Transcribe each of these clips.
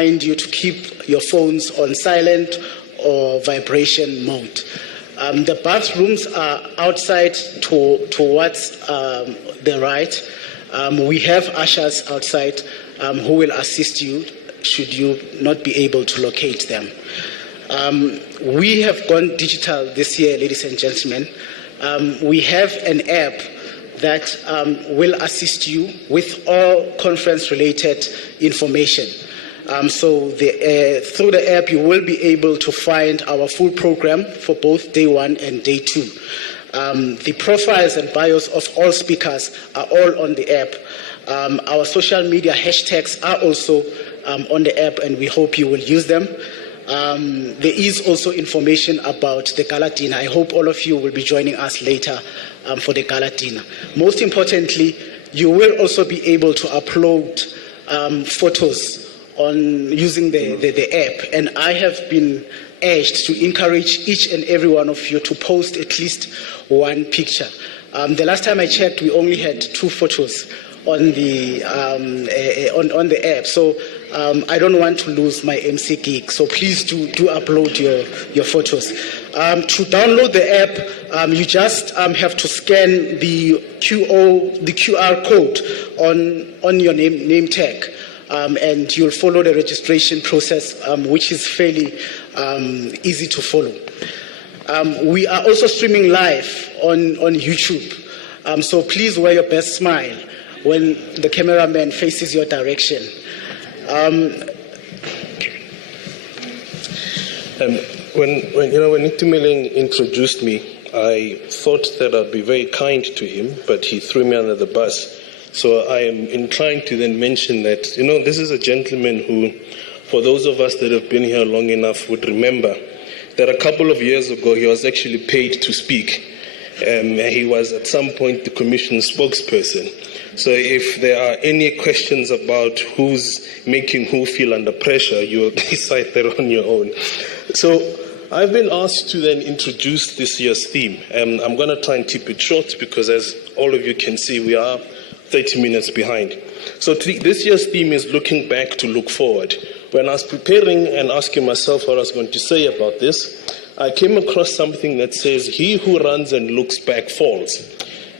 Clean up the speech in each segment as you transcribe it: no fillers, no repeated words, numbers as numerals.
remind you to keep your phones on silent or vibration mode. The bathrooms are outside towards the right. We have ushers outside who will assist you should you not be able to locate them. We have gone digital this year, ladies and gentlemen. We have an app that will assist you with all conference-related information. So through the app, you will be able to find our full program for both day 1 and day 2. The profiles and bios of all speakers are all on the app. Our social media hashtags are also on the app, and we hope you will use them. There is also information about the gala dinner. I hope all of you will be joining us later for the gala dinner. Most importantly, you will also be able to upload photos on using the app, and I have been urged to encourage each and every one of you to post at least one picture. The last time I checked, we only had 2 photos on the app, so I don't want to lose my MC gig. So please do upload your photos. To download the app, you just have to scan the QR code on your name tag. And you'll follow the registration process, which is fairly easy to follow. We are also streaming live on YouTube, so please wear your best smile when the cameraman faces your direction. When Itumeleng introduced me, I thought that I'd be very kind to him, but he threw me under the bus. So I am inclined to then mention that, this is a gentleman who, for those of us that have been here long enough, would remember that a couple of years ago he was actually paid to speak. He was at some point the Commission's spokesperson. So if there are any questions about who's making who feel under pressure, you'll decide that on your own. So I've been asked to then introduce this year's theme. I'm going to try and keep it short because, as all of you can see, we are 30 minutes behind. So this year's theme is looking back to look forward. When I was preparing and asking myself what I was going to say about this, I came across something that says, "He who runs and looks back falls."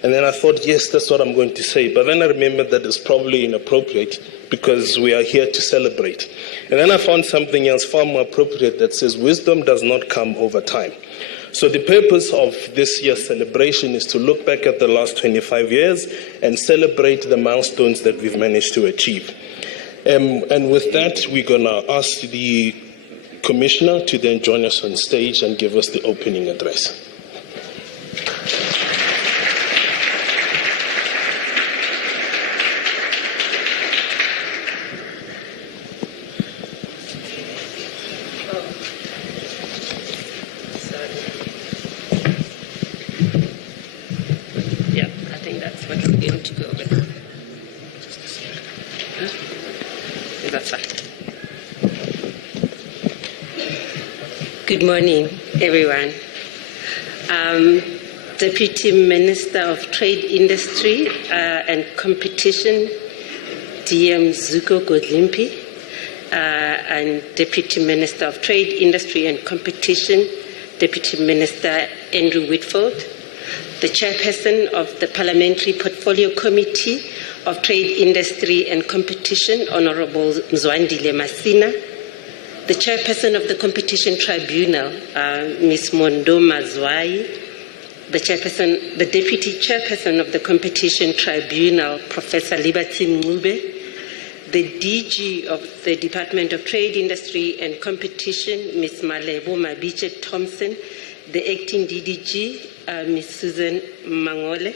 And then I thought, yes, that's what I'm going to say. But then I remembered that it's probably inappropriate because we are here to celebrate. And then I found something else far more appropriate that says, "Wisdom does not come over time." So the purpose of this year's celebration is to look back at the last 25 years and celebrate the milestones that we've managed to achieve. And with that, we're going to ask the Commissioner to then join us on stage and give us the opening address. Good morning, everyone. Deputy Minister of Trade, Industry and Competition, DM Zuko Godlimpi, and Deputy Minister of Trade, Industry and Competition, Deputy Minister Andrew Whitfield, the Chairperson of the Parliamentary Portfolio Committee of Trade, Industry and Competition, Honorable Mzwandile Masina, the Chairperson of the Competition Tribunal, Ms. Mondo Mazwai, the Deputy Chairperson of the Competition Tribunal, Professor Liberty Ngube, the DG of the Department of Trade, Industry and Competition, Ms. Malebo Mabiche Thompson, the Acting DDG, Ms. Susan Mangole,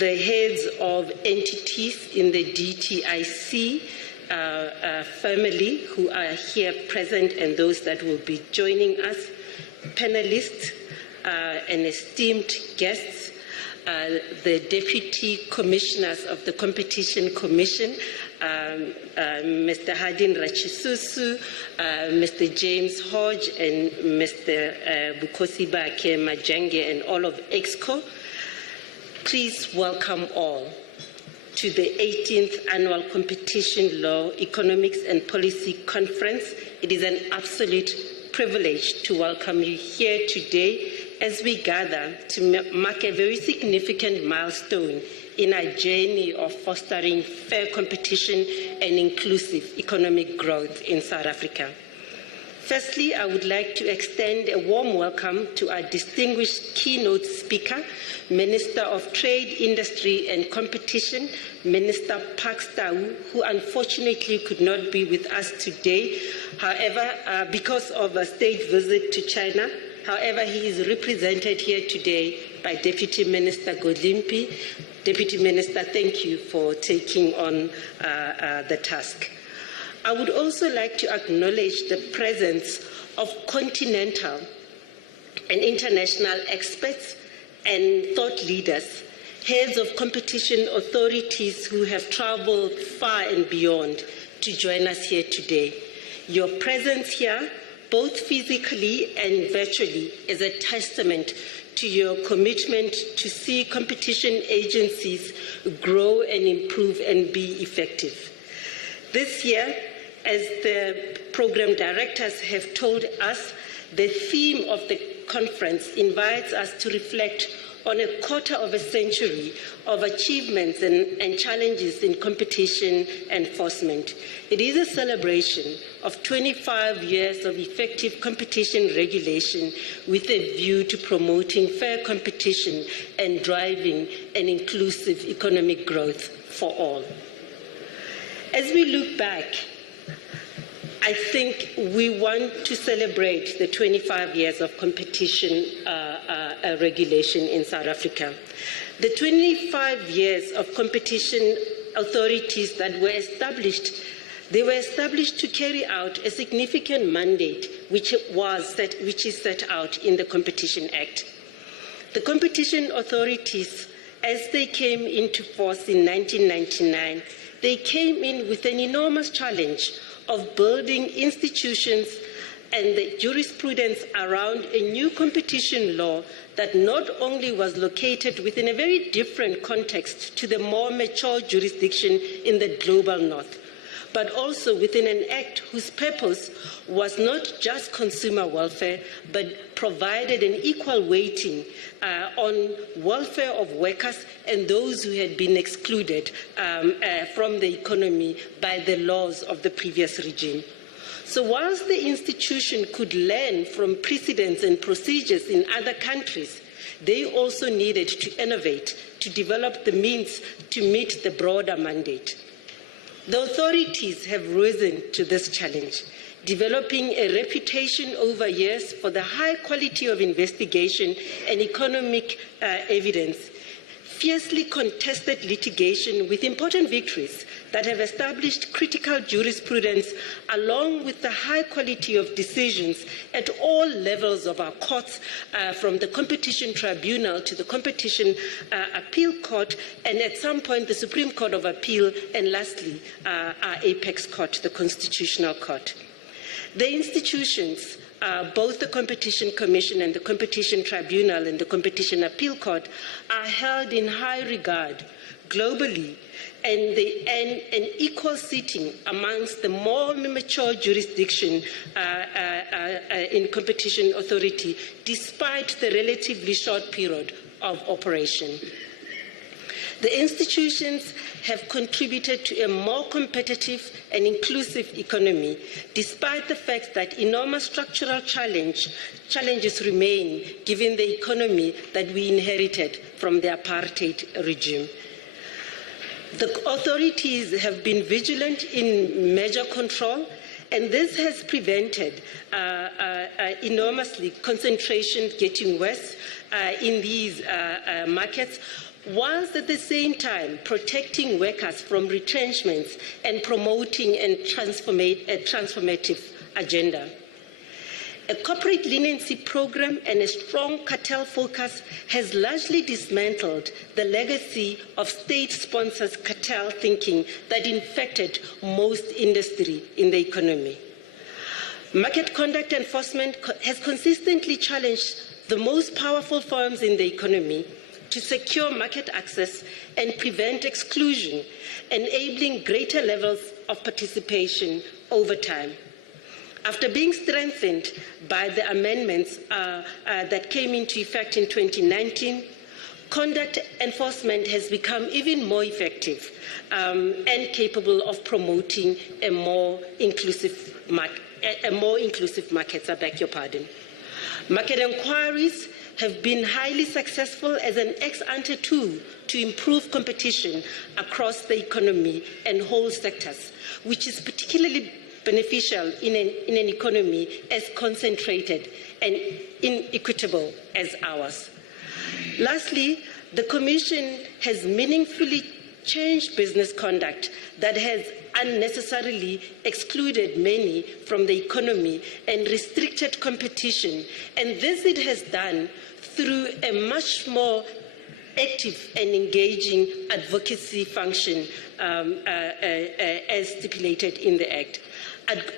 the heads of entities in the DTIC family who are here present and those that will be joining us, panelists and esteemed guests, the Deputy Commissioners of the Competition Commission, Mr. Hadin Rachisusu, Mr. James Hodge, and Mr. Bukosi Bake Majenge, and all of EXCO. Please welcome all. to the 18th Annual Competition Law, Economics and Policy Conference. It is an absolute privilege to welcome you here today as we gather to mark a very significant milestone in our journey of fostering fair competition and inclusive economic growth in South Africa. Firstly, I would like to extend a warm welcome to our distinguished keynote speaker, Minister of Trade, Industry and Competition, Minister Parks Tau, who unfortunately could not be with us today, however, because of a state visit to China. However, he is represented here today by Deputy Minister Godlimpi. Deputy Minister, thank you for taking on the task. I would also like to acknowledge the presence of continental and international experts and thought leaders, heads of competition authorities who have traveled far and beyond to join us here today. Your presence here, both physically and virtually, is a testament to your commitment to see competition agencies grow and improve and be effective. This year, as the program directors have told us, the theme of the conference invites us to reflect on a quarter of a century of achievements and challenges in competition enforcement. It is a celebration of 25 years of effective competition regulation with a view to promoting fair competition and driving an inclusive economic growth for all. As we look back, I think we want to celebrate the 25 years of competition regulation in South Africa. The 25 years of competition authorities that were established, they were established to carry out a significant mandate which is set out in the Competition Act. The competition authorities, as they came into force in 1999, they came in with an enormous challenge of building institutions and the jurisprudence around a new competition law that not only was located within a very different context to the more mature jurisdiction in the global north, but also within an act whose purpose was not just consumer welfare, but provided an equal weighting on welfare of workers and those who had been excluded from the economy by the laws of the previous regime. So whilst the institution could learn from precedents and procedures in other countries, they also needed to innovate, to develop the means to meet the broader mandate. The authorities have risen to this challenge, developing a reputation over years for the high quality of investigation and economic evidence, fiercely contested litigation with important victories that have established critical jurisprudence, along with the high quality of decisions at all levels of our courts, from the Competition Tribunal to the Competition Appeal Court, and at some point the Supreme Court of Appeal, and lastly, our apex court, the Constitutional Court. The institutions, both the Competition Commission and the Competition Tribunal and the Competition Appeal Court, are held in high regard globally, and an equal seating amongst the more mature jurisdiction in competition authority, despite the relatively short period of operation. The institutions have contributed to a more competitive and inclusive economy, despite the fact that enormous structural challenges remain given the economy that we inherited from the apartheid regime. The authorities have been vigilant in measure control, and this has prevented enormously concentration getting worse in these markets, whilst at the same time protecting workers from retrenchments and promoting a transformative agenda. A corporate leniency program and a strong cartel focus has largely dismantled the legacy of state-sponsored cartel thinking that infected most industry in the economy. Market conduct enforcement has consistently challenged the most powerful firms in the economy, to secure market access and prevent exclusion, enabling greater levels of participation over time. After being strengthened by the amendments that came into effect in 2019, conduct enforcement has become even more effective and capable of promoting a more inclusive market. I beg your pardon. Market inquiries have been highly successful as an ex-ante tool to improve competition across the economy and whole sectors, which is particularly beneficial in an economy as concentrated and inequitable as ours. Lastly, the Commission has meaningfully changed business conduct that has unnecessarily excluded many from the economy and restricted competition, and this it has done through a much more active and engaging advocacy function as stipulated in the Act.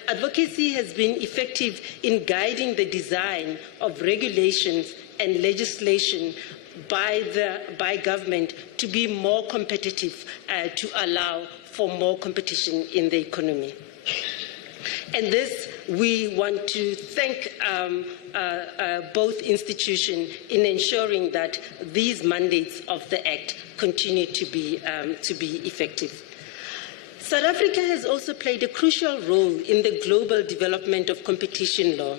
Advocacy has been effective in guiding the design of regulations and legislation by government to be more competitive, to allow for more competition in the economy. And this, we want to thank both institutions in ensuring that these mandates of the Act continue to be effective. South Africa has also played a crucial role in the global development of competition law,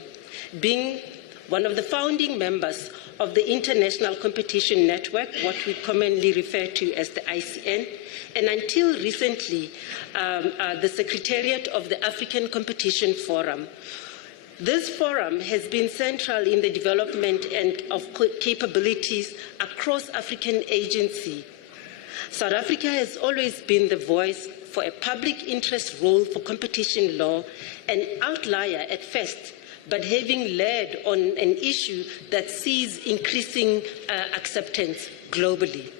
being one of the founding members of the International Competition Network, what we commonly refer to as the ICN, and until recently, the Secretariat of the African Competition Forum. This forum has been central in the development of capabilities across African agencies. South Africa has always been the voice for a public interest role for competition law, an outlier at first, but having led on an issue that sees increasing acceptance globally.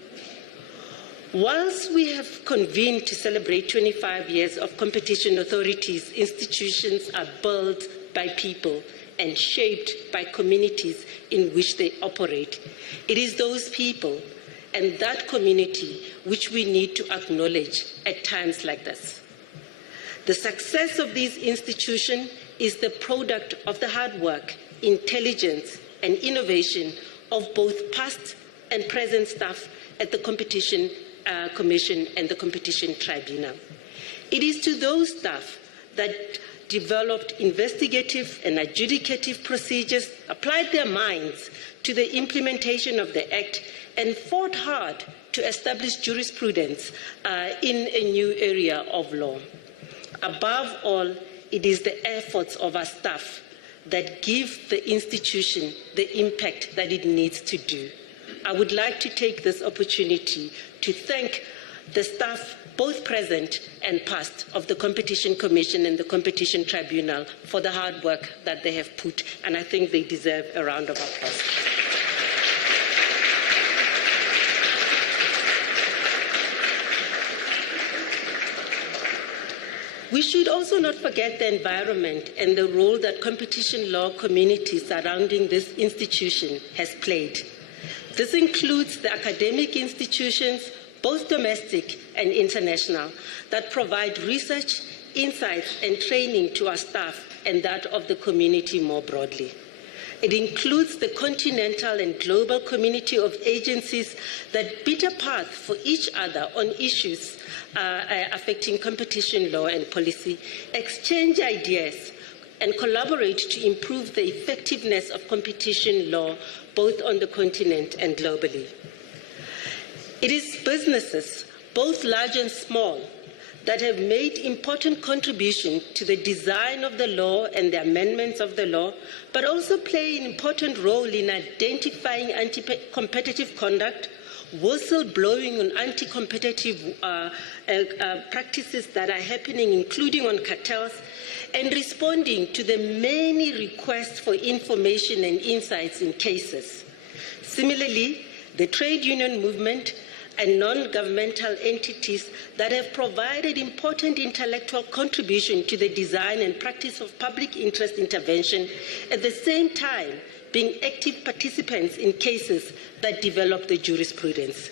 Whilst we have convened to celebrate 25 years of competition authorities, institutions are built by people and shaped by communities in which they operate. It is those people and that community which we need to acknowledge at times like this. The success of these institutions is the product of the hard work, intelligence, and innovation of both past and present staff at the Competition Commission and the Competition Tribunal. It is to those staff that developed investigative and adjudicative procedures, applied their minds to the implementation of the Act, and fought hard to establish jurisprudence in a new area of law. Above all, it is the efforts of our staff that give the institution the impact that it needs to do. I would like to take this opportunity to thank the staff, both present and past, of the Competition Commission and the Competition Tribunal for the hard work that they have put, and I think they deserve a round of applause. We should also not forget the environment and the role that competition law community surrounding this institution has played. This includes the academic institutions, both domestic and international, that provide research, insights, and training to our staff and that of the community more broadly. It includes the continental and global community of agencies that beat a path for each other on issues affecting competition law and policy, exchange ideas, and collaborate to improve the effectiveness of competition law both on the continent and globally. It is businesses, both large and small, that have made important contributions to the design of the law and the amendments of the law, but also play an important role in identifying anti-competitive conduct, whistleblowing on anti-competitive practices that are happening, including on cartels, and responding to the many requests for information and insights in cases. Similarly, the trade union movement and non-governmental entities that have provided important intellectual contribution to the design and practice of public interest intervention, at the same time being active participants in cases that develop the jurisprudence.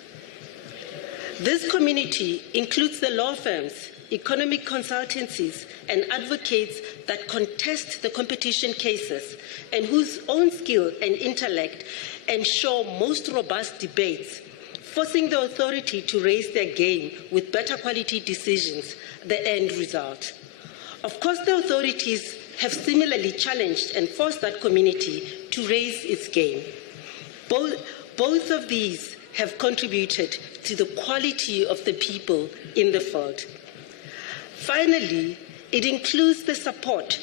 This community includes the law firms, economic consultancies, and advocates that contest the competition cases and whose own skill and intellect ensure most robust debates, forcing the authority to raise their game with better quality decisions, the end result. Of course, the authorities have similarly challenged and forced that community to raise its game. Both of these have contributed to the quality of the people in the field. Finally, it includes the support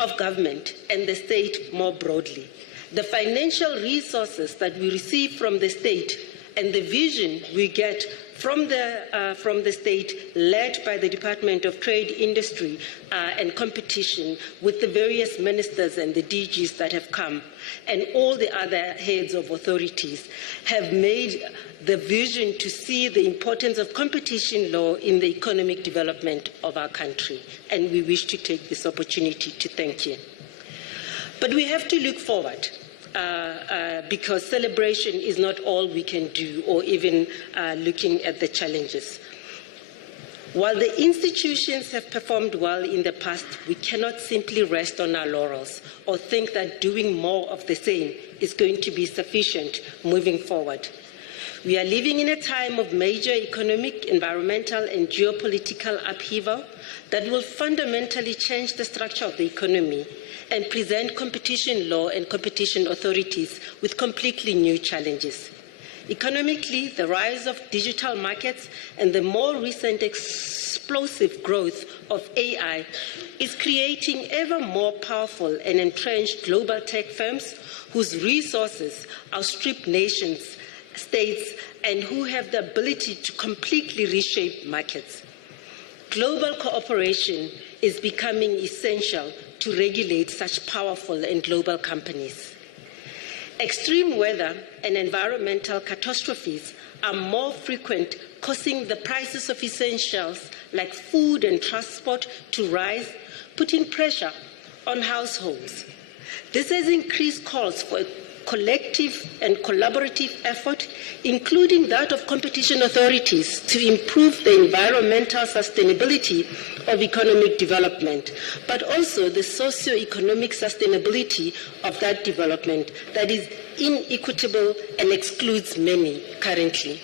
of government and the state more broadly. The financial resources that we receive from the state and the vision we get from the state, led by the Department of Trade, Industry and Competition, with the various ministers and the DGs that have come, and all the other heads of authorities, have made the vision to see the importance of competition law in the economic development of our country. And we wish to take this opportunity to thank you. But we have to look forward. Because celebration is not all we can do, or even looking at the challenges. While the institutions have performed well in the past, we cannot simply rest on our laurels or think that doing more of the same is going to be sufficient moving forward. We are living in a time of major economic, environmental, and geopolitical upheaval that will fundamentally change the structure of the economy and present competition law and competition authorities with completely new challenges. Economically, the rise of digital markets and the more recent explosive growth of AI is creating ever more powerful and entrenched global tech firms whose resources outstrip nations, states, and who have the ability to completely reshape markets. Global cooperation is becoming essential to regulate such powerful and global companies. Extreme weather and environmental catastrophes are more frequent, causing the prices of essentials like food and transport to rise, putting pressure on households. This has increased calls for a collective and collaborative effort, including that of competition authorities, to improve the environmental sustainability of economic development, but also the socio-economic sustainability of that development that is inequitable and excludes many currently.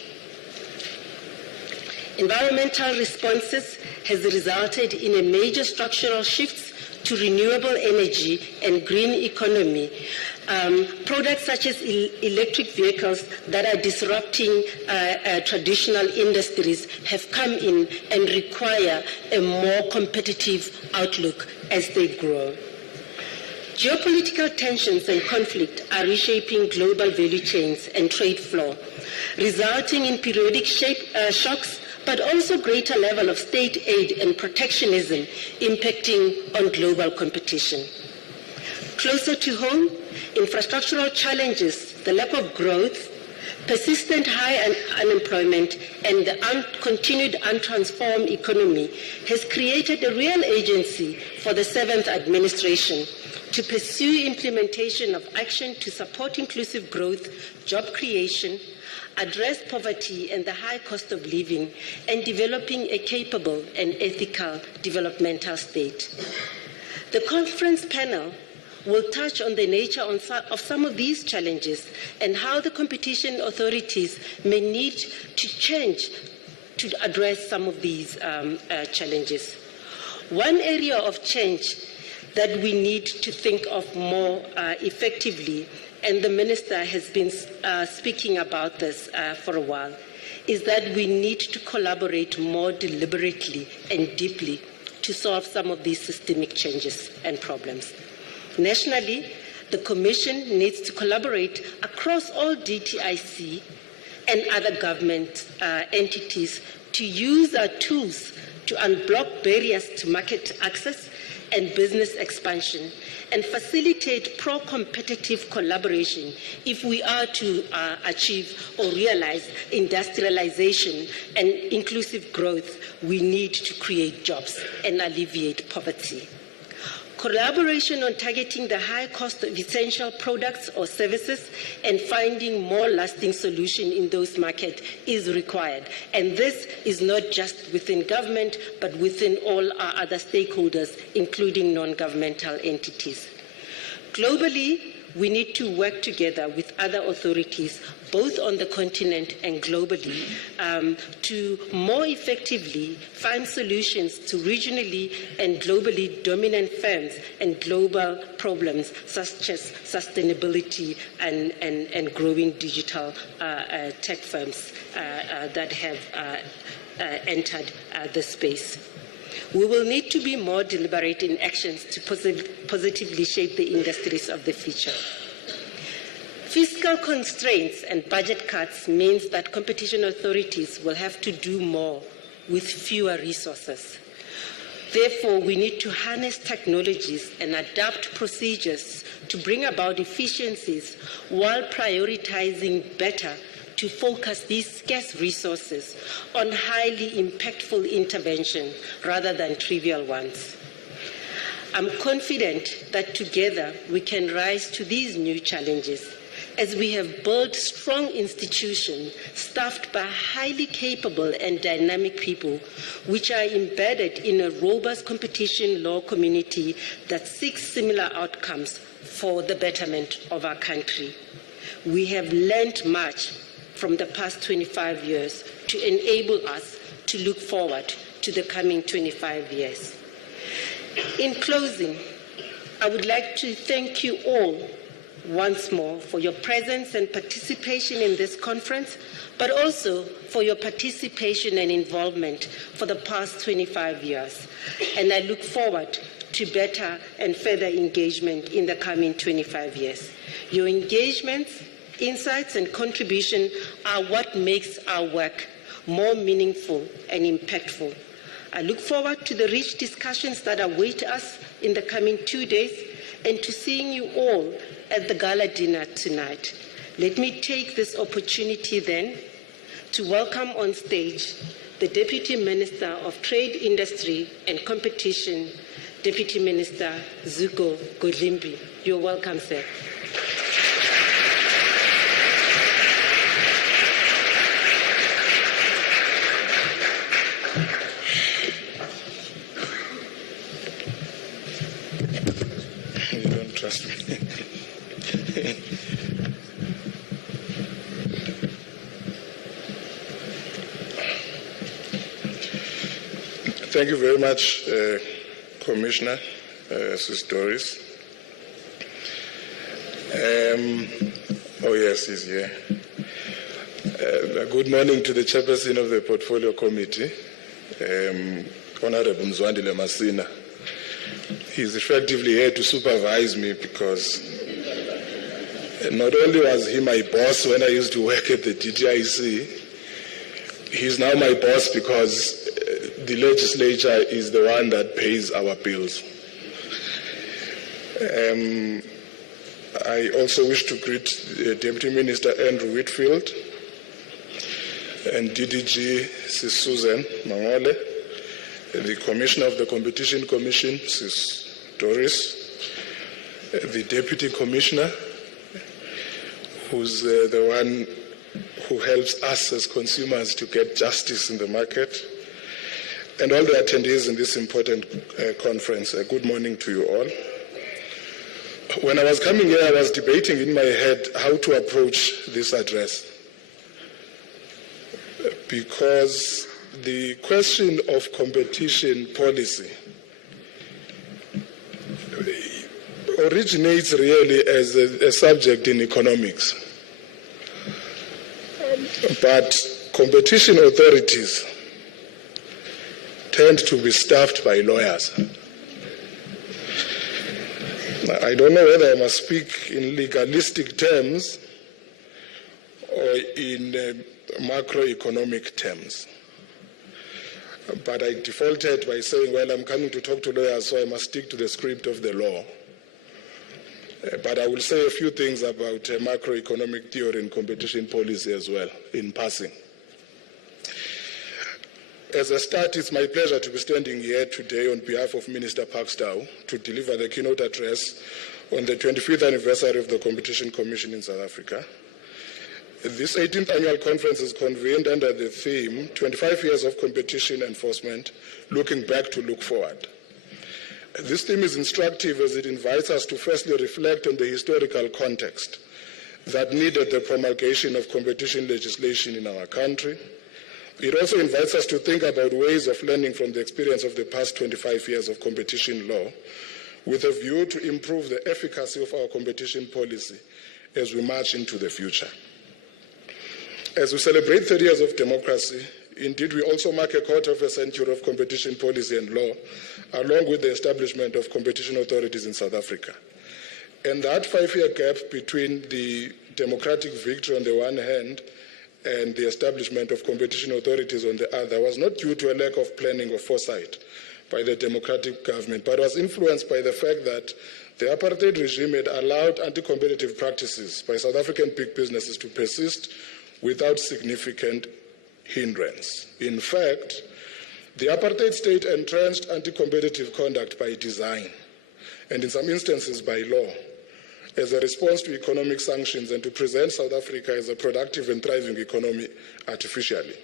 Environmental responses has resulted in a major structural shifts to renewable energy and green economy. Products such as electric vehicles that are disrupting traditional industries have come in and require a more competitive outlook as they grow. Geopolitical tensions and conflict are reshaping global value chains and trade flow, resulting in periodic shocks, but also greater level of state aid and protectionism impacting on global competition. Closer to home, infrastructural challenges, the lack of growth, persistent high unemployment, and the continued untransformed economy has created a real agency for the 7th administration to pursue implementation of action to support inclusive growth, job creation, address poverty and the high cost of living, and developing a capable and ethical developmental state. The conference panel will touch on the nature of some of these challenges and how the competition authorities may need to change to address some of these challenges. One area of change that we need to think of more effectively, and the Minister has been speaking about this for a while, is that we need to collaborate more deliberately and deeply to solve some of these systemic changes and problems. Nationally, the Commission needs to collaborate across all DTIC and other government entities to use our tools to unblock barriers to market access and business expansion and facilitate pro-competitive collaboration if we are to achieve or realize industrialization and inclusive growth. We need to create jobs and alleviate poverty. Collaboration on targeting the high cost of essential products or services and finding more lasting solutions in those markets is required. And this is not just within government, but within all our other stakeholders, including non-governmental entities. Globally, we need to work together with other authorities, both on the continent and globally, to more effectively find solutions to regionally and globally dominant firms and global problems such as sustainability and growing digital tech firms that have entered the space. We will need to be more deliberate in actions to positively shape the industries of the future. Fiscal constraints and budget cuts means that competition authorities will have to do more with fewer resources. Therefore, we need to harness technologies and adapt procedures to bring about efficiencies while prioritizing better to focus these scarce resources on highly impactful intervention rather than trivial ones. I'm confident that together we can rise to these new challenges as we have built strong institutions staffed by highly capable and dynamic people, which are embedded in a robust competition law community that seeks similar outcomes for the betterment of our country. We have learned much from the past 25 years to enable us to look forward to the coming 25 years. In closing, I would like to thank you all once more for your presence and participation in this conference, but also for your participation and involvement for the past 25 years. And I look forward to better and further engagement in the coming 25 years. Your engagements, insights and contribution are what makes our work more meaningful and impactful. I look forward to the rich discussions that await us in the coming 2 days and to seeing you all at the gala dinner tonight. Let me take this opportunity then to welcome on stage the Deputy Minister of Trade, Industry and Competition, Deputy Minister Zuko Godlimpi. You're welcome, sir. Trust me. Thank you very much, Commissioner, Sis Doris. Oh yes, he's here. Good morning to the Chairperson of the Portfolio Committee, Honorable Mzwandile Masina. He's effectively here to supervise me because not only was he my boss when I used to work at the DTIC, he's now my boss because the legislature is the one that pays our bills. I also wish to greet Deputy Minister Andrew Whitfield and DDG Sis Susan Mangole, the Commissioner of the Competition Commission, Sis Doris, the Deputy Commissioner, who's the one who helps us as consumers to get justice in the market, and all the attendees in this important conference. Good morning to you all. When I was coming here, I was debating in my head how to approach this address, because the question of competition policy originates really as a subject in economics. But competition authorities tend to be staffed by lawyers. I don't know whether I must speak in legalistic terms or in macroeconomic terms. But I defaulted by saying, well, I'm coming to talk to lawyers, so I must stick to the script of the law. But I will say a few things about macroeconomic theory and competition policy as well, in passing. As a start, it's my pleasure to be standing here today on behalf of Minister Pakstow to deliver the keynote address on the 25th anniversary of the Competition Commission in South Africa. This 18th annual conference is convened under the theme, 25 Years of Competition Enforcement, Looking Back to Look Forward. This theme is instructive as it invites us to firstly reflect on the historical context that needed the promulgation of competition legislation in our country. It also invites us to think about ways of learning from the experience of the past 25 years of competition law with a view to improve the efficacy of our competition policy as we march into the future. As we celebrate 30 years of democracy, indeed we also mark a quarter of a century of competition policy and law, along with the establishment of competition authorities in South Africa. And that 5-year gap between the democratic victory on the one hand and the establishment of competition authorities on the other was not due to a lack of planning or foresight by the democratic government, but was influenced by the fact that the apartheid regime had allowed anti-competitive practices by South African big businesses to persist without significant hindrance. In fact, the apartheid state entrenched anti-competitive conduct by design, and in some instances by law, as a response to economic sanctions and to present South Africa as a productive and thriving economy artificially.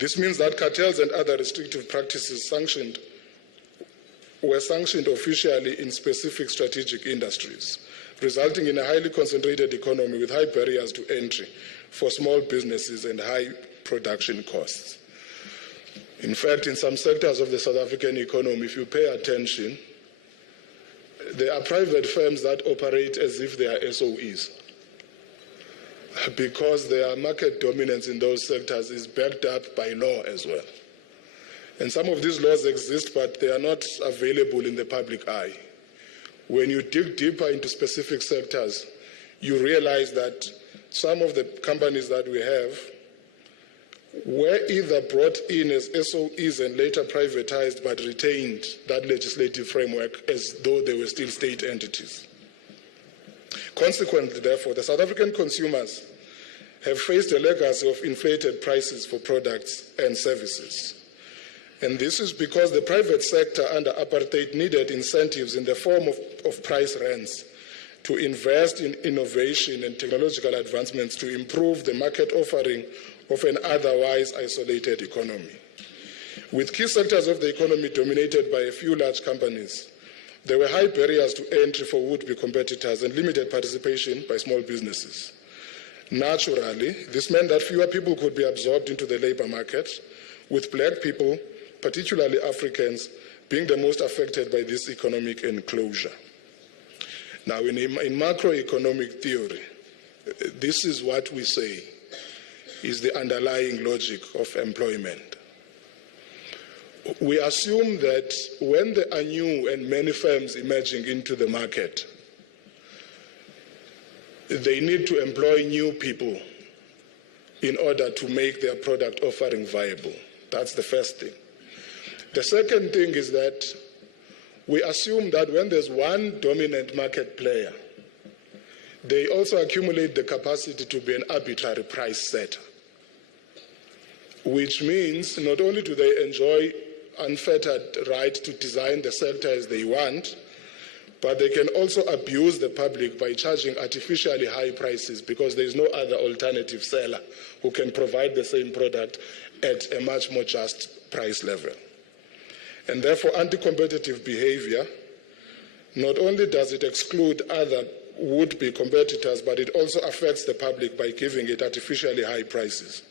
This means that cartels and other restrictive practices were sanctioned officially in specific strategic industries, resulting in a highly concentrated economy with high barriers to entry for small businesses and high production costs. In fact, in some sectors of the South African economy, if you pay attention, there are private firms that operate as if they are SOEs, because their market dominance in those sectors is backed up by law as well. And some of these laws exist, but they are not available in the public eye. When you dig deeper into specific sectors, you realize that some of the companies that we have were either brought in as SOEs and later privatized, but retained that legislative framework as though they were still state entities. Consequently, therefore, the South African consumers have faced a legacy of inflated prices for products and services. And this is because the private sector under apartheid needed incentives in the form of price rents to invest in innovation and technological advancements to improve the market offering of an otherwise isolated economy. With key sectors of the economy dominated by a few large companies, there were high barriers to entry for would-be competitors and limited participation by small businesses. Naturally, this meant that fewer people could be absorbed into the labor market, with black people, particularly Africans, being the most affected by this economic enclosure. Now, in macroeconomic theory, this is what we say is the underlying logic of employment. We assume that when there are new and many firms emerging into the market, they need to employ new people in order to make their product offering viable. That's the first thing. The second thing is that we assume that when there's one dominant market player, they also accumulate the capacity to be an arbitrary price setter, which means not only do they enjoy unfettered right to design the sector as they want, but they can also abuse the public by charging artificially high prices because there is no other alternative seller who can provide the same product at a much more just price level. And therefore, anti-competitive behavior, not only does it exclude other would-be competitors, but it also affects the public by giving it artificially high prices.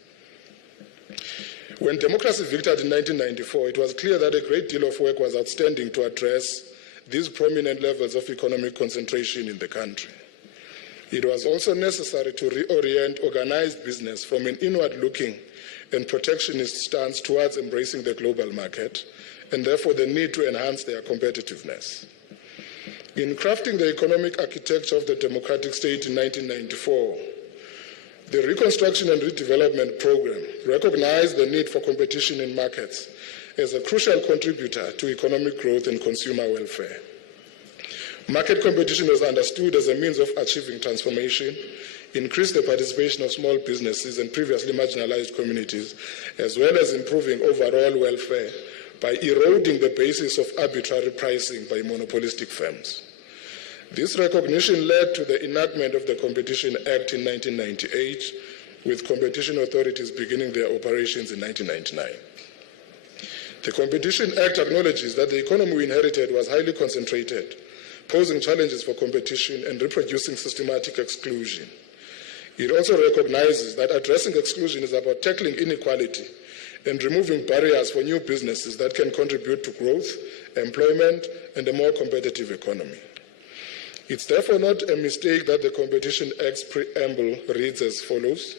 When democracy victored in 1994, it was clear that a great deal of work was outstanding to address these prominent levels of economic concentration in the country. It was also necessary to reorient organized business from an inward-looking and protectionist stance towards embracing the global market, and therefore the need to enhance their competitiveness. In crafting the economic architecture of the democratic state in 1994, the Reconstruction and Redevelopment Program recognized the need for competition in markets as a crucial contributor to economic growth and consumer welfare. Market competition was understood as a means of achieving transformation increase the participation of small businesses and previously marginalized communities, as well as improving overall welfare by eroding the basis of arbitrary pricing by monopolistic firms. This recognition led to the enactment of the Competition Act in 1998, with competition authorities beginning their operations in 1999. The Competition Act acknowledges that the economy we inherited was highly concentrated, posing challenges for competition and reproducing systematic exclusion. It also recognizes that addressing exclusion is about tackling inequality and removing barriers for new businesses that can contribute to growth, employment, and a more competitive economy. It's therefore not a mistake that the Competition Act's preamble reads as follows.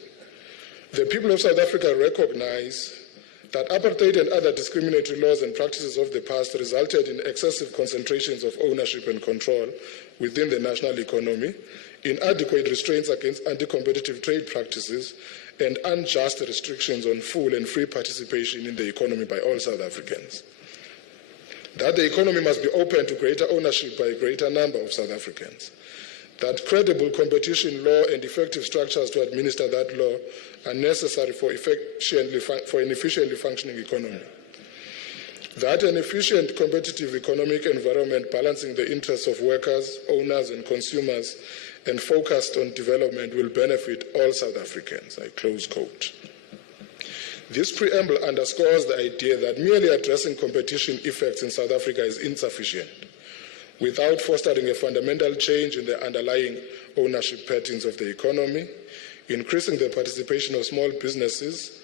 The people of South Africa recognize that apartheid and other discriminatory laws and practices of the past resulted in excessive concentrations of ownership and control within the national economy, inadequate restraints against anti-competitive trade practices, and unjust restrictions on full and free participation in the economy by all South Africans. That the economy must be open to greater ownership by a greater number of South Africans. That credible competition law and effective structures to administer that law are necessary for an efficiently functioning economy. That an efficient competitive economic environment balancing the interests of workers, owners, and consumers and focused on development will benefit all South Africans. I close quote. This preamble underscores the idea that merely addressing competition effects in South Africa is insufficient, without fostering a fundamental change in the underlying ownership patterns of the economy, increasing the participation of small businesses,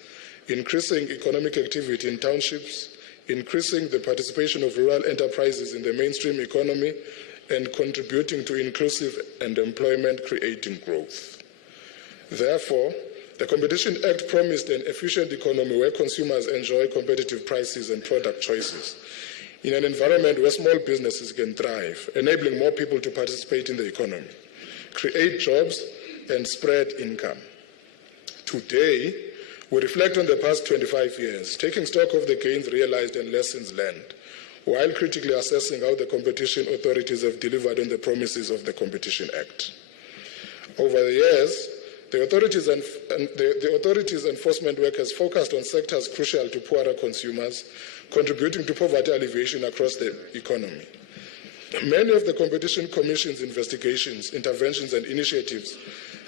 increasing economic activity in townships, increasing the participation of rural enterprises in the mainstream economy, and contributing to inclusive and employment-creating growth. Therefore, the Competition Act promised an efficient economy where consumers enjoy competitive prices and product choices, in an environment where small businesses can thrive, enabling more people to participate in the economy, create jobs, and spread income. Today, we reflect on the past 25 years, taking stock of the gains realized and lessons learned, while critically assessing how the competition authorities have delivered on the promises of the Competition Act. Over the years, the authorities' enforcement work has focused on sectors crucial to poorer consumers, contributing to poverty alleviation across the economy. Many of the Competition Commission's investigations, interventions, and initiatives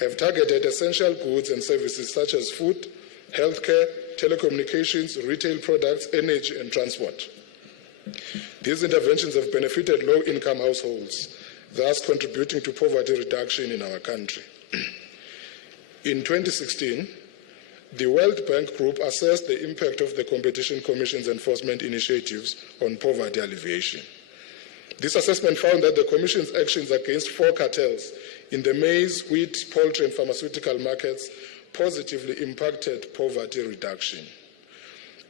have targeted essential goods and services such as food, healthcare, telecommunications, retail products, energy, and transport. These interventions have benefited low-income households, thus contributing to poverty reduction in our country. In 2016, the World Bank Group assessed the impact of the Competition Commission's enforcement initiatives on poverty alleviation. This assessment found that the Commission's actions against 4 cartels in the maize, wheat, poultry, and pharmaceutical markets positively impacted poverty reduction.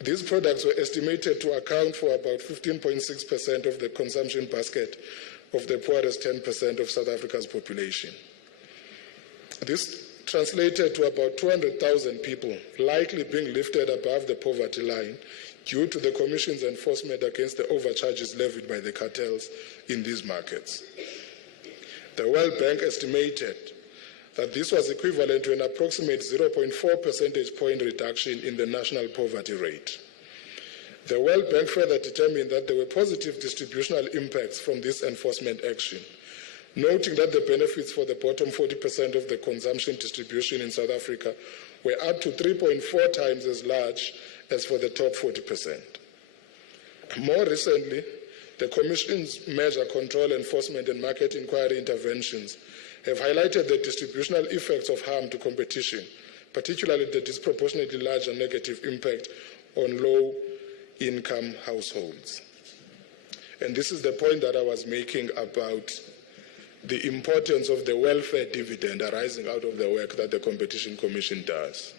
These products were estimated to account for about 15.6% of the consumption basket of the poorest 10% of South Africa's population. This translated to about 200,000 people likely being lifted above the poverty line due to the Commission's enforcement against the overcharges levied by the cartels in these markets. The World Bank estimated that this was equivalent to an approximate 0.4 percentage point reduction in the national poverty rate. The World Bank further determined that there were positive distributional impacts from this enforcement action, noting that the benefits for the bottom 40% of the consumption distribution in South Africa were up to 3.4 times as large as for the top 40%. More recently, the Commission's measure, control, enforcement, and market inquiry interventions have highlighted the distributional effects of harm to competition, particularly the disproportionately large and negative impact on low-income households. And this is the point that I was making about the importance of the welfare dividend arising out of the work that the Competition Commission does.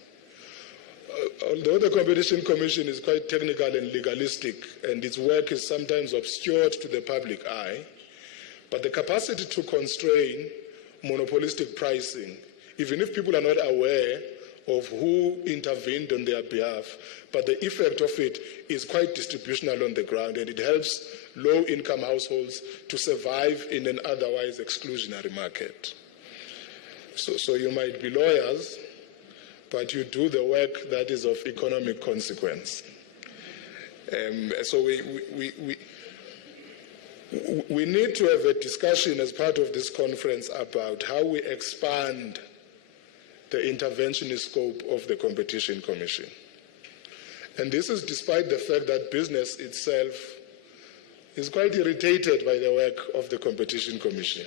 Although the Competition Commission is quite technical and legalistic, and its work is sometimes obscured to the public eye, but the capacity to constrain monopolistic pricing, even if people are not aware of who intervened on their behalf, but the effect of it is quite distributional on the ground, and it helps low-income households to survive in an otherwise exclusionary market. So you might be lawyers, but you do the work that is of economic consequence. So we need to have a discussion as part of this conference about how we expand the interventionist scope of the Competition Commission. And this is despite the fact that business itself is quite irritated by the work of the Competition Commission.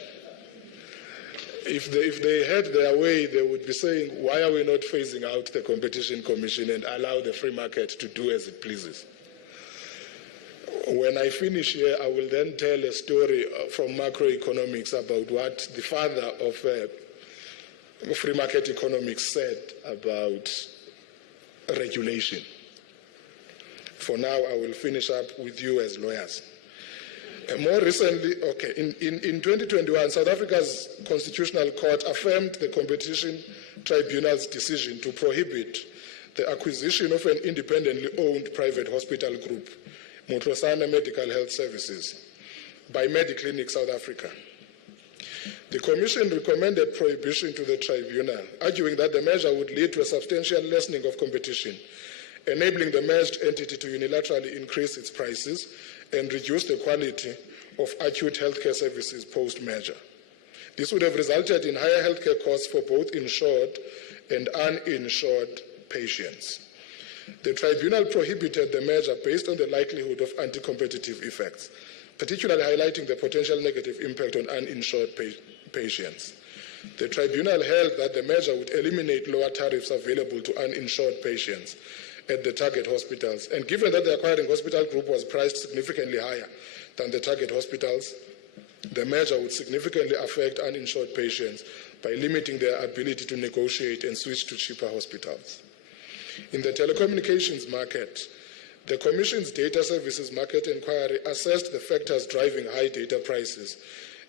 If they had their way, they would be saying, why are we not phasing out the Competition Commission and allow the free market to do as it pleases? When I finish here, I will then tell a story from macroeconomics about what the father of free market economics said about regulation. For now, I will finish up with you as lawyers. More recently, in 2021, South Africa's Constitutional Court affirmed the Competition Tribunal's decision to prohibit the acquisition of an independently owned private hospital group, Mutlosana Medical Health Services, by Mediclinic South Africa. The Commission recommended prohibition to the tribunal, arguing that the measure would lead to a substantial lessening of competition, enabling the merged entity to unilaterally increase its prices and reduce the quality of acute healthcare services post-merger. This would have resulted in higher healthcare costs for both insured and uninsured patients. The tribunal prohibited the measure based on the likelihood of anti-competitive effects, particularly highlighting the potential negative impact on uninsured patients. The tribunal held that the measure would eliminate lower tariffs available to uninsured patients at the target hospitals, and given that the acquiring hospital group was priced significantly higher than the target hospitals, the measure would significantly affect uninsured patients by limiting their ability to negotiate and switch to cheaper hospitals. In the telecommunications market, the Commission's Data Services Market Inquiry assessed the factors driving high data prices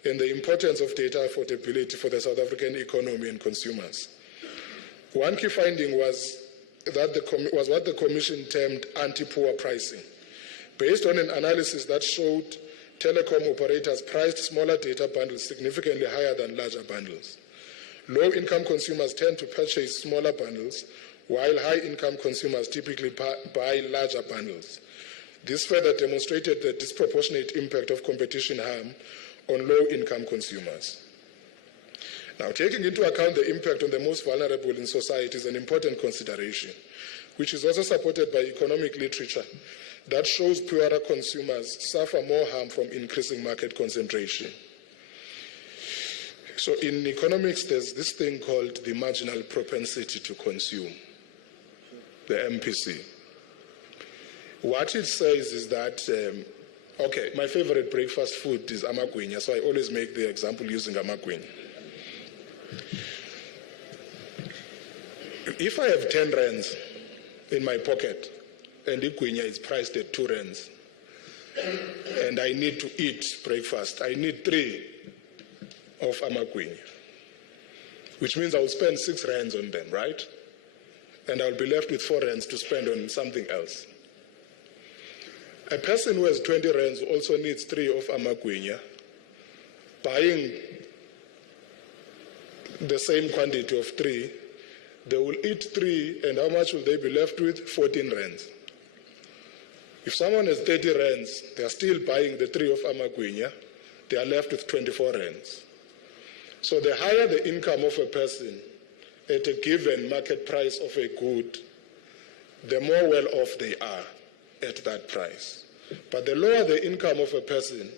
and the importance of data affordability for the South African economy and consumers. One key finding was what the Commission termed anti-poor pricing, based on an analysis that showed telecom operators priced smaller data bundles significantly higher than larger bundles. Low-income consumers tend to purchase smaller bundles, while high-income consumers typically buy larger bundles. This further demonstrated the disproportionate impact of competition harm on low-income consumers. Now, taking into account the impact on the most vulnerable in society is an important consideration, which is also supported by economic literature that shows poorer consumers suffer more harm from increasing market concentration. So in economics, there's this thing called the marginal propensity to consume, the MPC. What it says is that, my favorite breakfast food is amagwinya, so I always make the example using amagwinya. If I have 10 rands in my pocket and igwinya is priced at 2 rands and I need to eat breakfast, I need 3 of amagwinya, which means I'll spend 6 rands on them, right? And I'll be left with 4 rands to spend on something else. A person who has 20 rands also needs 3 of amagwinya, buying the same quantity of 3. They will eat 3, and how much will they be left with? 14 rands. If someone has 30 rands, they are still buying the 3 of amagwinya, they are left with 24 rands. So the higher the income of a person at a given market price of a good, the more well off they are at that price. But the lower the income of a person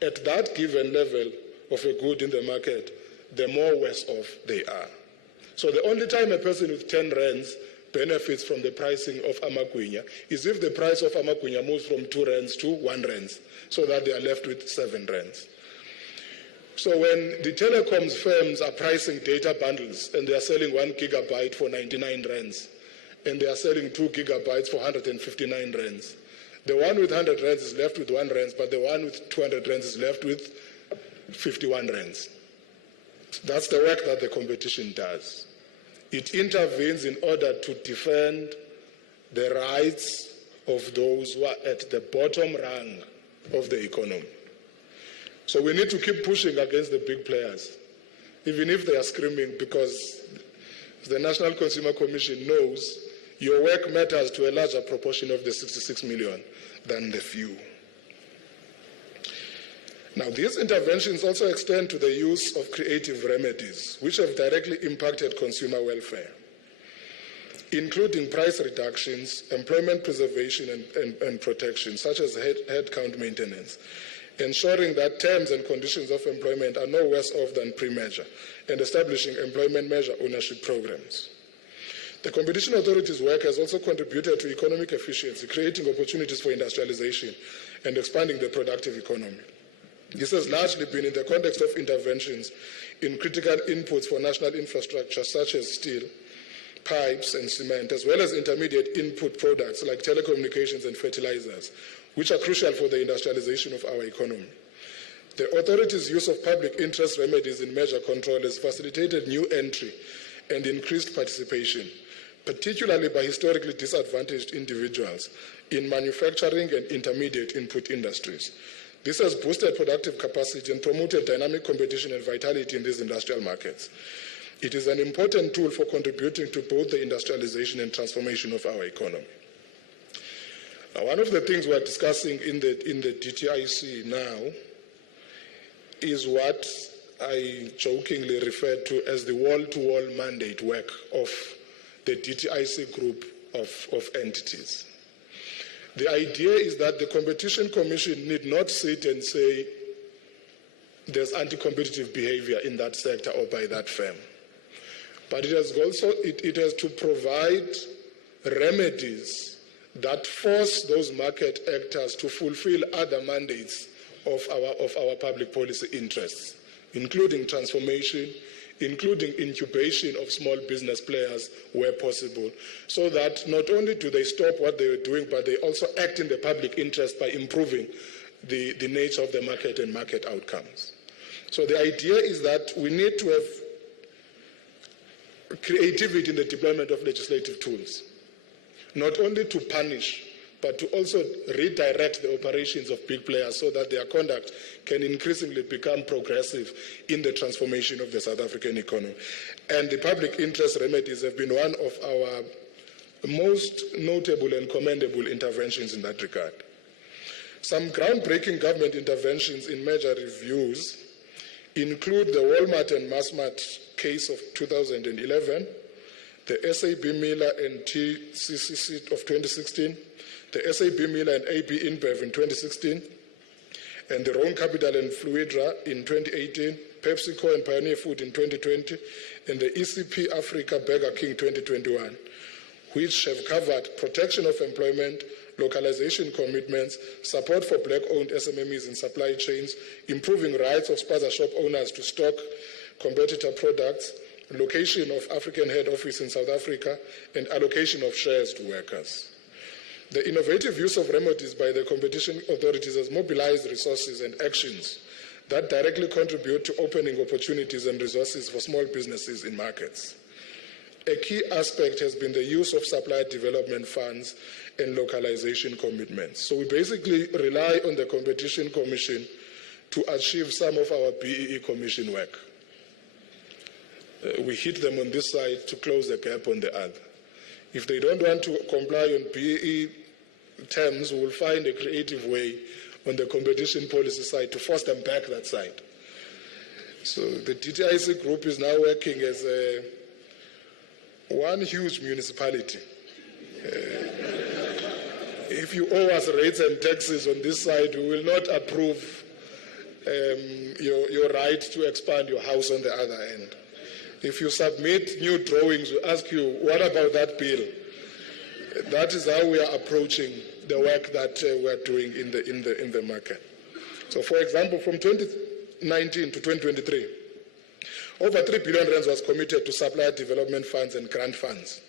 at that given level of a good in the market, the more worse off they are. So the only time a person with 10 rands benefits from the pricing of amagwinya is if the price of amagwinya moves from 2 rands to 1 rands, so that they are left with 7 rands. So when the telecoms firms are pricing data bundles and they are selling 1 gigabyte for 99 rands and they are selling 2 gigabytes for 159 rands, the one with 100 rands is left with 1 rands, but the one with 200 rands is left with 51 rands. That's the work that the competition does. It intervenes in order to defend the rights of those who are at the bottom rung of the economy. So we need to keep pushing against the big players even if they are screaming, because the National Consumer Commission knows your work matters to a larger proportion of the 66 million than the few. Now, these interventions also extend to the use of creative remedies, which have directly impacted consumer welfare, including price reductions, employment preservation and protection, such as headcount maintenance, ensuring that terms and conditions of employment are no worse off than pre-merger, and establishing employment measure ownership programs. The Competition Authority's work has also contributed to economic efficiency, creating opportunities for industrialization and expanding the productive economy. This has largely been in the context of interventions in critical inputs for national infrastructure such as steel, pipes and cement, as well as intermediate input products like telecommunications and fertilizers, which are crucial for the industrialization of our economy. The authority's use of public interest remedies in measure control has facilitated new entry and increased participation, particularly by historically disadvantaged individuals in manufacturing and intermediate input industries. This has boosted productive capacity and promoted dynamic competition and vitality in these industrial markets. It is an important tool for contributing to both the industrialization and transformation of our economy. Now, one of the things we are discussing in the DTIC now is what I jokingly refer to as the wall-to-wall mandate work of the DTIC group of entities. The idea is that the Competition Commission need not sit and say there's anti-competitive behavior in that sector or by that firm. But it has to provide remedies that force those market actors to fulfill other mandates of our public policy interests, including transformation, including incubation of small business players where possible, so that not only do they stop what they are doing, but they also act in the public interest by improving the nature of the market and market outcomes. So the idea is that we need to have creativity in the deployment of legislative tools, not only to punish, but to also redirect the operations of big players so that their conduct can increasingly become progressive in the transformation of the South African economy. And the public interest remedies have been one of our most notable and commendable interventions in that regard. Some groundbreaking government interventions in merger reviews include the Walmart and Massmart case of 2011, the SAB Miller and TCCC of 2016, the SAB Miller and AB InBev in 2016, and the Rhone Capital and Fluidra in 2018, PepsiCo and Pioneer Food in 2020, and the ECP Africa Burger King 2021, which have covered protection of employment, localization commitments, support for black-owned SMMEs in supply chains, improving rights of spaza shop owners to stock competitor products, location of African head office in South Africa, and allocation of shares to workers. The innovative use of remedies by the competition authorities has mobilized resources and actions that directly contribute to opening opportunities and resources for small businesses in markets. A key aspect has been the use of supplier development funds and localization commitments. So we basically rely on the Competition Commission to achieve some of our BEE Commission work. We hit them on this side to close the gap on the other. If they don't want to comply on BEE terms, we will find a creative way on the competition policy side to force them back that side. So the DTIC group is now working as one huge municipality. If you owe us rates and taxes on this side, we will not approve your right to expand your house on the other end. If you submit new drawings, we ask you, what about that bill? That is how we are approaching the work that we are doing in the market. So, for example, from 2019 to 2023, over 3 billion rands was committed to supplier development funds and grant funds,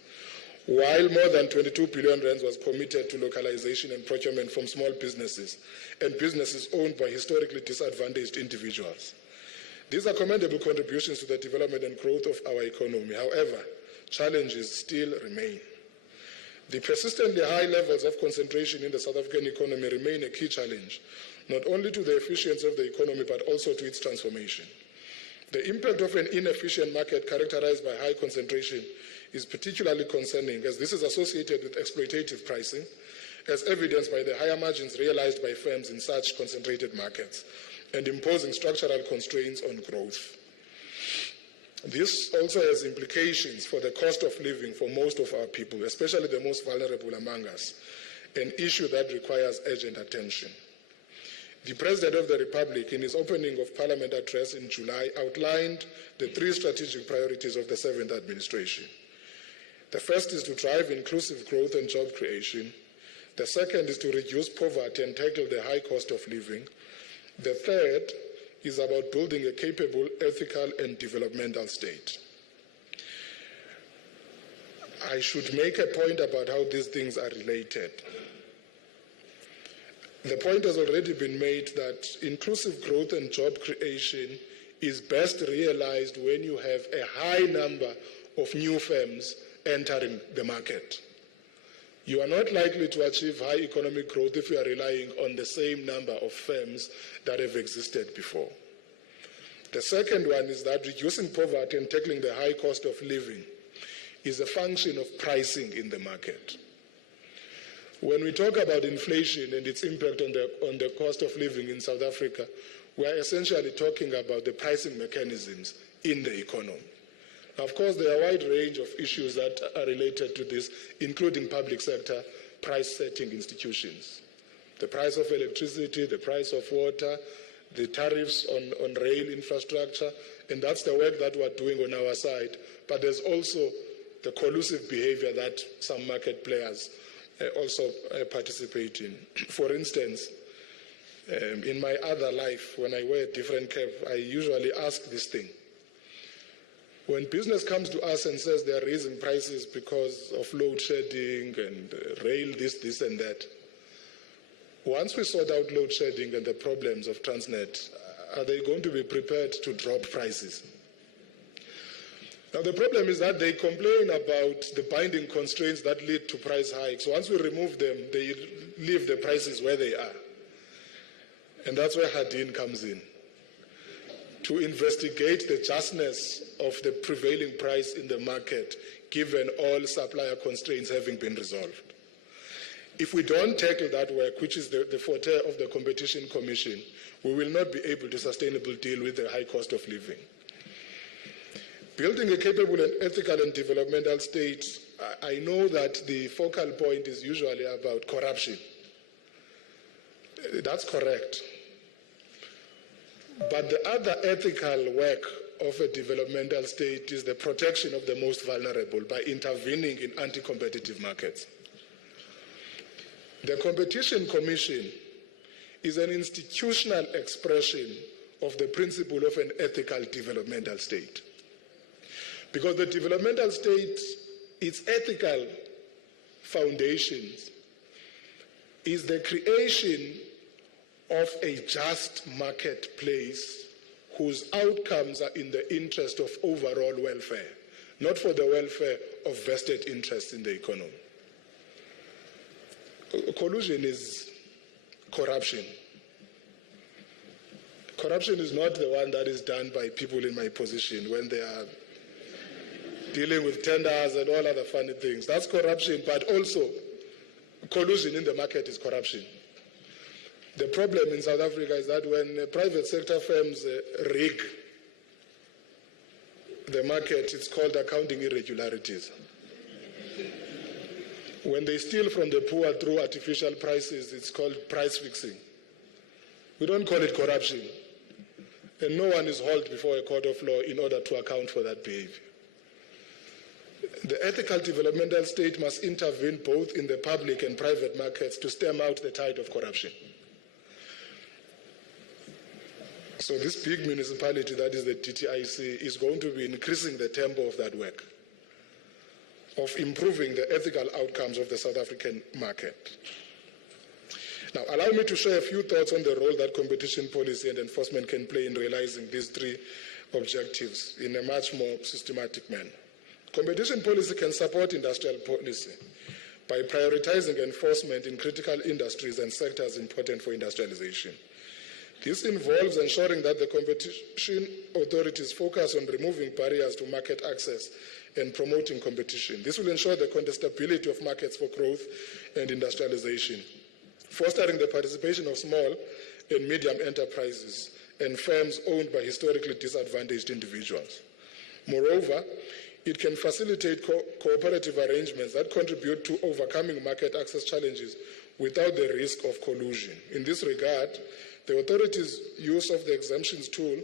while more than 22 billion rands was committed to localization and procurement from small businesses and businesses owned by historically disadvantaged individuals. These are commendable contributions to the development and growth of our economy. However, challenges still remain. The persistently high levels of concentration in the South African economy remain a key challenge, not only to the efficiency of the economy, but also to its transformation. The impact of an inefficient market characterized by high concentration is particularly concerning, as this is associated with exploitative pricing, as evidenced by the higher margins realized by firms in such concentrated markets, and imposing structural constraints on growth. This also has implications for the cost of living for most of our people, especially the most vulnerable among us, an issue that requires urgent attention. The President of the Republic, in his opening of Parliament address in July, outlined the 3 strategic priorities of the 7th administration. The first is to drive inclusive growth and job creation. The second is to reduce poverty and tackle the high cost of living. The third is about building a capable, ethical, and developmental state. I should make a point about how these things are related. The point has already been made that inclusive growth and job creation is best realized when you have a high number of new firms entering the market. You are not likely to achieve high economic growth if you are relying on the same number of firms that have existed before. The second one is that reducing poverty and tackling the high cost of living is a function of pricing in the market. When we talk about inflation and its impact on the cost of living in South Africa, we are essentially talking about the pricing mechanisms in the economy. Now, of course, there are a wide range of issues that are related to this, including public sector price-setting institutions. The price of electricity, the price of water, the tariffs on rail infrastructure, and that's the work that we're doing on our side. But there's also the collusive behavior that some market players also participate in. For instance, in my other life, when I wear a different cap, I usually ask this thing. When business comes to us and says they are raising prices because of load shedding and rail, this and that, once we sort out load shedding and the problems of Transnet, are they going to be prepared to drop prices? Now, the problem is that they complain about the binding constraints that lead to price hikes. Once we remove them, they leave the prices where they are. And that's where Hadin comes in, to investigate the justness of the prevailing price in the market, given all supplier constraints having been resolved. If we don't tackle that work, which is the forte of the Competition Commission, we will not be able to sustainably deal with the high cost of living. Building a capable and ethical and developmental state, I know that the focal point is usually about corruption. That's correct. But the other ethical work of a developmental state is the protection of the most vulnerable by intervening in anti-competitive markets. The Competition Commission is an institutional expression of the principle of an ethical developmental state. Because the developmental state, its ethical foundations, is the creation of a just marketplace whose outcomes are in the interest of overall welfare, not for the welfare of vested interests in the economy. Collusion is corruption. Corruption is not the one that is done by people in my position when they are dealing with tenders and all other funny things. That's corruption, but also collusion in the market is corruption. The problem in South Africa is that when private sector firms rig the market, it's called accounting irregularities. When they steal from the poor through artificial prices, it's called price fixing. We don't call it corruption. And no one is hauled before a court of law in order to account for that behavior. The ethical developmental state must intervene both in the public and private markets to stem out the tide of corruption. So this big municipality that is the DTIC is going to be increasing the tempo of that work, of improving the ethical outcomes of the South African market. Now, allow me to share a few thoughts on the role that competition policy and enforcement can play in realizing these 3 objectives in a much more systematic manner. Competition policy can support industrial policy by prioritizing enforcement in critical industries and sectors important for industrialization. This involves ensuring that the competition authorities focus on removing barriers to market access and promoting competition. This will ensure the contestability of markets for growth and industrialization, fostering the participation of small and medium enterprises and firms owned by historically disadvantaged individuals. Moreover, it can facilitate cooperative arrangements that contribute to overcoming market access challenges without the risk of collusion. In this regard, the authorities' use of the exemptions tool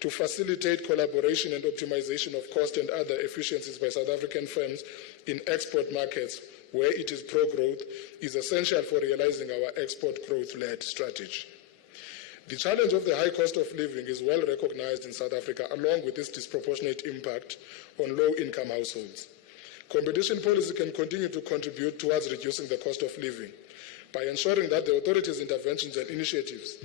to facilitate collaboration and optimization of cost and other efficiencies by South African firms in export markets where it is pro-growth is essential for realizing our export growth-led strategy. The challenge of the high cost of living is well recognized in South Africa, along with its disproportionate impact on low-income households. Competition policy can continue to contribute towards reducing the cost of living by ensuring that the authorities' interventions and initiatives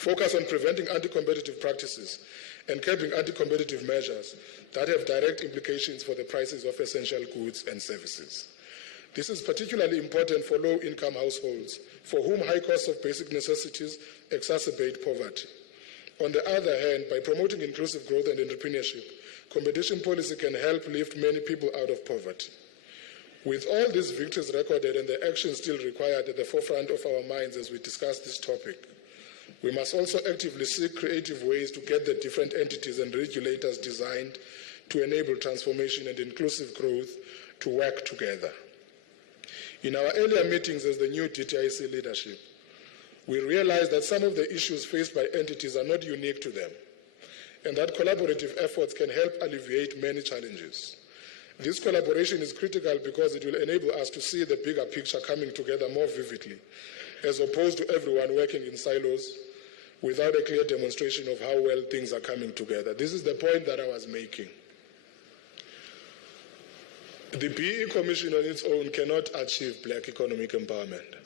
focus on preventing anti-competitive practices and curbing anti-competitive measures that have direct implications for the prices of essential goods and services. This is particularly important for low-income households, for whom high costs of basic necessities exacerbate poverty. On the other hand, by promoting inclusive growth and entrepreneurship, competition policy can help lift many people out of poverty. With all these victories recorded and the action still required at the forefront of our minds as we discuss this topic, we must also actively seek creative ways to get the different entities and regulators designed to enable transformation and inclusive growth to work together. In our earlier meetings as the new DTIC leadership, we realized that some of the issues faced by entities are not unique to them, and that collaborative efforts can help alleviate many challenges. This collaboration is critical because it will enable us to see the bigger picture coming together more vividly, as opposed to everyone working in silos without a clear demonstration of how well things are coming together. This is the point that I was making. The BEE Commission on its own cannot achieve black economic empowerment.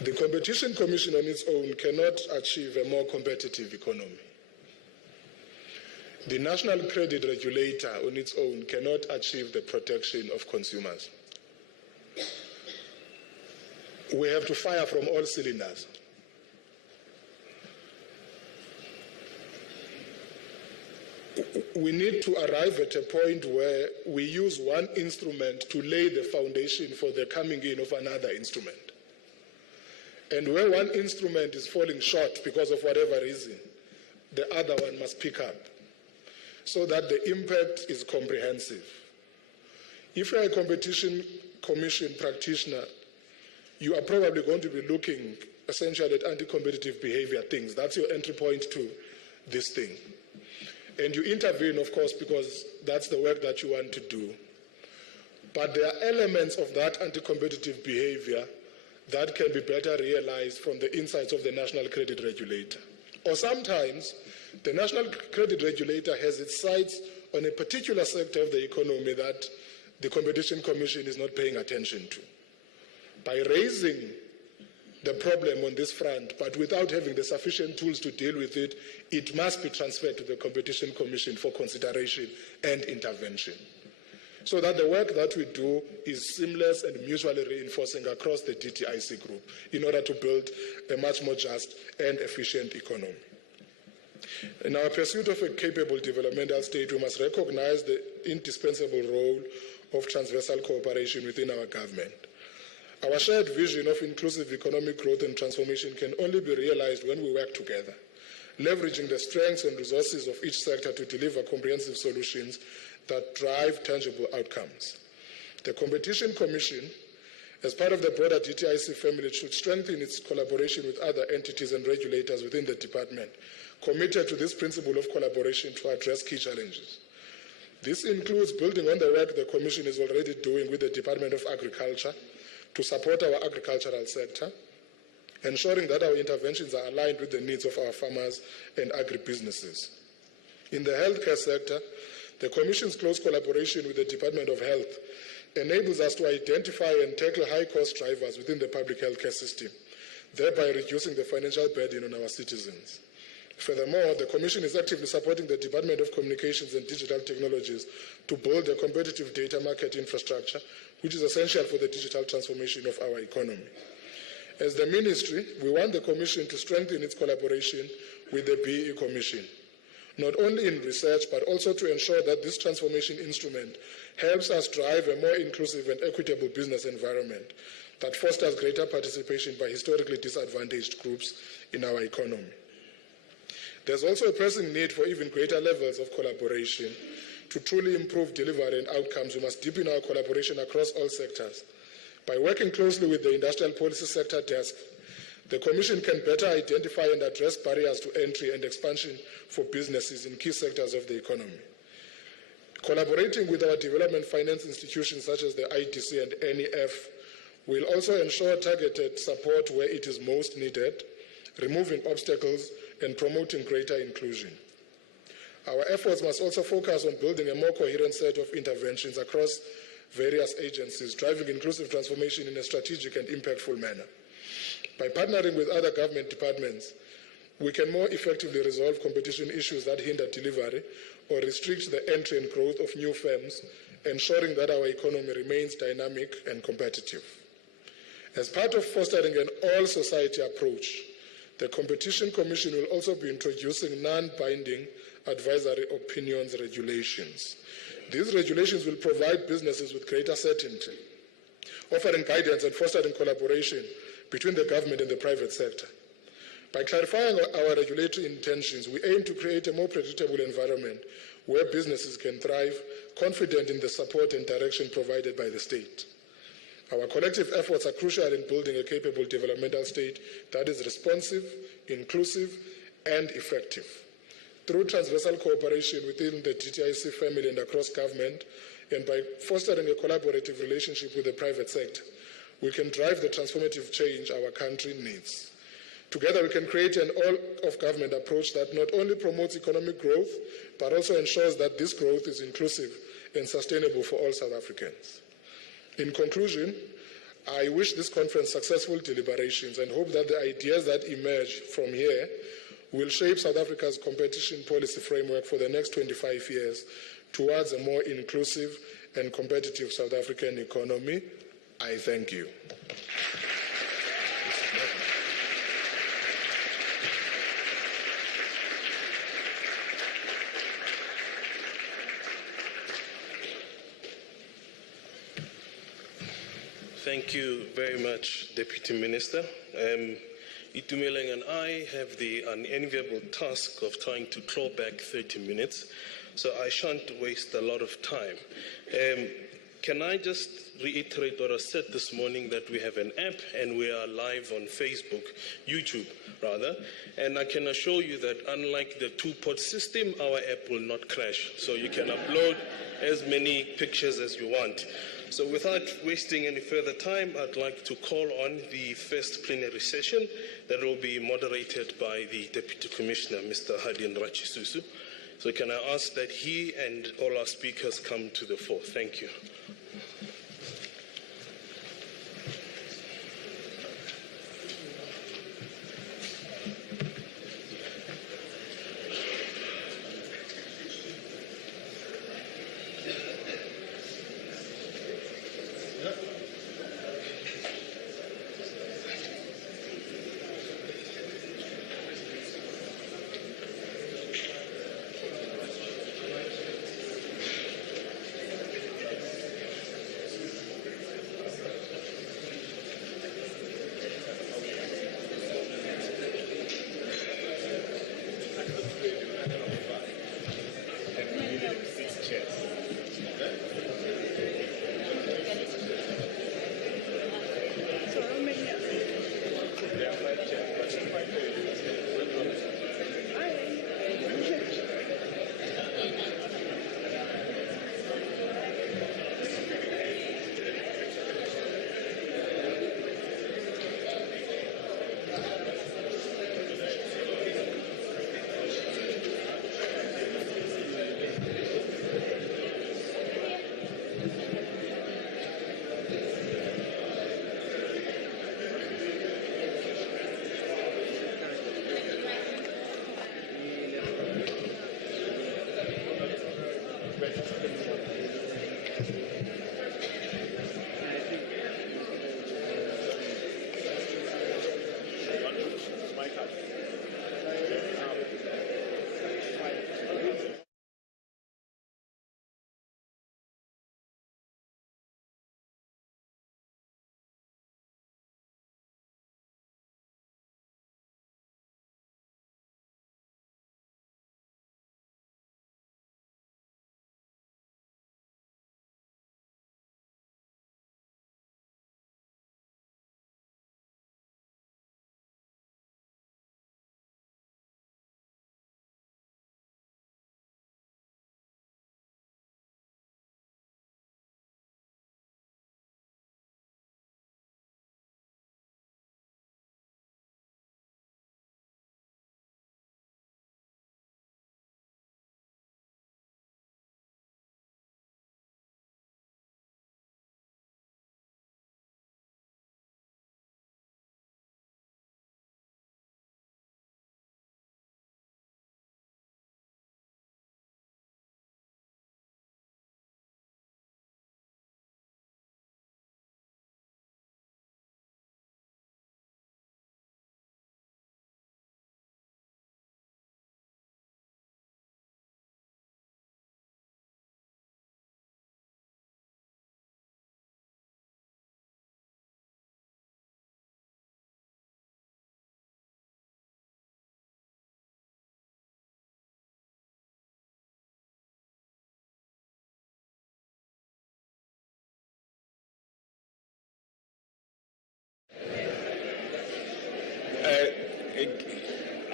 The Competition Commission on its own cannot achieve a more competitive economy. The National Credit Regulator on its own cannot achieve the protection of consumers. We have to fire from all cylinders. We need to arrive at a point where we use one instrument to lay the foundation for the coming in of another instrument. And where one instrument is falling short because of whatever reason, the other one must pick up so that the impact is comprehensive. If you're a competition commission practitioner, you are probably going to be looking essentially at anti-competitive behavior things. That's your entry point to this thing. And you intervene, of course, because that's the work that you want to do. But there are elements of that anti-competitive behavior that can be better realized from the insights of the National Credit Regulator. Or sometimes, the National Credit Regulator has its sights on a particular sector of the economy that the Competition Commission is not paying attention to. By raising the problem on this front, but without having the sufficient tools to deal with it, it must be transferred to the Competition Commission for consideration and intervention, so that the work that we do is seamless and mutually reinforcing across the DTIC group in order to build a much more just and efficient economy. In our pursuit of a capable developmental state, we must recognize the indispensable role of transversal cooperation within our government. Our shared vision of inclusive economic growth and transformation can only be realized when we work together, leveraging the strengths and resources of each sector to deliver comprehensive solutions that drive tangible outcomes. The Competition Commission, as part of the broader DTIC family, should strengthen its collaboration with other entities and regulators within the department, committed to this principle of collaboration to address key challenges. This includes building on the work the Commission is already doing with the Department of Agriculture to support our agricultural sector, ensuring that our interventions are aligned with the needs of our farmers and agribusinesses. In the healthcare sector, the Commission's close collaboration with the Department of Health enables us to identify and tackle high-cost drivers within the public healthcare system, thereby reducing the financial burden on our citizens. Furthermore, the Commission is actively supporting the Department of Communications and Digital Technologies to build a competitive data market infrastructure, which is essential for the digital transformation of our economy. As the Ministry, we want the Commission to strengthen its collaboration with the BEE Commission, not only in research, but also to ensure that this transformation instrument helps us drive a more inclusive and equitable business environment that fosters greater participation by historically disadvantaged groups in our economy. There's also a pressing need for even greater levels of collaboration. To truly improve delivery and outcomes, we must deepen our collaboration across all sectors. By working closely with the Industrial Policy Sector Desk, the Commission can better identify and address barriers to entry and expansion for businesses in key sectors of the economy. Collaborating with our development finance institutions such as the IDC and NEF will also ensure targeted support where it is most needed, removing obstacles and promoting greater inclusion. Our efforts must also focus on building a more coherent set of interventions across various agencies, driving inclusive transformation in a strategic and impactful manner. By partnering with other government departments, we can more effectively resolve competition issues that hinder delivery or restrict the entry and growth of new firms, ensuring that our economy remains dynamic and competitive. As part of fostering an all-society approach, the Competition Commission will also be introducing non-binding advisory opinions regulations. These regulations will provide businesses with greater certainty, offering guidance and fostering collaboration between the government and the private sector. By clarifying our regulatory intentions, we aim to create a more predictable environment where businesses can thrive, confident in the support and direction provided by the state. Our collective efforts are crucial in building a capable developmental state that is responsive, inclusive, and effective. Through transversal cooperation within the DTIC family and across government, and by fostering a collaborative relationship with the private sector, we can drive the transformative change our country needs. Together, we can create an all-of-government approach that not only promotes economic growth, but also ensures that this growth is inclusive and sustainable for all South Africans. In conclusion, I wish this conference successful deliberations and hope that the ideas that emerge from here will shape South Africa's competition policy framework for the next 25 years towards a more inclusive and competitive South African economy. I thank you. Thank you very much, Deputy Minister. Itumeleng and I have the unenviable task of trying to claw back 30 minutes, so I shan't waste a lot of time. Can I just reiterate what I said this morning, that we have an app and we are live on Facebook, YouTube rather, and I can assure you that unlike the two-pod system, our app will not crash, so you can upload as many pictures as you want. So without wasting any further time, I'd like to call on the first plenary session that will be moderated by the Deputy Commissioner, Mr. Hadin Rachisusu. So can I ask that he and all our speakers come to the fore? Thank you.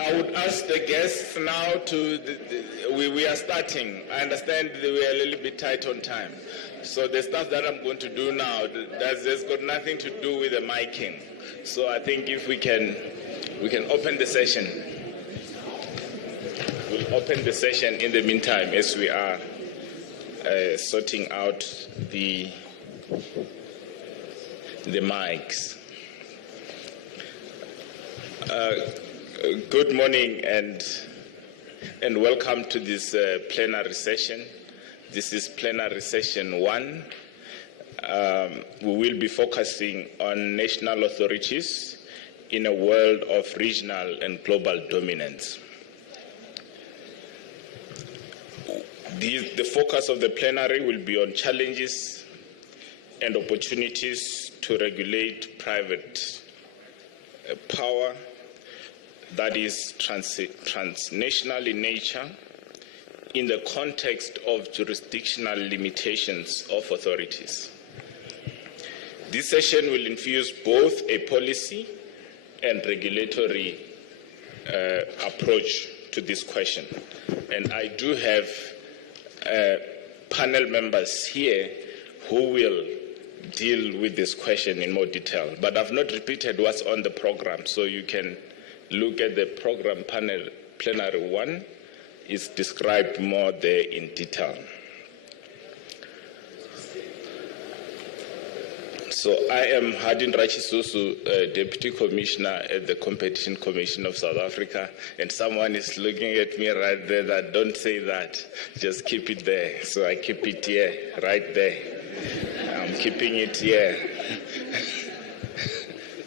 I would ask the guests now we are starting. I understand that we are a little bit tight on time. So the stuff that I'm going to do now, that's got nothing to do with the miking. So I think if we can open the session. We'll open the session in the meantime as we are sorting out the mics. Good morning and welcome to this plenary session. This is plenary session 1. We will be focusing on national authorities in a world of regional and global dominance. The focus of the plenary will be on challenges and opportunities to regulate private power that is transnational in nature in the context of jurisdictional limitations of authorities. This session will infuse both a policy and regulatory approach to this question. And I do have panel members here who will deal with this question in more detail. But I've not repeated what's on the program, so you can look at the program panel plenary 1. It's described more there in detail. So I am Hardin Rachisusu, Deputy Commissioner at the Competition Commission of South Africa, and someone is looking at me right there that don't say that, just keep it there. So I keep it here, right there. I'm keeping it here.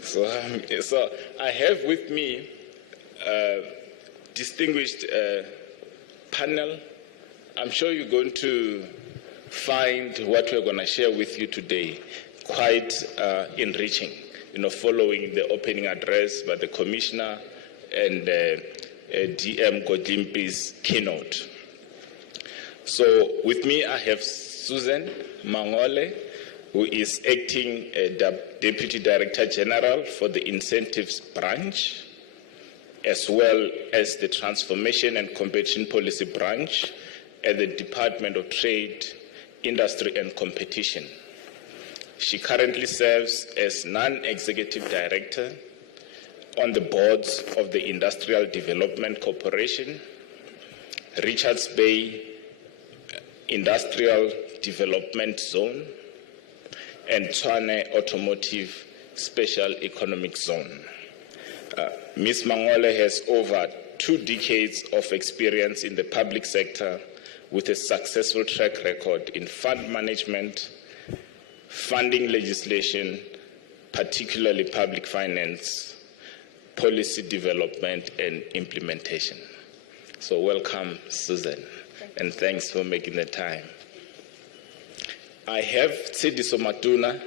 So I have with me a distinguished panel. I'm sure you're going to find what we're going to share with you today quite enriching, following the opening address by the Commissioner and DM Godlimpi's keynote. So with me I have Susan Mangole, who is acting Deputy Director General for the Incentives Branch, as well as the Transformation and Competition Policy Branch at the Department of Trade, Industry and Competition. She currently serves as Non-Executive Director on the boards of the Industrial Development Corporation, Richards Bay Industrial Development Zone, and Tshwane Automotive Special Economic Zone. Ms. Mangole has over 2 decades of experience in the public sector with a successful track record in fund management, funding legislation, particularly public finance, policy development and implementation. So welcome, Susan, and thanks for making the time. I have Tshidiso Matuna.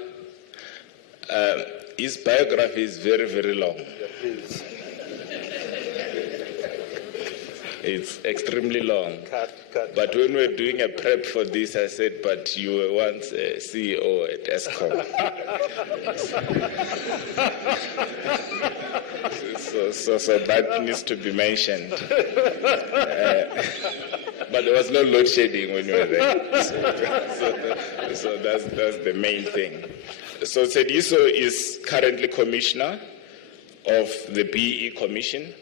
His biography is very, very long. It's extremely long. But when we were doing a prep for this, I said, but you were once a CEO at ESCOM. So that needs to be mentioned. But there was no load shedding when you were there. So that's the main thing. So Tshidiso is currently Commissioner of the BEE Commission.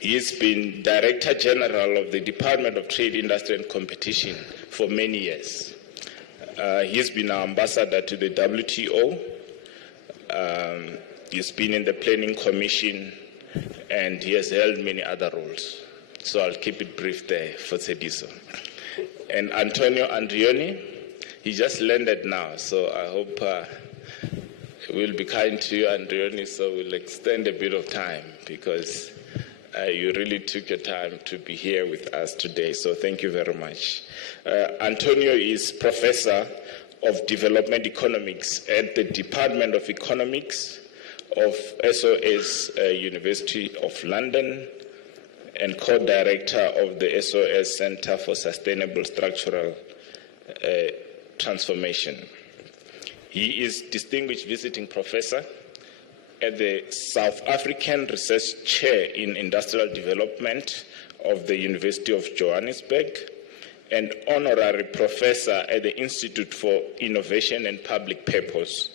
He's been Director General of the Department of Trade, Industry and Competition for many years. He's been our ambassador to the WTO. He's been in the Planning Commission, and he has held many other roles. So I'll keep it brief there for Tshidiso. And Antonio Andrioni, he just landed now, so I hope we'll be kind to you, Andrioni, so we'll extend a bit of time because you really took your time to be here with us today, so thank you very much. Antonio is Professor of Development Economics at the Department of Economics of SOS University of London and co-director of the SOS Center for Sustainable Structural Transformation. He is Distinguished Visiting Professor as the South African Research Chair in Industrial Development of the University of Johannesburg and Honorary Professor at the Institute for Innovation and Public Purpose,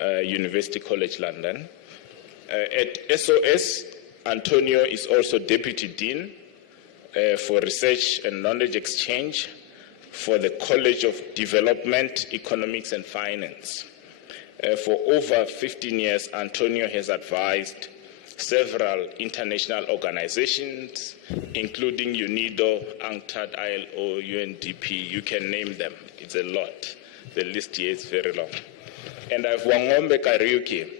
University College London. At SOS, Antonio is also Deputy Dean for Research and Knowledge Exchange for the College of Development, Economics and Finance. For over 15 years, Antonio has advised several international organizations, including UNIDO, UNCTAD, ILO, UNDP, you can name them. It's a lot. The list here is very long. And I have Wangombe Kariuki.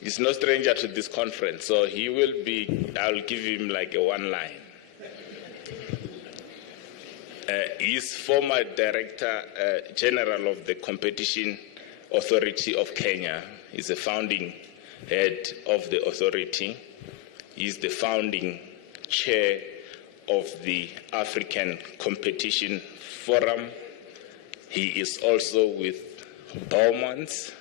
He's no stranger to this conference, so I'll give him like a one line. He's former Director General of the Competition Authority of Kenya. He's the founding head of the authority. He's the founding chair of the African Competition Forum. He is also with Bowmans,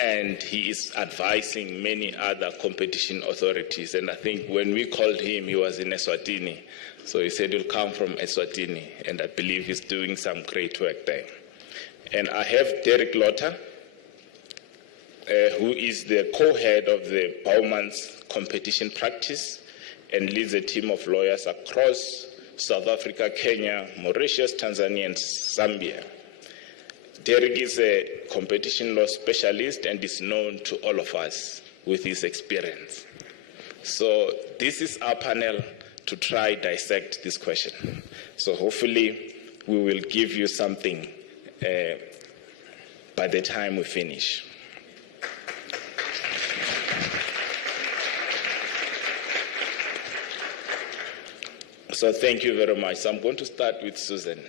and he is advising many other competition authorities. And I think when we called him, he was in Eswatini. So he said he'll come from Eswatini, and I believe he's doing some great work there. And I have Derek Lotter, who is the co-head of the Bowmans competition practice and leads a team of lawyers across South Africa, Kenya, Mauritius, Tanzania, and Zambia. Derek is a competition law specialist and is known to all of us with his experience. So this is our panel to try dissect this question. So hopefully we will give you something by the time we finish. So thank you very much. So I'm going to start with Susan.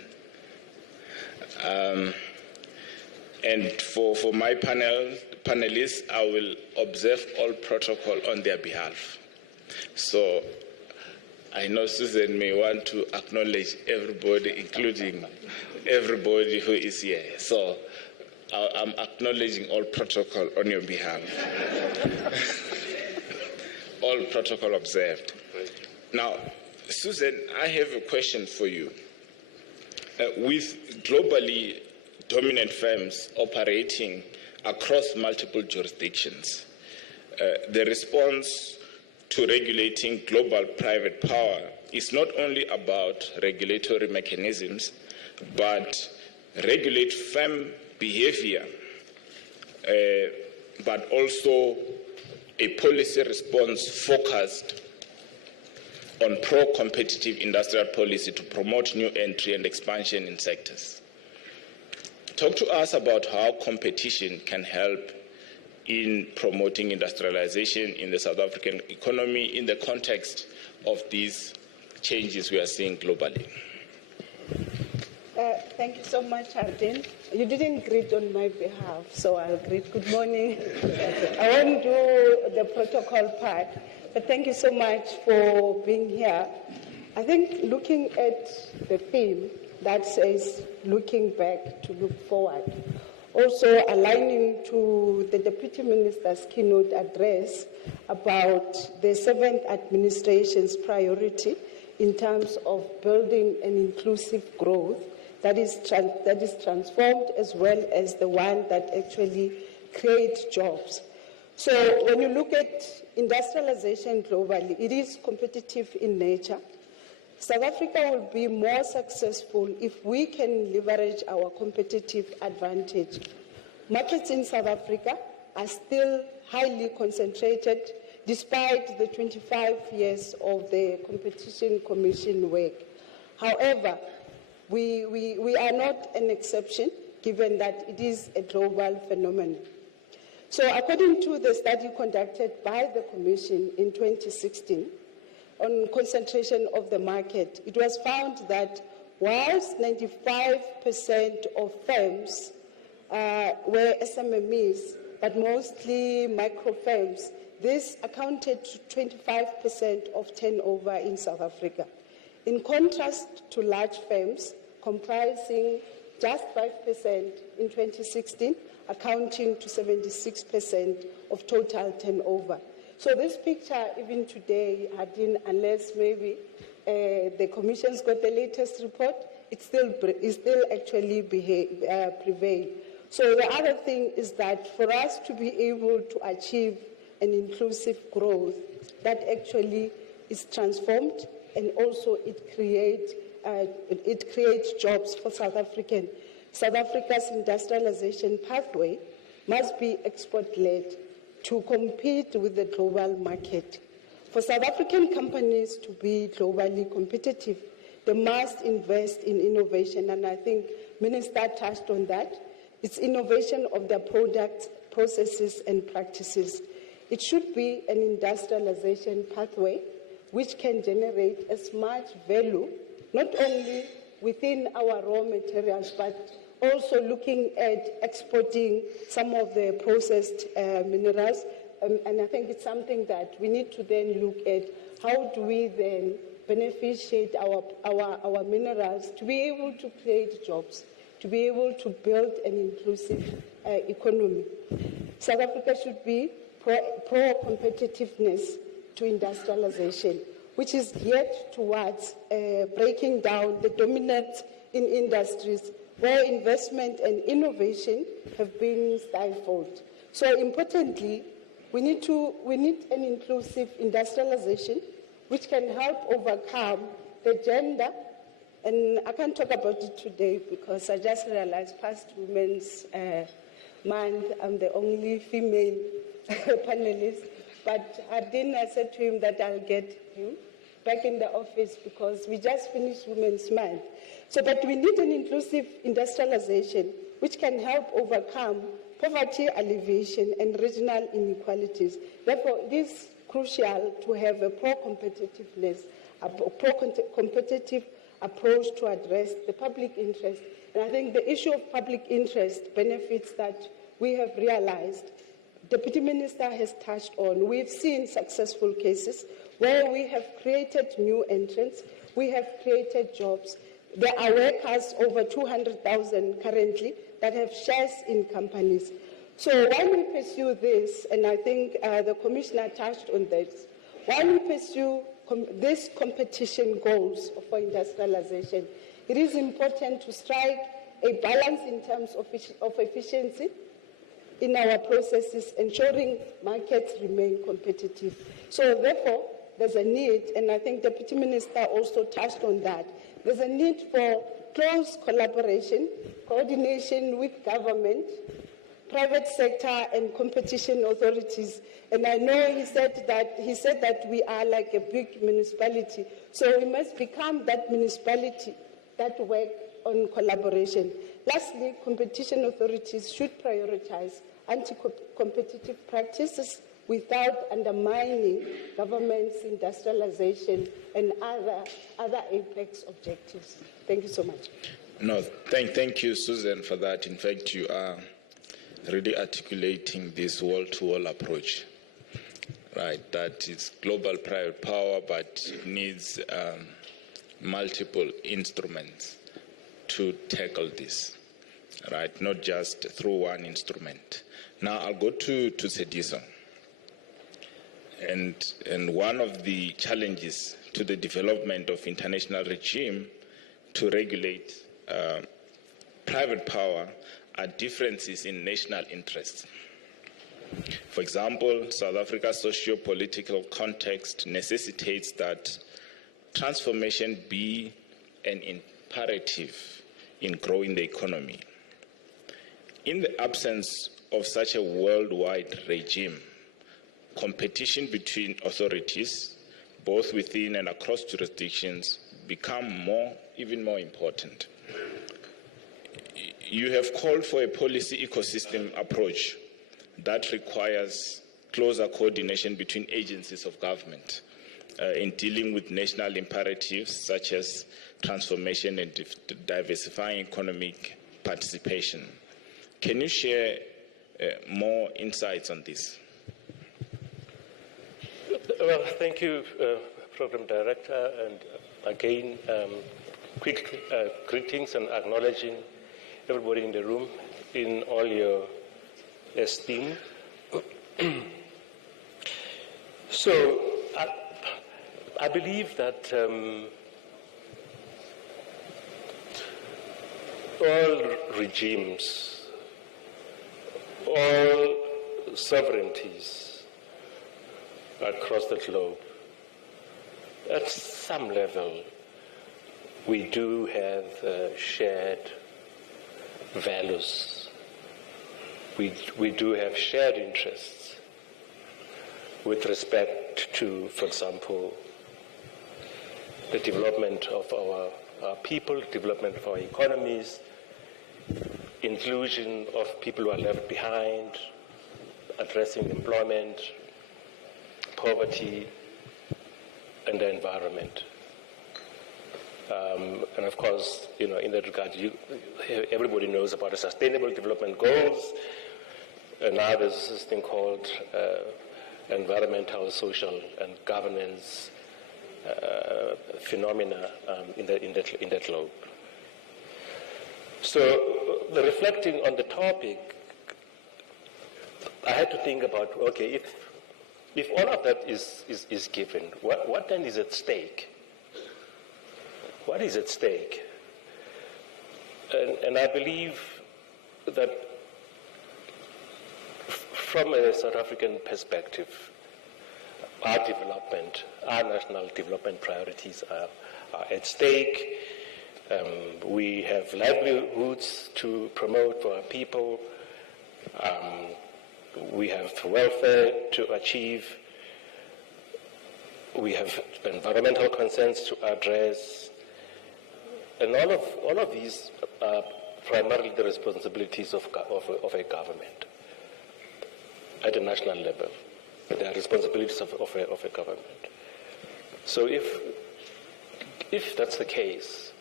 And for my panelists, I will observe all protocol on their behalf. So I know Susan may want to acknowledge everybody, including everybody who is here. So I'm acknowledging all protocol on your behalf. All protocol observed. Now, Susan, I have a question for you. With globally dominant firms operating across multiple jurisdictions, the response to regulating global private power is not only about regulatory mechanisms, but regulate firm behavior, but also a policy response focused on pro-competitive industrial policy to promote new entry and expansion in sectors. Talk to us about how competition can help in promoting industrialization in the South African economy in the context of these changes we are seeing globally. Thank you so much, Hardin. You didn't greet on my behalf, so I'll greet. Good morning. I won't do the protocol part, but thank you so much for being here. I think looking at the theme that says looking back to look forward, also aligning to the Deputy Minister's keynote address about the 7th administration's priority in terms of building an inclusive growth that is transformed, as well as the one that actually creates jobs. So when you look at industrialization globally, it is competitive in nature. South Africa will be more successful if we can leverage our competitive advantage. Markets in South Africa are still highly concentrated despite the 25 years of the Competition Commission work. However, we are not an exception, given that it is a global phenomenon. So according to the study conducted by the Commission in 2016 on concentration of the market, it was found that whilst 95% of firms were SMMEs, but mostly micro firms, this accounted to 25% of turnover in South Africa. In contrast to large firms, comprising just 5% in 2016, accounting to 76% of total turnover. So this picture, even today, unless maybe the Commission's got the latest report, it still actually prevail. So the other thing is that for us to be able to achieve an inclusive growth that actually is transformed, and also it creates jobs for South African. South Africa's industrialization pathway must be export-led to compete with the global market. For South African companies to be globally competitive, they must invest in innovation, and I think Minister touched on that. It's innovation of their products, processes, and practices. It should be an industrialization pathway which can generate as much value, not only within our raw materials, but also looking at exporting some of the processed minerals. And I think it's something that we need to then look at. How do we then beneficiate our minerals to be able to create jobs, to be able to build an inclusive economy? South Africa should be pro-competitiveness to industrialization, which is geared towards breaking down the dominance in industries where investment and innovation have been stifled. So importantly, we need an inclusive industrialization which can help overcome the gender, and I can't talk about it today because I just realized past Women's Month, I'm the only female panelist, but I said to him that I'll get him back in the office because we just finished Women's Month. So, but we need an inclusive industrialization which can help overcome poverty alleviation and regional inequalities. Therefore, it is crucial to have a pro-competitive approach to address the public interest. And I think the issue of public interest benefits that we have realized, Deputy Minister has touched on. We've seen successful cases where we have created new entrants, we have created jobs. There are workers, over 200,000 currently, that have shares in companies. So while we pursue this, and I think the Commissioner touched on this, while we pursue these competition goals for industrialization, it is important to strike a balance in terms of efficiency in our processes, ensuring markets remain competitive. So therefore, there's a need, and I think Deputy Minister also touched on that, there's a need for close collaboration, coordination with government, private sector, and competition authorities. And I know he said that we are like a big municipality, so we must become that municipality that work on collaboration. Lastly, competition authorities should prioritize anti-competitive practices without undermining government's industrialization and other apex objectives. Thank you so much. No, thank you, Susan, for that. In fact, you are really articulating this wall-to-wall approach, right? That is global private power, but it needs multiple instruments to tackle this, right? Not just through one instrument. Now I'll go to Sediso. And one of the challenges to the development of international regime to regulate private power are differences in national interests. For example, South Africa's socio-political context necessitates that transformation be an imperative in growing the economy. In the absence of such a worldwide regime, competition between authorities, both within and across jurisdictions, become even more important. You have called for a policy ecosystem approach that requires closer coordination between agencies of government in dealing with national imperatives such as transformation and diversifying economic participation. Can you share more insights on this? Well, thank you, Program Director, and again, quick greetings and acknowledging everybody in the room in all your esteem. So I believe that all regimes, all sovereignties across the globe, at some level, we do have shared values. We do have shared interests with respect to, for example, the development of our people, development of our economies, inclusion of people who are left behind, addressing employment, poverty, and the environment. And of course, in that regard, everybody knows about the Sustainable Development Goals, and now there's this thing called environmental, social, and governance phenomena in the globe. So, reflecting on the topic, I had to think about, okay, if all of that is given, what then is at stake? What is at stake? And I believe that from a South African perspective, our development, our national development priorities are at stake. We have livelihoods to promote for our people. We have welfare to achieve. We have environmental concerns to address. And all of these are primarily the responsibilities of a government at a national level. They are responsibilities of a government. So if that's the case,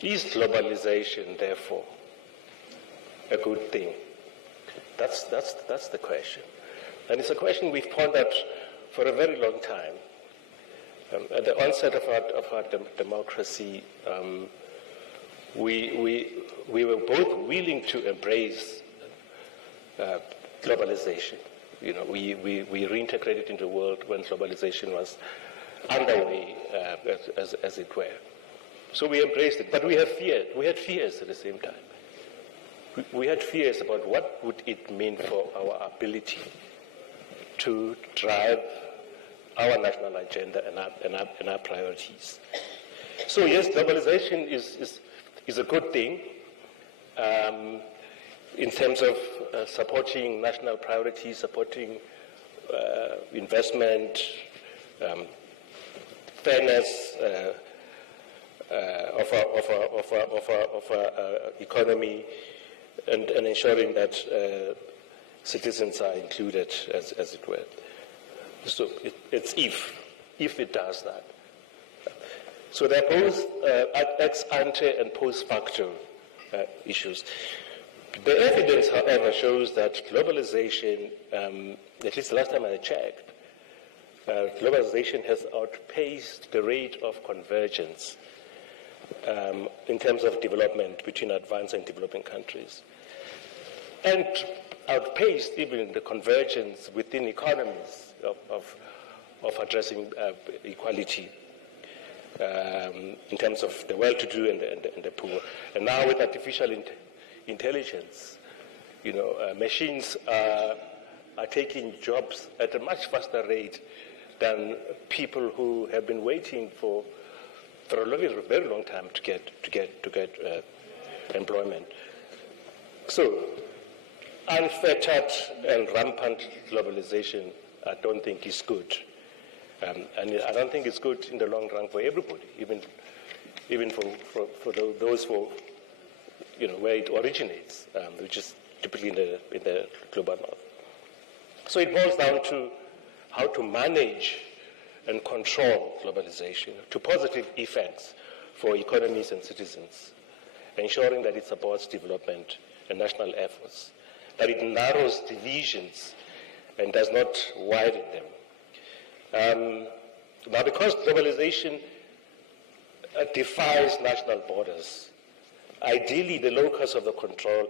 is globalization therefore a good thing? That's the question, and it's a question we've pondered for a very long time. At the onset of our democracy, we were both willing to embrace globalization. We reintegrated into the world when globalization was underway, as it were. So we embraced it, but we had fears at the same time. We had fears about what would it mean for our ability to drive our national agenda and our priorities. So yes, globalization is a good thing in terms of supporting national priorities, supporting investment, fairness of our economy, and ensuring that citizens are included, as it were. So it's if it does that. So there are both ex ante and post facto issues. The evidence, however, shows that globalization, at least the last time I checked, globalization has outpaced the rate of convergence in terms of development between advanced and developing countries, and outpaced even the convergence within economies of addressing equality in terms of the well-to-do and the poor. And now with artificial intelligence, machines are taking jobs at a much faster rate than people who have been waiting for a very long time to get employment. So, unfettered and rampant globalization, I don't think is good, and I don't think it's good in the long run for everybody, even for those where it originates, which is typically in the global north. So it boils down to how to manage and control globalization to positive effects for economies and citizens, ensuring that it supports development and national efforts, that it narrows divisions and does not widen them. Now, because globalization defies national borders, ideally the locus of the control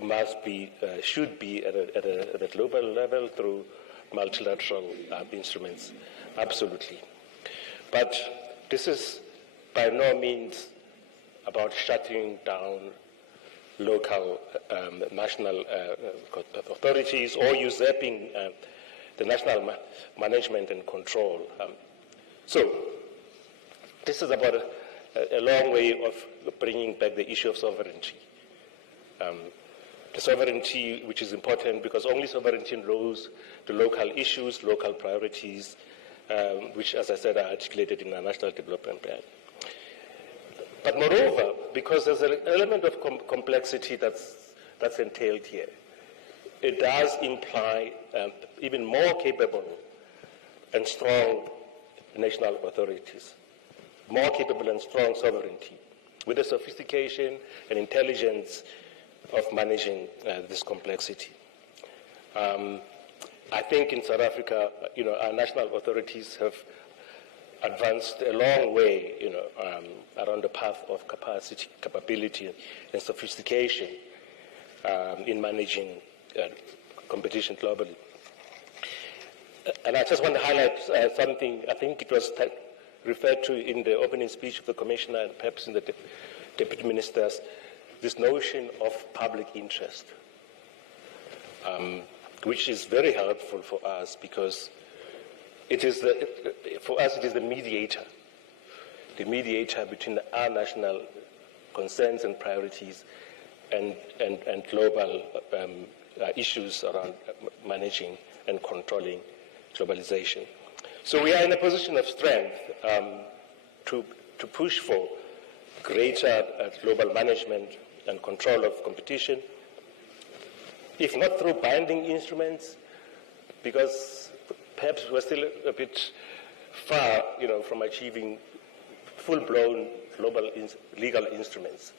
must be, should be at a global level through multilateral instruments, absolutely. But this is by no means about shutting down local, national authorities or usurping the national management and control. So this is about a long way of bringing back the issue of sovereignty. The sovereignty, which is important because only sovereignty knows the local issues, local priorities, which, as I said, are articulated in the National Development Plan. But moreover, because there's an element of complexity that's entailed here, it does imply even more capable and strong national authorities, more capable and strong sovereignty, with the sophistication and intelligence of managing this complexity. I think in South Africa, our national authorities have advanced a long way, around the path of capacity, capability, and sophistication in managing competition globally. And I just want to highlight something. I think it was referred to in the opening speech of the Commissioner and perhaps in the Deputy Ministers, this notion of public interest, which is very helpful for us because for us it is the mediator between our national concerns and priorities and global issues around managing and controlling globalization. So we are in a position of strength to push for greater global management and control of competition, if not through binding instruments, because perhaps we're still a bit far, from achieving full-blown global legal instruments,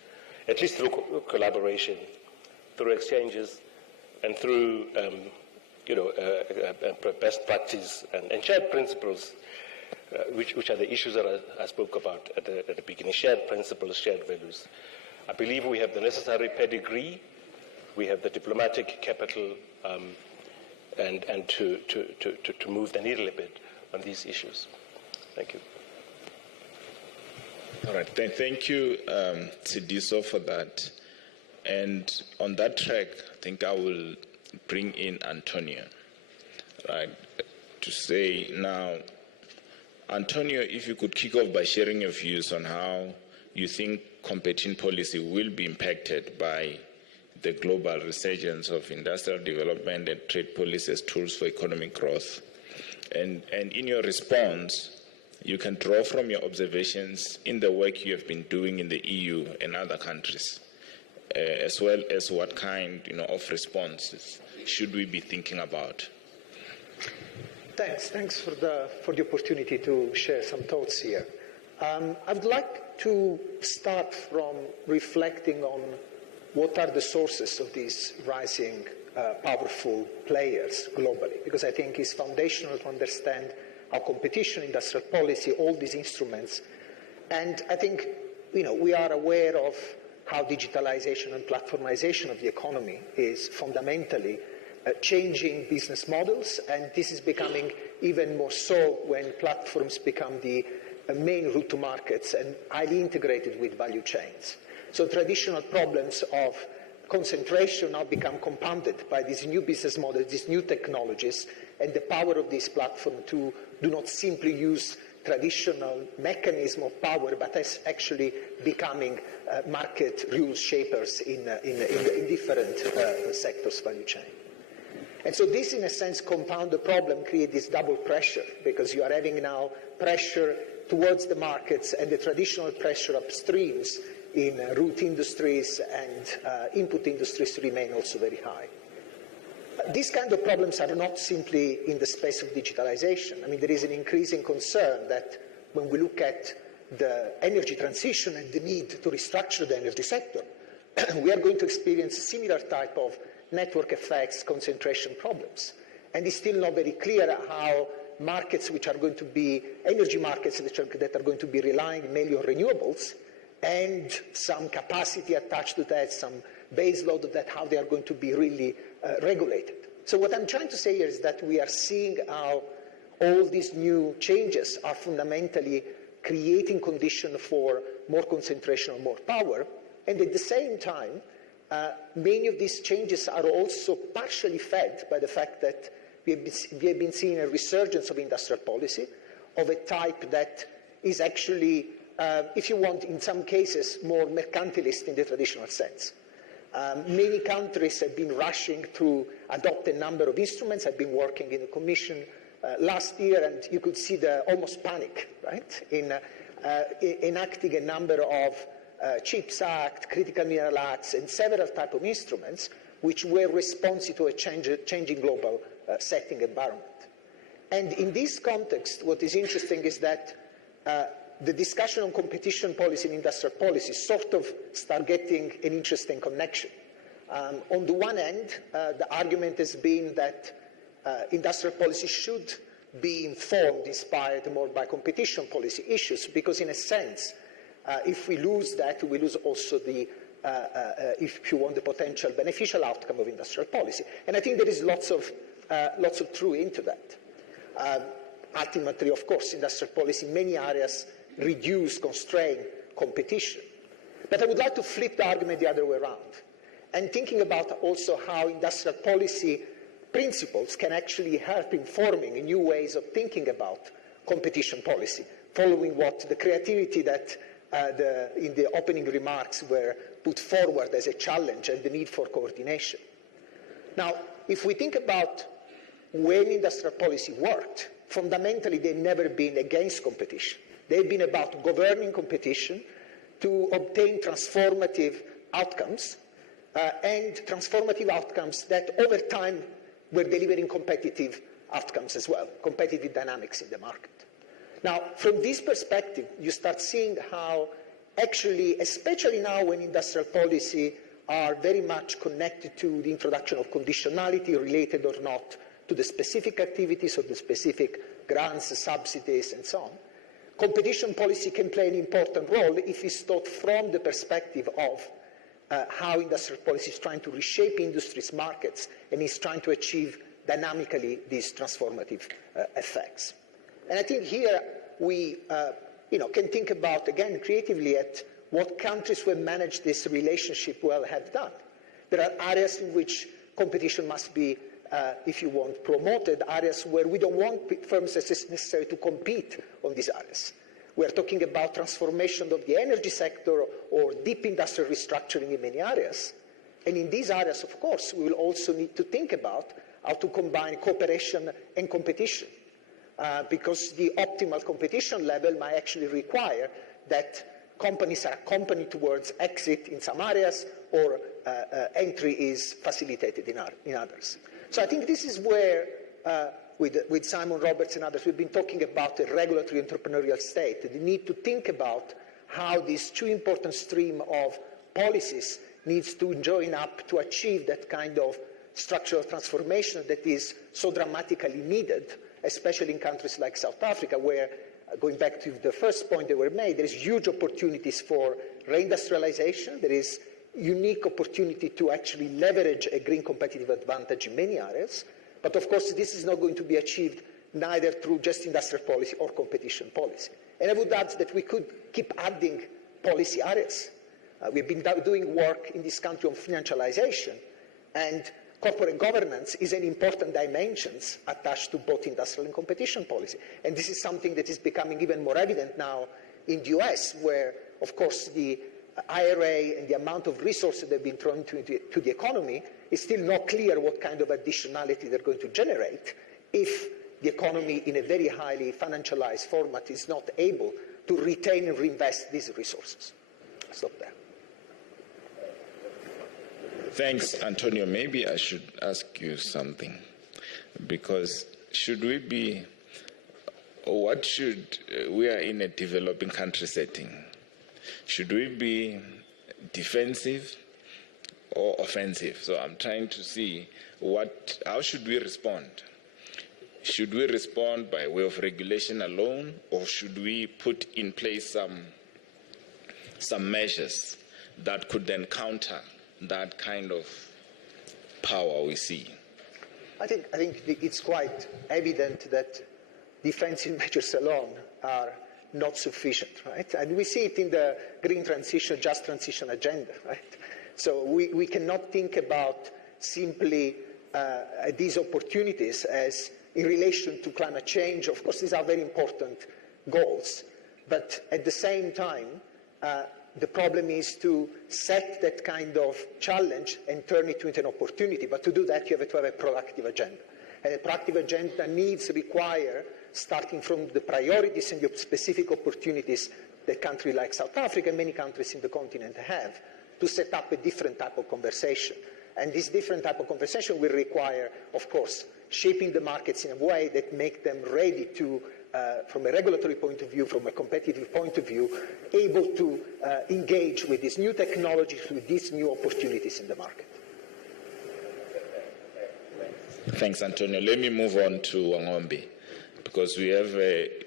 at least through collaboration, through exchanges, and through best practice and shared principles, which are the issues that I spoke about at the beginning. Shared principles, shared values. I believe we have the necessary pedigree, we have the diplomatic capital, and to move the needle a bit on these issues. Thank you. All right. Thank you, Sidiso, for that. And on that track, I think I will bring in Antonio, right, to say now, Antonio, if you could kick off by sharing your views on how you think competition policy will be impacted by the global resurgence of industrial development and trade policy as tools for economic growth. And in your response, you can draw from your observations in the work you have been doing in the EU and other countries, as well as what kind of responses should we be thinking about. Thanks for the opportunity to share some thoughts here. I would like to start from reflecting on what are the sources of these rising powerful players globally, because I think it's foundational to understand how competition, industrial policy, all these instruments, and I think we are aware of how digitalization and platformization of the economy is fundamentally changing business models, and this is becoming even more so when platforms become the main route to markets and highly integrated with value chains. So traditional problems of concentration now become compounded by these new business models, these new technologies, and the power of this platform to do not simply use traditional mechanism of power, but as actually becoming market rule shapers in different sectors value chain. And so this, in a sense, compound the problem, create this double pressure, because you are having now pressure towards the markets and the traditional pressure upstreams in root industries and input industries remain also very high. These kind of problems are not simply in the space of digitalization. I mean, there is an increasing concern that when we look at the energy transition and the need to restructure the energy sector, we are going to experience a similar type of network effects, concentration problems. And it's still not very clear how markets which are going to be, energy markets that are going to be relying mainly on renewables, and some capacity attached to that, some base load of that, how they are going to be really regulated. So what I'm trying to say here is that we are seeing how all these new changes are fundamentally creating conditions for more concentration or more power, and at the same time, many of these changes are also partially fed by the fact that we have been seeing a resurgence of industrial policy of a type that is actually, if you want, in some cases, more mercantilist in the traditional sense. Many countries have been rushing to adopt a number of instruments. I've been working in the Commission last year, and you could see the almost panic, right, in enacting a number of CHIPS Act, Critical Mineral Acts, and several types of instruments which were responsive to a changing global setting environment. And in this context, what is interesting is that the discussion on competition policy and industrial policy sort of start getting an interesting connection. On the one hand, the argument has been that industrial policy should be informed, inspired more by competition policy issues, because in a sense, if we lose that, we lose also the, if you want, the potential beneficial outcome of industrial policy. And I think there is lots of truth into that. Ultimately, of course, industrial policy in many areas reduce, constrain competition. But I would like to flip the argument the other way around, and thinking about also how industrial policy principles can actually help informing new ways of thinking about competition policy, following what the creativity that in the opening remarks were put forward as a challenge and the need for coordination. Now, if we think about when industrial policy worked, fundamentally they've never been against competition. They've been about governing competition to obtain transformative outcomes, and transformative outcomes that over time were delivering competitive outcomes as well, competitive dynamics in the market. Now, from this perspective, you start seeing how actually, especially now when industrial policy are very much connected to the introduction of conditionality related or not to the specific activities or the specific grants, subsidies, and so on, competition policy can play an important role if it's thought from the perspective of how industrial policy is trying to reshape industry's markets and is trying to achieve dynamically these transformative effects. And I think here we can think about, again, creatively at what countries who have managed this relationship well have done. There are areas in which competition must be, if you want, promoted, areas where we don't want firms necessarily to compete on these areas. We are talking about transformation of the energy sector or deep industrial restructuring in many areas. And in these areas, of course, we will also need to think about how to combine cooperation and competition, because the optimal competition level might actually require that companies are accompanied towards exit in some areas or entry is facilitated in others. So I think this is where, with Simon Roberts and others, we've been talking about a regulatory entrepreneurial state, the need to think about how these two important streams of policies needs to join up to achieve that kind of structural transformation that is so dramatically needed, especially in countries like South Africa, where, going back to the first point that were made, there is huge opportunities for reindustrialization. There is unique opportunity to actually leverage a green competitive advantage in many areas. But of course, this is not going to be achieved neither through just industrial policy or competition policy. And I would add that we could keep adding policy areas. We've been doing work in this country on financialization, and corporate governance is an important dimension attached to both industrial and competition policy. And this is something that is becoming even more evident now in the US, where, of course, the IRA and the amount of resources that have been thrown to the economy is still not clear what kind of additionality they're going to generate if the economy in a very highly financialized format is not able to retain and reinvest these resources. I'll stop there. Thanks, Antonio. Maybe I should ask you something, because we are in a developing country setting. Should we be defensive or offensive? So I'm trying to see how should we respond? Should we respond by way of regulation alone, or should we put in place some measures that could then counter that kind of power we see? I think it's quite evident that defensive measures alone are not sufficient, right? And we see it in the green transition, just transition agenda, right? So we cannot think about simply these opportunities as in relation to climate change. Of course, these are very important goals, but at the same time, the problem is to set that kind of challenge and turn it into an opportunity. But to do that, you have to have a proactive agenda. And a proactive agenda require, starting from the priorities and the specific opportunities that countries like South Africa and many countries in the continent have, to set up a different type of conversation. And this different type of conversation will require, of course, shaping the markets in a way that make them ready to, from a regulatory point of view, from a competitive point of view, able to engage with these new technologies, with these new opportunities in the market. Thanks, Antonio. Let me move on to Wangombe, because we have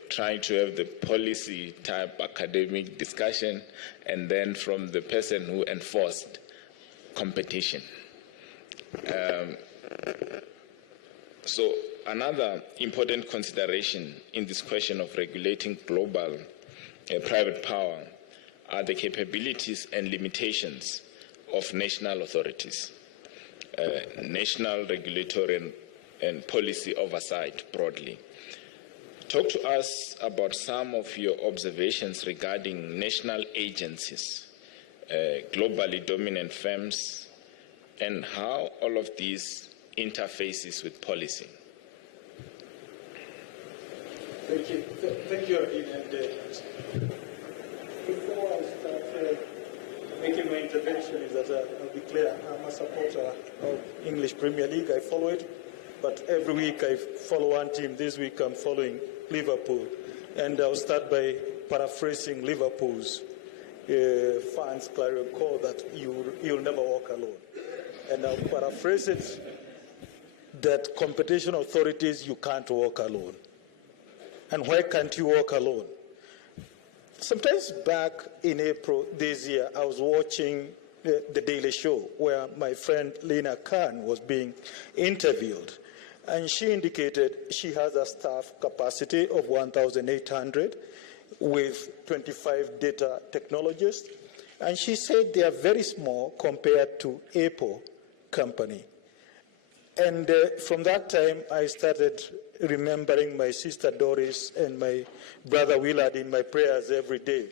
trying to have the policy type academic discussion, and then from the person who enforced competition. So another important consideration in this question of regulating global private power are the capabilities and limitations of national authorities, national regulatory and policy oversight broadly. Talk to us about some of your observations regarding national agencies, globally dominant firms, and how all of these interfaces with policy. Thank you. Thank you, Adine. And before I start making my intervention, is that I'll be clear, I'm a supporter of English Premier League. I follow it, but every week I follow one team. This week I'm following Liverpool. And I'll start by paraphrasing Liverpool's fans' clarion call that you'll never walk alone. And I'll paraphrase it that competition authorities, you can't walk alone. And why can't you walk alone? Sometimes back in April this year, I was watching the Daily Show where my friend Lena Khan was being interviewed. And she indicated she has a staff capacity of 1,800 with 25 data technologists. And she said they are very small compared to Apple company. And from that time, I started remembering my sister Doris and my brother Willard in my prayers every day.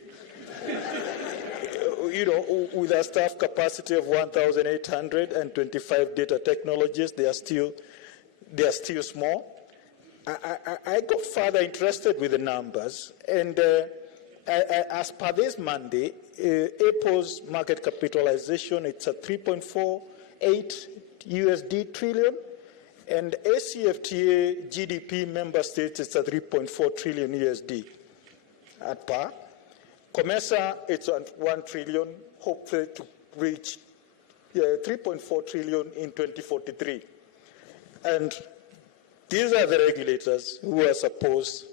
You know, with a staff capacity of 1,800 and 25 data technologists, they are still small. I got further interested with the numbers, and as per this Monday, Apple's market capitalization, it's at 3.48 USD trillion, and ACFTA GDP member states, it's at 3.4 trillion USD at par. COMESA, it's at 1 trillion, hopefully to reach 3.4 trillion in 2043. And these are the regulators who are supposed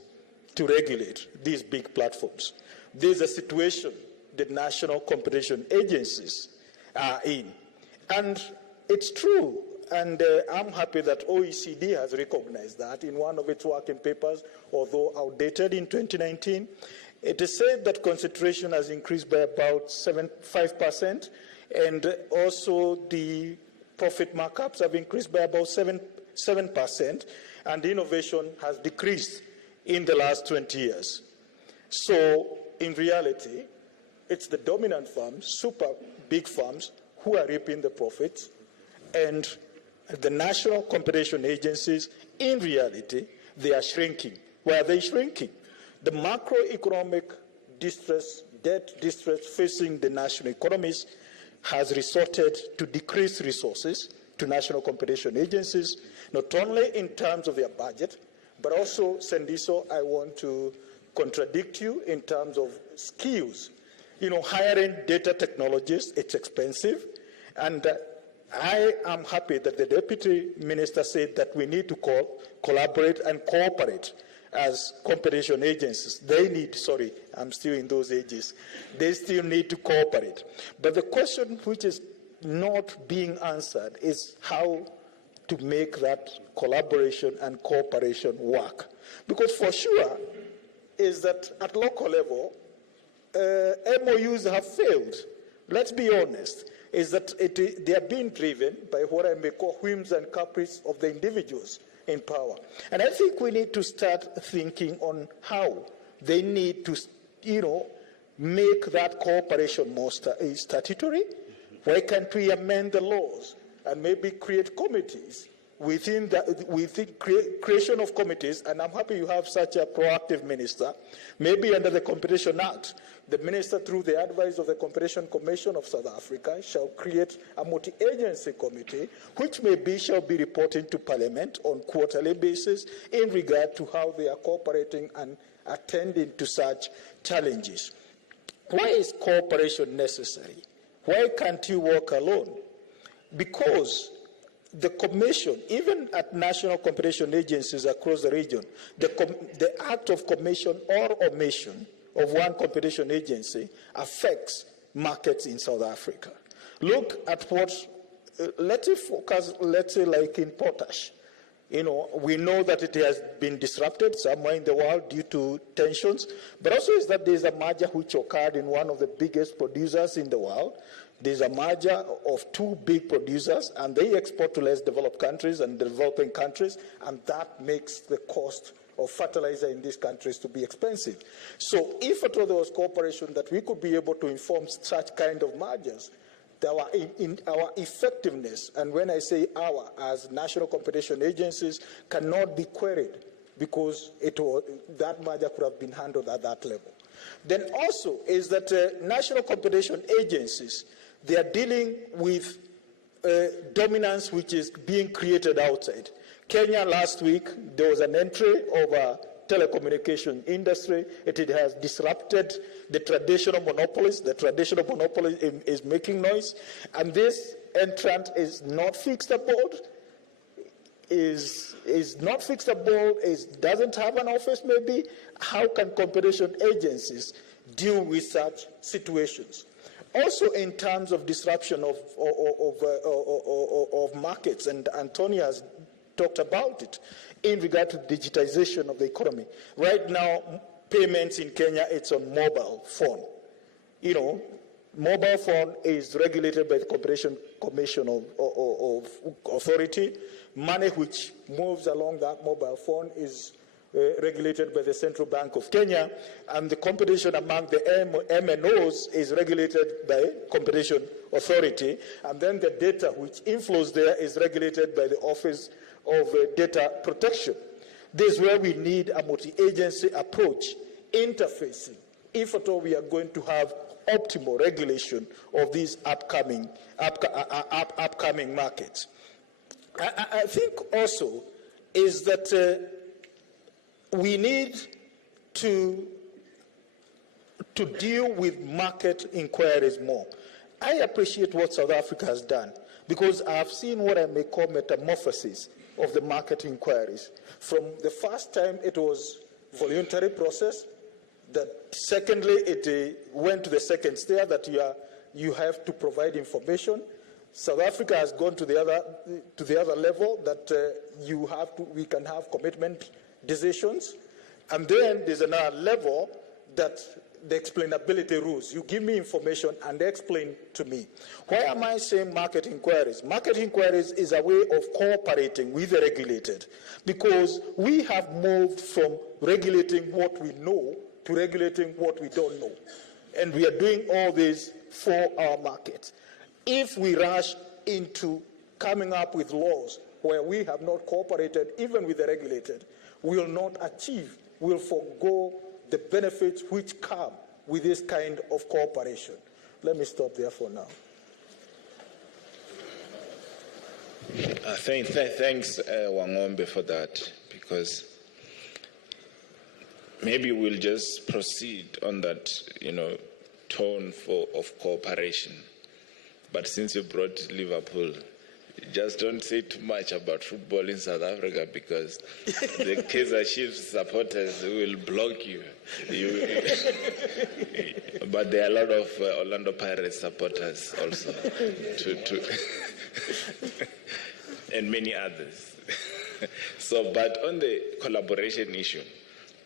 to regulate these big platforms. There's a situation the national competition agencies are in. And it's true, and I'm happy that OECD has recognized that in one of its working papers, although outdated in 2019. It is said that concentration has increased by about 5%, and also the profit markups have increased by about 7%, and innovation has decreased in the last 20 years. So, in reality, it's the dominant firms, super big firms, who are reaping the profits, and the national competition agencies, in reality, they are shrinking. Why are they shrinking? The macroeconomic distress, debt distress facing the national economies has resorted to decrease resources to national competition agencies, not only in terms of their budget, but also, Sendiso, I want to contradict you in terms of skills. You know, hiring data technologists, it's expensive, and I am happy that the Deputy Minister said that we need to collaborate and cooperate as competition agencies. They need, sorry, I'm still in those ages, they still need to cooperate. But the question which is not being answered is how to make that collaboration and cooperation work. Because for sure is that at local level, MOUs have failed. Let's be honest, is that they are being driven by what I may call whims and caprice of the individuals in power. And I think we need to start thinking on how they need to, make that cooperation more statutory. Why can't we amend the laws and maybe create committees within creation of committees? And I'm happy you have such a proactive minister. Maybe under the Competition Act, the minister, through the advice of the Competition Commission of South Africa, shall create a multi-agency committee, which shall be reporting to Parliament on quarterly basis in regard to how they are cooperating and attending to such challenges. Why is cooperation necessary? Why can't you work alone? Because the Commission, even at national competition agencies across the region, the act of commission or omission of one competition agency affects markets in South Africa. Look at what, let's say like in potash. We know that it has been disrupted somewhere in the world due to tensions, but also is that there's a merger which occurred in one of the biggest producers in the world. There's a merger of two big producers, and they export to less developed countries and developing countries, and that makes the cost of fertilizer in these countries to be expensive. So if at all there was cooperation that we could be able to inform such kind of mergers, our effectiveness, and when I say our, as national competition agencies, cannot be queried because that merger could have been handled at that level. Then also is that national competition agencies, they are dealing with dominance which is being created outside. Kenya last week, there was an entry of a telecommunication industry. It has disrupted the traditional monopolies. The traditional monopoly is making noise. And this entrant is not fixable, doesn't have an office maybe. How can competition agencies deal with such situations? Also in terms of disruption of markets, and Antonio has talked about it, in regard to digitization of the economy. Right now, payments in Kenya, it's on mobile phone. Mobile phone is regulated by the Competition Commission of Authority. Money which moves along that mobile phone is regulated by the Central Bank of Kenya, and the competition among the MNOs is regulated by Competition Authority, and then the data which inflows there is regulated by the Office of Data Protection. This is where we need a multi-agency approach, interfacing, if at all we are going to have optimal regulation of these upcoming markets. I think also is that we need to deal with market inquiries more. I appreciate what South Africa has done because I have seen what I may call metamorphosis of the market inquiries. From the first time it was voluntary process, that secondly it went to the second step that you have to provide information. South Africa has gone to the other level that we can have commitment decisions, and then there's another level that the explainability rules. You give me information and explain to me. Why am I saying market inquiries? Market inquiries is a way of cooperating with the regulated, because we have moved from regulating what we know to regulating what we don't know. And we are doing all this for our market. If we rush into coming up with laws where we have not cooperated even with the regulated, we will not achieve, we will forego the benefits which come with this kind of cooperation. Let me stop there for now. Thanks, Wangombe, for that, because maybe we'll just proceed on that, tone of cooperation. But since you brought Liverpool, just don't say too much about football in South Africa because the Kaizer Chiefs supporters will block you. But there are a lot of Orlando Pirates supporters also, and many others. So, but on the collaboration issue,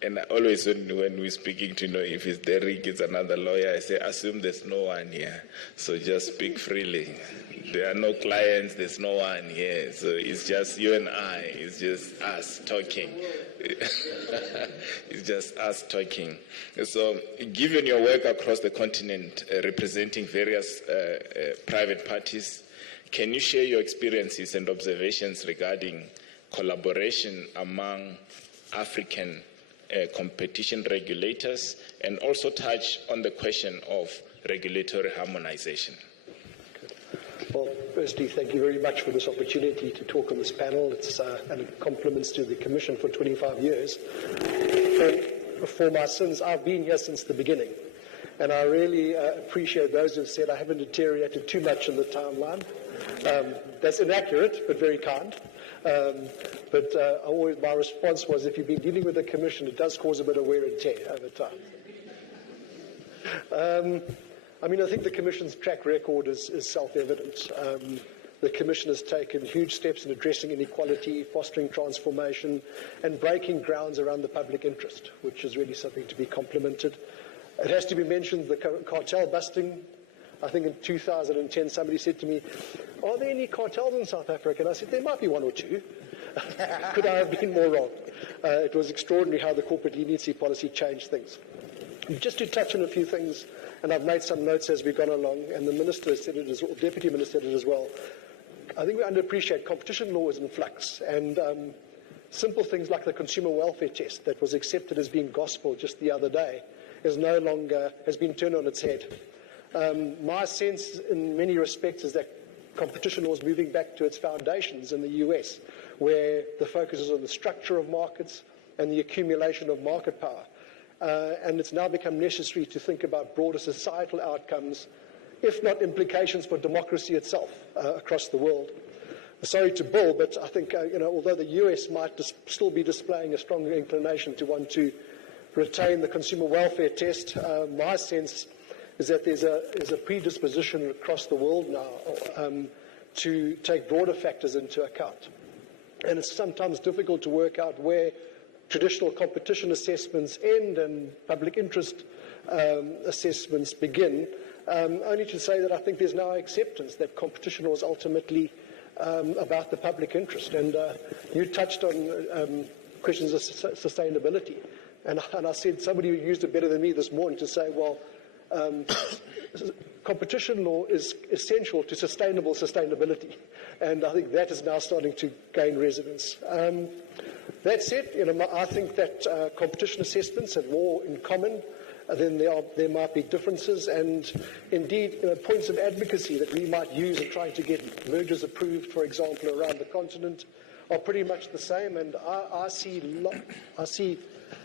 and always when we're speaking to know if it's Derek, it's another lawyer, I say, assume there's no one here. So just speak freely. There are no clients, there's no one here. So it's just you and I, it's just us talking. It's just us talking. So given your work across the continent, representing various private parties, can you share your experiences and observations regarding collaboration among African competition regulators, and also touch on the question of regulatory harmonization? Well, firstly, thank you very much for this opportunity to talk on this panel. And compliments to the Commission for 25 years. For my sins, I've been here since the beginning. And I really appreciate those who have said I haven't deteriorated too much in the timeline. That's inaccurate, but very kind. My response was, if you've been dealing with the Commission, it does cause a bit of wear and tear over time. I think the Commission's track record is self-evident. The Commission has taken huge steps in addressing inequality, fostering transformation, and breaking grounds around the public interest, which is really something to be complimented. It has to be mentioned, the cartel busting. I think in 2010 somebody said to me, are there any cartels in South Africa? And I said, there might be one or two. Could I have been more wrong? It was extraordinary how the corporate leniency policy changed things. Just to touch on a few things, and I've made some notes as we've gone along, and the Minister said it as well, Deputy Minister said it as well. I think we underappreciate competition law is in flux, and simple things like the consumer welfare test that was accepted as being gospel just the other day is no longer, has been turned on its head. My sense in many respects is that competition law is moving back to its foundations in the US, where the focus is on the structure of markets and the accumulation of market power. And it's now become necessary to think about broader societal outcomes, if not implications for democracy itself across the world. Sorry to bull, but I think although the US might still be displaying a strong inclination to want to retain the consumer welfare test, my sense is that there's a predisposition across the world now to take broader factors into account. And it's sometimes difficult to work out where traditional competition assessments end and public interest assessments begin, only to say that I think there's now acceptance that competition law is ultimately about the public interest. And you touched on questions of sustainability. And I said somebody who used it better than me this morning to say, well, competition law is essential to sustainable sustainability, and I think that is now starting to gain resonance. That said, I think that competition assessments have more in common than there might be differences, and indeed points of advocacy that we might use in trying to get mergers approved, for example, around the continent are pretty much the same, and I see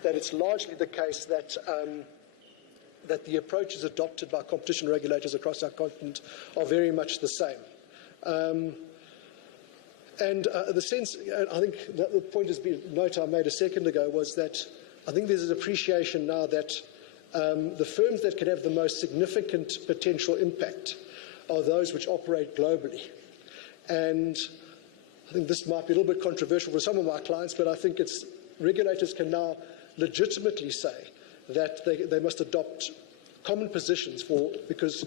that it's largely the case that the approaches adopted by competition regulators across our continent are very much the same. The sense, I think the point has been, note I made a second ago, was that I think there's an appreciation now that the firms that can have the most significant potential impact are those which operate globally. And I think this might be a little bit controversial for some of my clients, but I think regulators can now legitimately say that they must adopt common positions because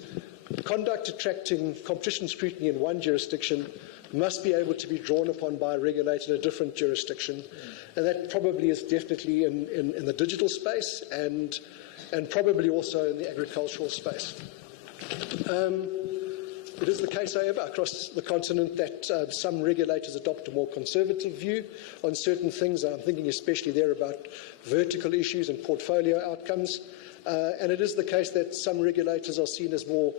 conduct attracting competition scrutiny in one jurisdiction must be able to be drawn upon by a regulator in a different jurisdiction. And that probably is definitely in the digital space and probably also in the agricultural space. It is the case, however, across the continent that some regulators adopt a more conservative view on certain things. I'm thinking especially there about vertical issues and portfolio outcomes. And it is the case that some regulators are seen as more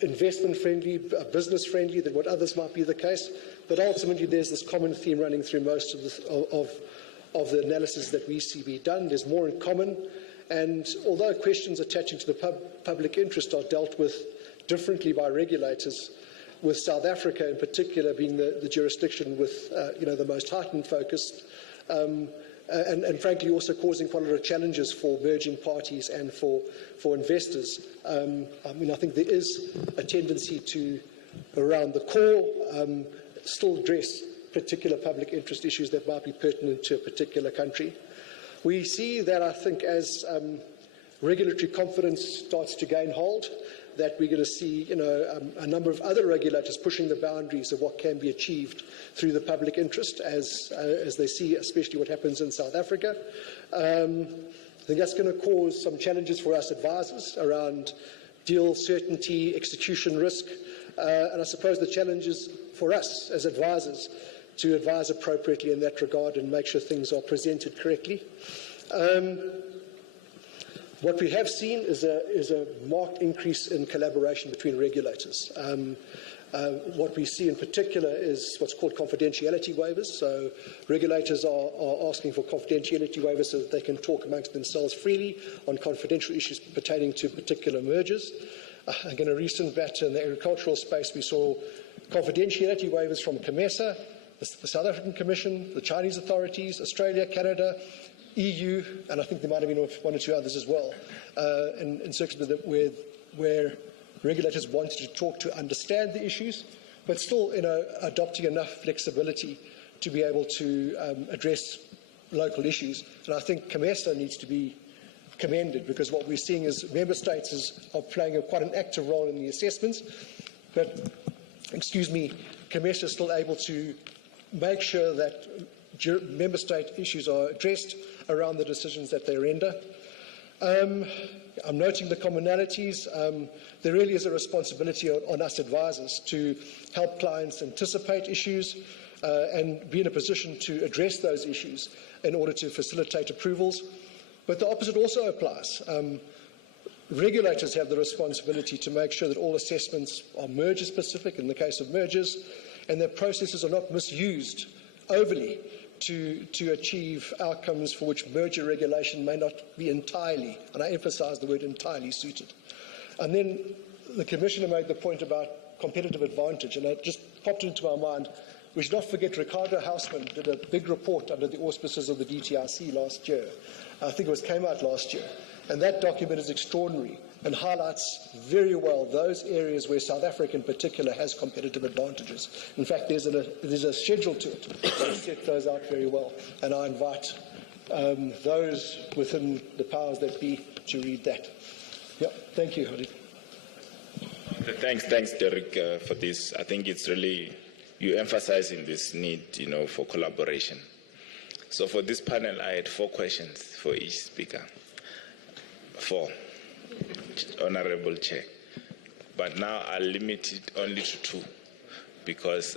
investment-friendly, business-friendly than what others might be the case. But ultimately, there's this common theme running through most of the analysis that we see be done. There's more in common. And although questions attaching to the public interest are dealt with differently by regulators, with South Africa in particular being the jurisdiction with the most heightened focus, and frankly also causing quite a lot of challenges for merging parties and for investors. I think there is a tendency to, around the core, still address particular public interest issues that might be pertinent to a particular country. We see that, I think, as regulatory confidence starts to gain hold, that we're going to see a number of other regulators pushing the boundaries of what can be achieved through the public interest as they see especially what happens in South Africa. I think that's going to cause some challenges for us advisors around deal certainty, execution risk, and I suppose the challenges for us as advisors to advise appropriately in that regard and make sure things are presented correctly. What we have seen is a marked increase in collaboration between regulators. What we see in particular is what's called confidentiality waivers. So regulators are asking for confidentiality waivers so that they can talk amongst themselves freely on confidential issues pertaining to particular mergers. In a recent matter in the agricultural space, we saw confidentiality waivers from COMESA, the South African Commission, the Chinese authorities, Australia, Canada, EU, and I think there might have been one or two others as well, in circumstances where regulators wanted to talk to understand the issues, but still adopting enough flexibility to be able to address local issues. And I think COMESA needs to be commended, because what we're seeing is member states are playing quite an active role in the assessments, but, COMESA is still able to make sure that member state issues are addressed around the decisions that they render. I'm noting the commonalities. There really is a responsibility on us advisors to help clients anticipate issues and be in a position to address those issues in order to facilitate approvals. But the opposite also applies. Regulators have the responsibility to make sure that all assessments are merger specific in the case of mergers, and that processes are not misused overly to achieve outcomes for which merger regulation may not be entirely, and I emphasise the word entirely, suited. And then the Commissioner made the point about competitive advantage, and it just popped into my mind. We should not forget Ricardo Hausman did a big report under the auspices of the DTIC last year. I think it came out last year. And that document is extraordinary and highlights very well those areas where South Africa in particular has competitive advantages. In fact, there's a schedule to it to set those out very well. And I invite those within the powers that be to read that. Yeah, thank you, Hari. Thanks, Derek, for this. I think it's really, you emphasizing this need, for collaboration. So for this panel, I had 4 questions for each speaker. 4, Honorable Chair. But now I'll limit it only to 2 because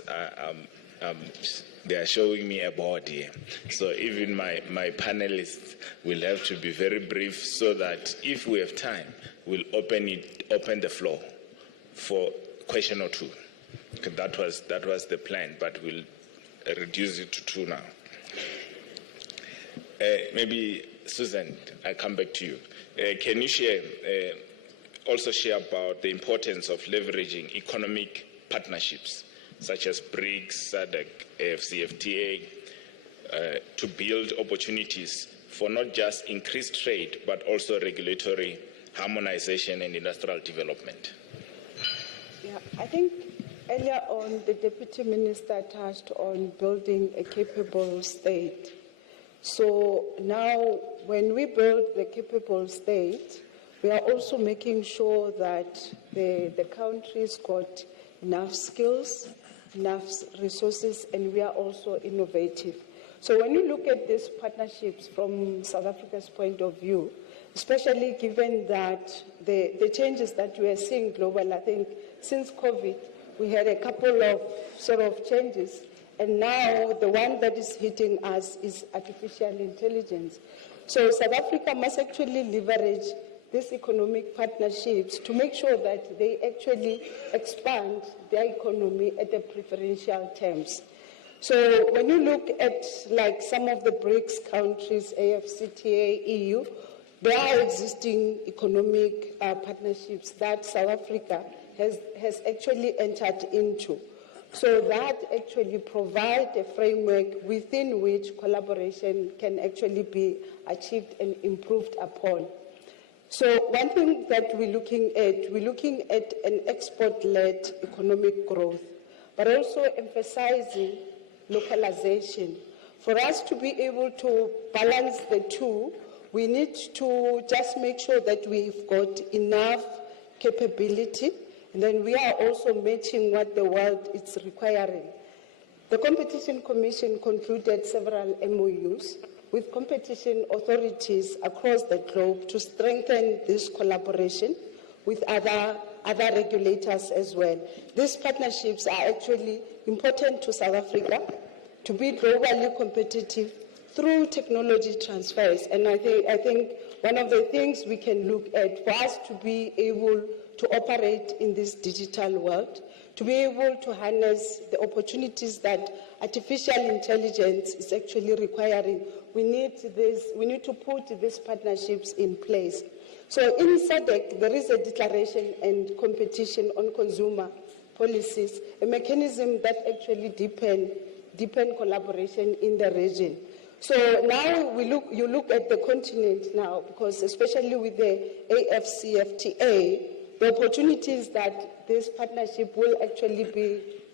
they are showing me a board here. So even my panelists will have to be very brief so that if we have time, we'll open the floor for question or 2. That was the plan, but we'll reduce it to 2 now. Maybe Susan, I'll come back to you. Can you also share about the importance of leveraging economic partnerships such as BRICS, SADC, AFCFTA, to build opportunities for not just increased trade, but also regulatory harmonization and industrial development? Yeah, I think earlier on the Deputy Minister touched on building a capable state. So now when we build the capable state, we are also making sure that the country's got enough skills, enough resources, and we are also innovative. So when you look at these partnerships from South Africa's point of view, especially given that the changes that we are seeing globally, I think since COVID, we had a couple of sort of changes. And now the one that is hitting us is artificial intelligence. So South Africa must actually leverage these economic partnerships to make sure that they actually expand their economy at the preferential terms. So when you look at like some of the BRICS countries, AFCTA, EU, there are existing economic partnerships that South Africa has actually entered into. So that actually provides a framework within which collaboration can actually be achieved and improved upon. So one thing that we're looking at an export-led economic growth, but also emphasizing localization. For us to be able to balance the two, we need to just make sure that we've got enough capability, and then we are also matching what the world is requiring. The Competition Commission concluded several MOUs with competition authorities across the globe to strengthen this collaboration with other regulators as well. These partnerships are actually important to South Africa to be globally competitive through technology transfers. And I think one of the things we can look at for us to be able to operate in this digital world, to be able to harness the opportunities that artificial intelligence is actually requiring, we need to put these partnerships in place. So in SADC, there is a declaration and competition on consumer policies, a mechanism that actually deepen collaboration in the region. So now you look at the continent now, because especially with the AFCFTA, the opportunities that this partnership will actually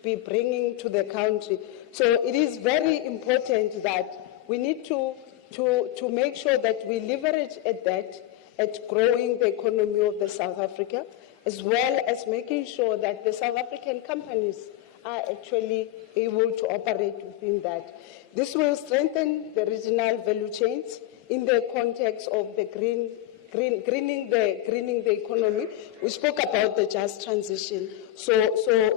be bringing to the country. So it is very important that we need to make sure that we leverage at growing the economy of the South Africa, as well as making sure that the South African companies are actually able to operate within that. This will strengthen the regional value chains in the context of the greening the economy. We spoke about the just transition. So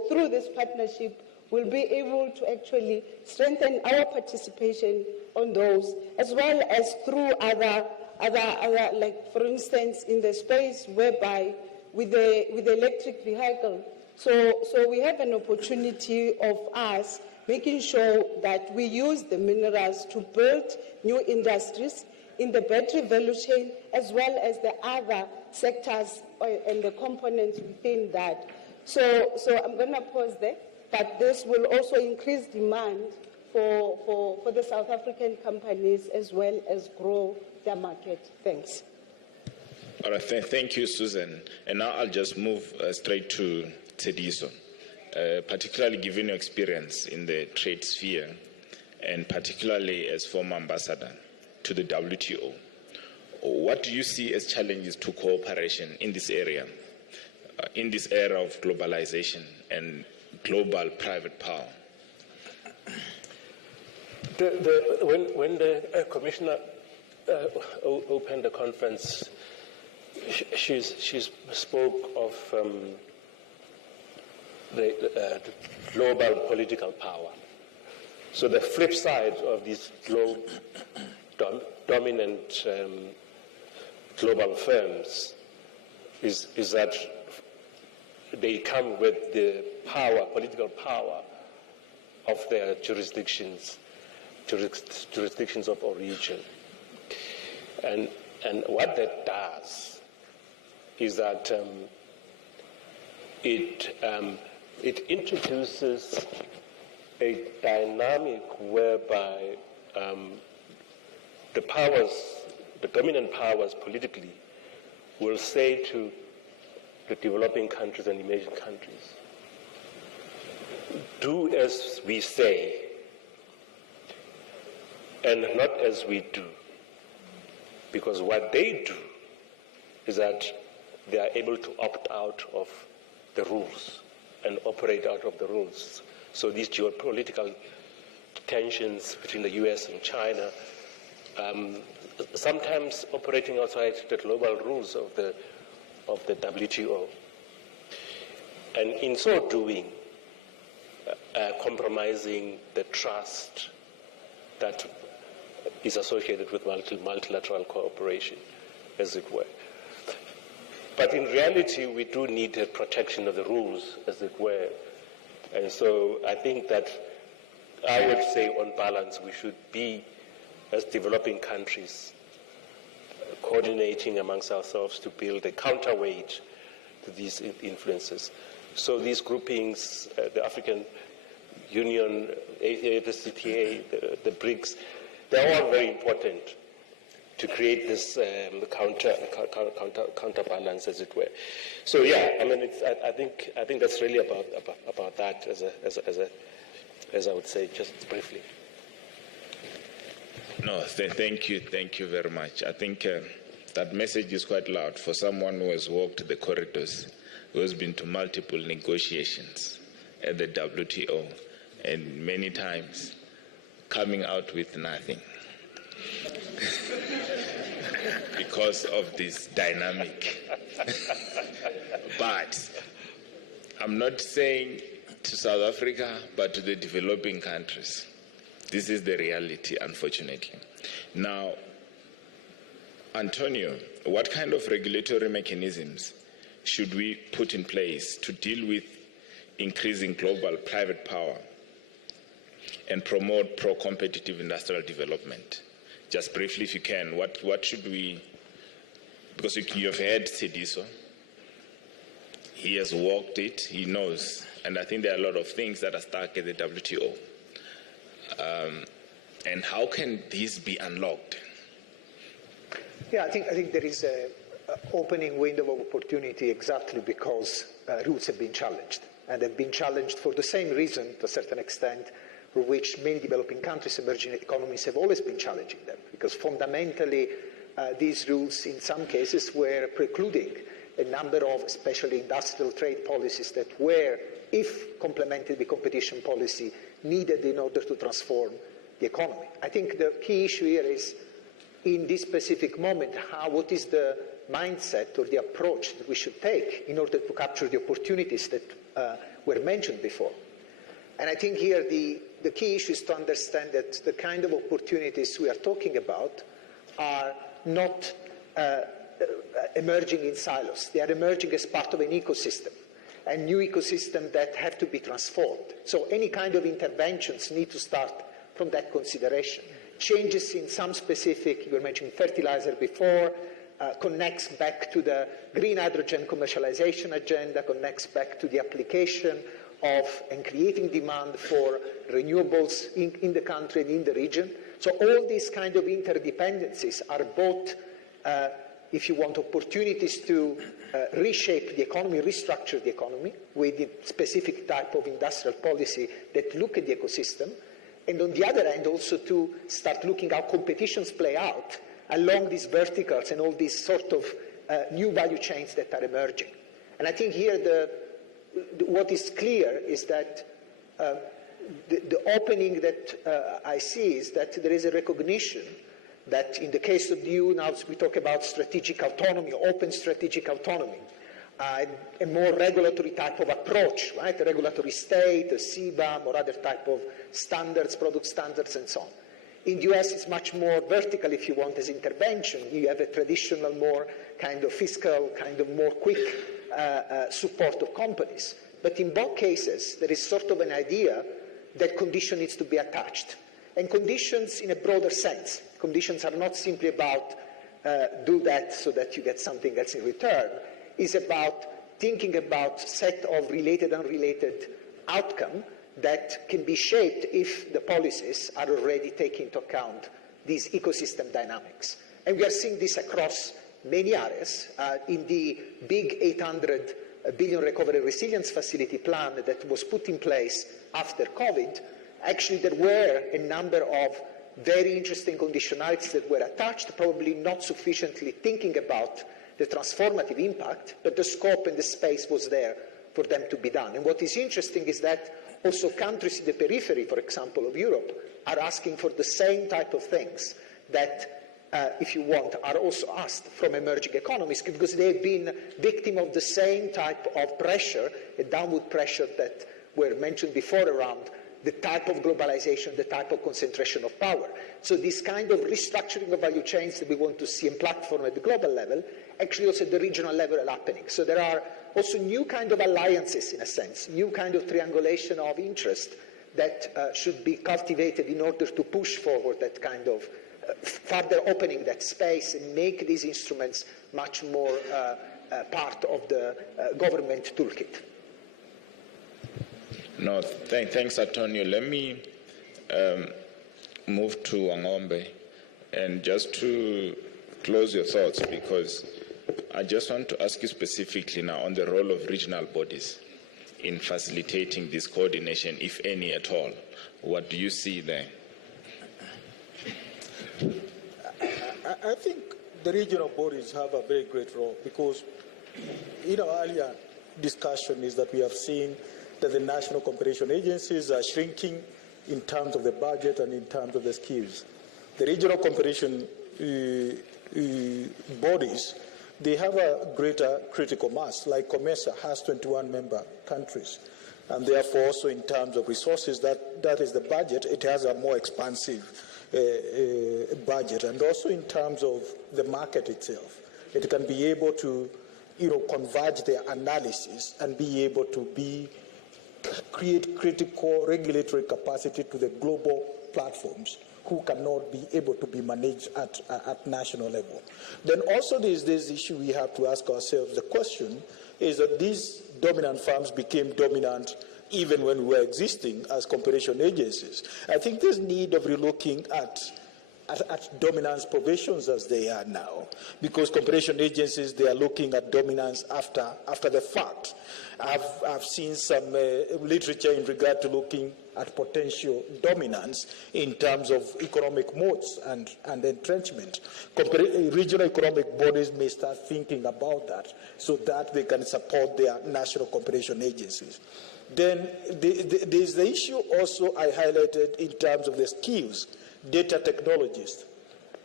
through this partnership, we'll be able to actually strengthen our participation on those, as well as through other like for instance in the space whereby with the electric vehicle. So we have an opportunity of us making sure that we use the minerals to build new industries in the battery value chain, as well as the other sectors and the components within that. So I'm going to pause there, but this will also increase demand for the South African companies as well as grow their market. Thanks. All right, thank you, Susan. And now I'll just move straight to Tediso, particularly given your experience in the trade sphere, and particularly as former ambassador to the WTO. What do you see as challenges to cooperation in this area, in this era of globalization and global private power? When the commissioner opened the conference, she spoke of the global political power. So the flip side of these dominant global firms is that they come with the power, political power of their jurisdictions of origin. And what that does is that it introduces a dynamic whereby the dominant powers politically will say to the developing countries and emerging countries, do as we say and not as we do. Because what they do is that they are able to opt out of the rules and operate out of the rules. So these geopolitical tensions between the US and China, sometimes operating outside the global rules of the WTO. And in so doing, compromising the trust that is associated with multilateral cooperation, as it were. But in reality, we do need a protection of the rules, as it were. And so I think that I would say, on balance, we should be, as developing countries, coordinating amongst ourselves to build a counterweight to these influences. So these groupings, the African Union, the CTA, the BRICS, they're all very important to create this counterbalance, as it were. So yeah, I mean, I think that's really about that as I would say, just briefly. No, thank you very much. I think that message is quite loud for someone who has walked the corridors, who has been to multiple negotiations at the WTO, and many times coming out with nothing because of this dynamic. But I'm not saying to South Africa, but to the developing countries. This is the reality, unfortunately. Now, Antonio, what kind of regulatory mechanisms should we put in place to deal with increasing global private power and promote pro-competitive industrial development? Just briefly, if you can, what should we, because you have heard Sediso, he has walked it, he knows, and I think there are a lot of things that are stuck at the WTO. And how can these be unlocked? Yeah, I think there is an opening window of opportunity exactly because rules have been challenged. And they've been challenged for the same reason, to a certain extent, for which many developing countries, emerging economies have always been challenging them. Because fundamentally, these rules, in some cases, were precluding a number of, especially industrial trade policies that were, if complemented with competition policy, needed in order to transform the economy. I think the key issue here is, in this specific moment, what is the mindset or the approach that we should take in order to capture the opportunities that were mentioned before. And I think here the key issue is to understand that the kind of opportunities we are talking about are not emerging in silos. They are emerging as part of an ecosystem, a new ecosystem that have to be transformed. So any kind of interventions need to start from that consideration. Changes in some specific, you were mentioning fertilizer before, connects back to the green hydrogen commercialization agenda, connects back to the application of and creating demand for renewables in the country and in the region. So all these kind of interdependencies are both, if you want, opportunities to reshape the economy, restructure the economy with the specific type of industrial policy that look at the ecosystem, and on the other hand also to start looking how competitions play out along these verticals and all these sort of new value chains that are emerging. And I think here what is clear is that the opening that I see is that there is a recognition that in the case of the EU, now we talk about strategic autonomy, open strategic autonomy, a more regulatory type of approach, right? A regulatory state, a CBAM, or other type of standards, product standards, and so on. In the US, it's much more vertical, if you want, as intervention. You have a traditional, more kind of fiscal, kind of more quick support of companies. But in both cases, there is sort of an idea that condition needs to be attached. And conditions in a broader sense. Conditions are not simply about do that so that you get something else in return. It's about thinking about set of related and unrelated outcome that can be shaped if the policies are already taking into account these ecosystem dynamics. And we are seeing this across many areas. In the big 800 billion recovery resilience facility plan that was put in place after COVID, actually there were a number of very interesting conditionalities that were attached, probably not sufficiently thinking about the transformative impact, but the scope and the space was there for them to be done. And what is interesting is that also countries in the periphery, for example, of Europe, are asking for the same type of things that, if you want, are also asked from emerging economies, because they've been victim of the same type of pressure, a downward pressure that were mentioned before around the type of globalization, the type of concentration of power. So this kind of restructuring of value chains that we want to see in platform at the global level, actually also at the regional level are happening. So there are also new kind of alliances, in a sense, new kind of triangulation of interest that should be cultivated in order to push forward that kind of further opening that space and make these instruments much more part of the government toolkit. No, thanks, Antonio. Let me move to Wangombe, and just to close your thoughts, because I just want to ask you specifically now on the role of regional bodies in facilitating this coordination, if any at all. What do you see there? I think the regional bodies have a very great role because, earlier discussion is that we have seen that the national competition agencies are shrinking in terms of the budget and in terms of the skills. The regional competition bodies, they have a greater critical mass, like COMESA has 21 member countries. And therefore, also in terms of resources, that is the budget, it has a more expansive budget. And also in terms of the market itself, it can be able to converge their analysis and be able to create critical regulatory capacity to the global platforms who cannot be able to be managed at national level. Then also there's this issue we have to ask ourselves. The question is that these dominant firms became dominant even when we were existing as competition agencies. I think there's need of relooking at dominance provisions as they are now, because competition agencies, they are looking at dominance after the fact. I've seen some literature in regard to looking at potential dominance in terms of economic moats and entrenchment. Regional economic bodies may start thinking about that so that they can support their national competition agencies. Then there's the issue also I highlighted in terms of the skills, data technologists.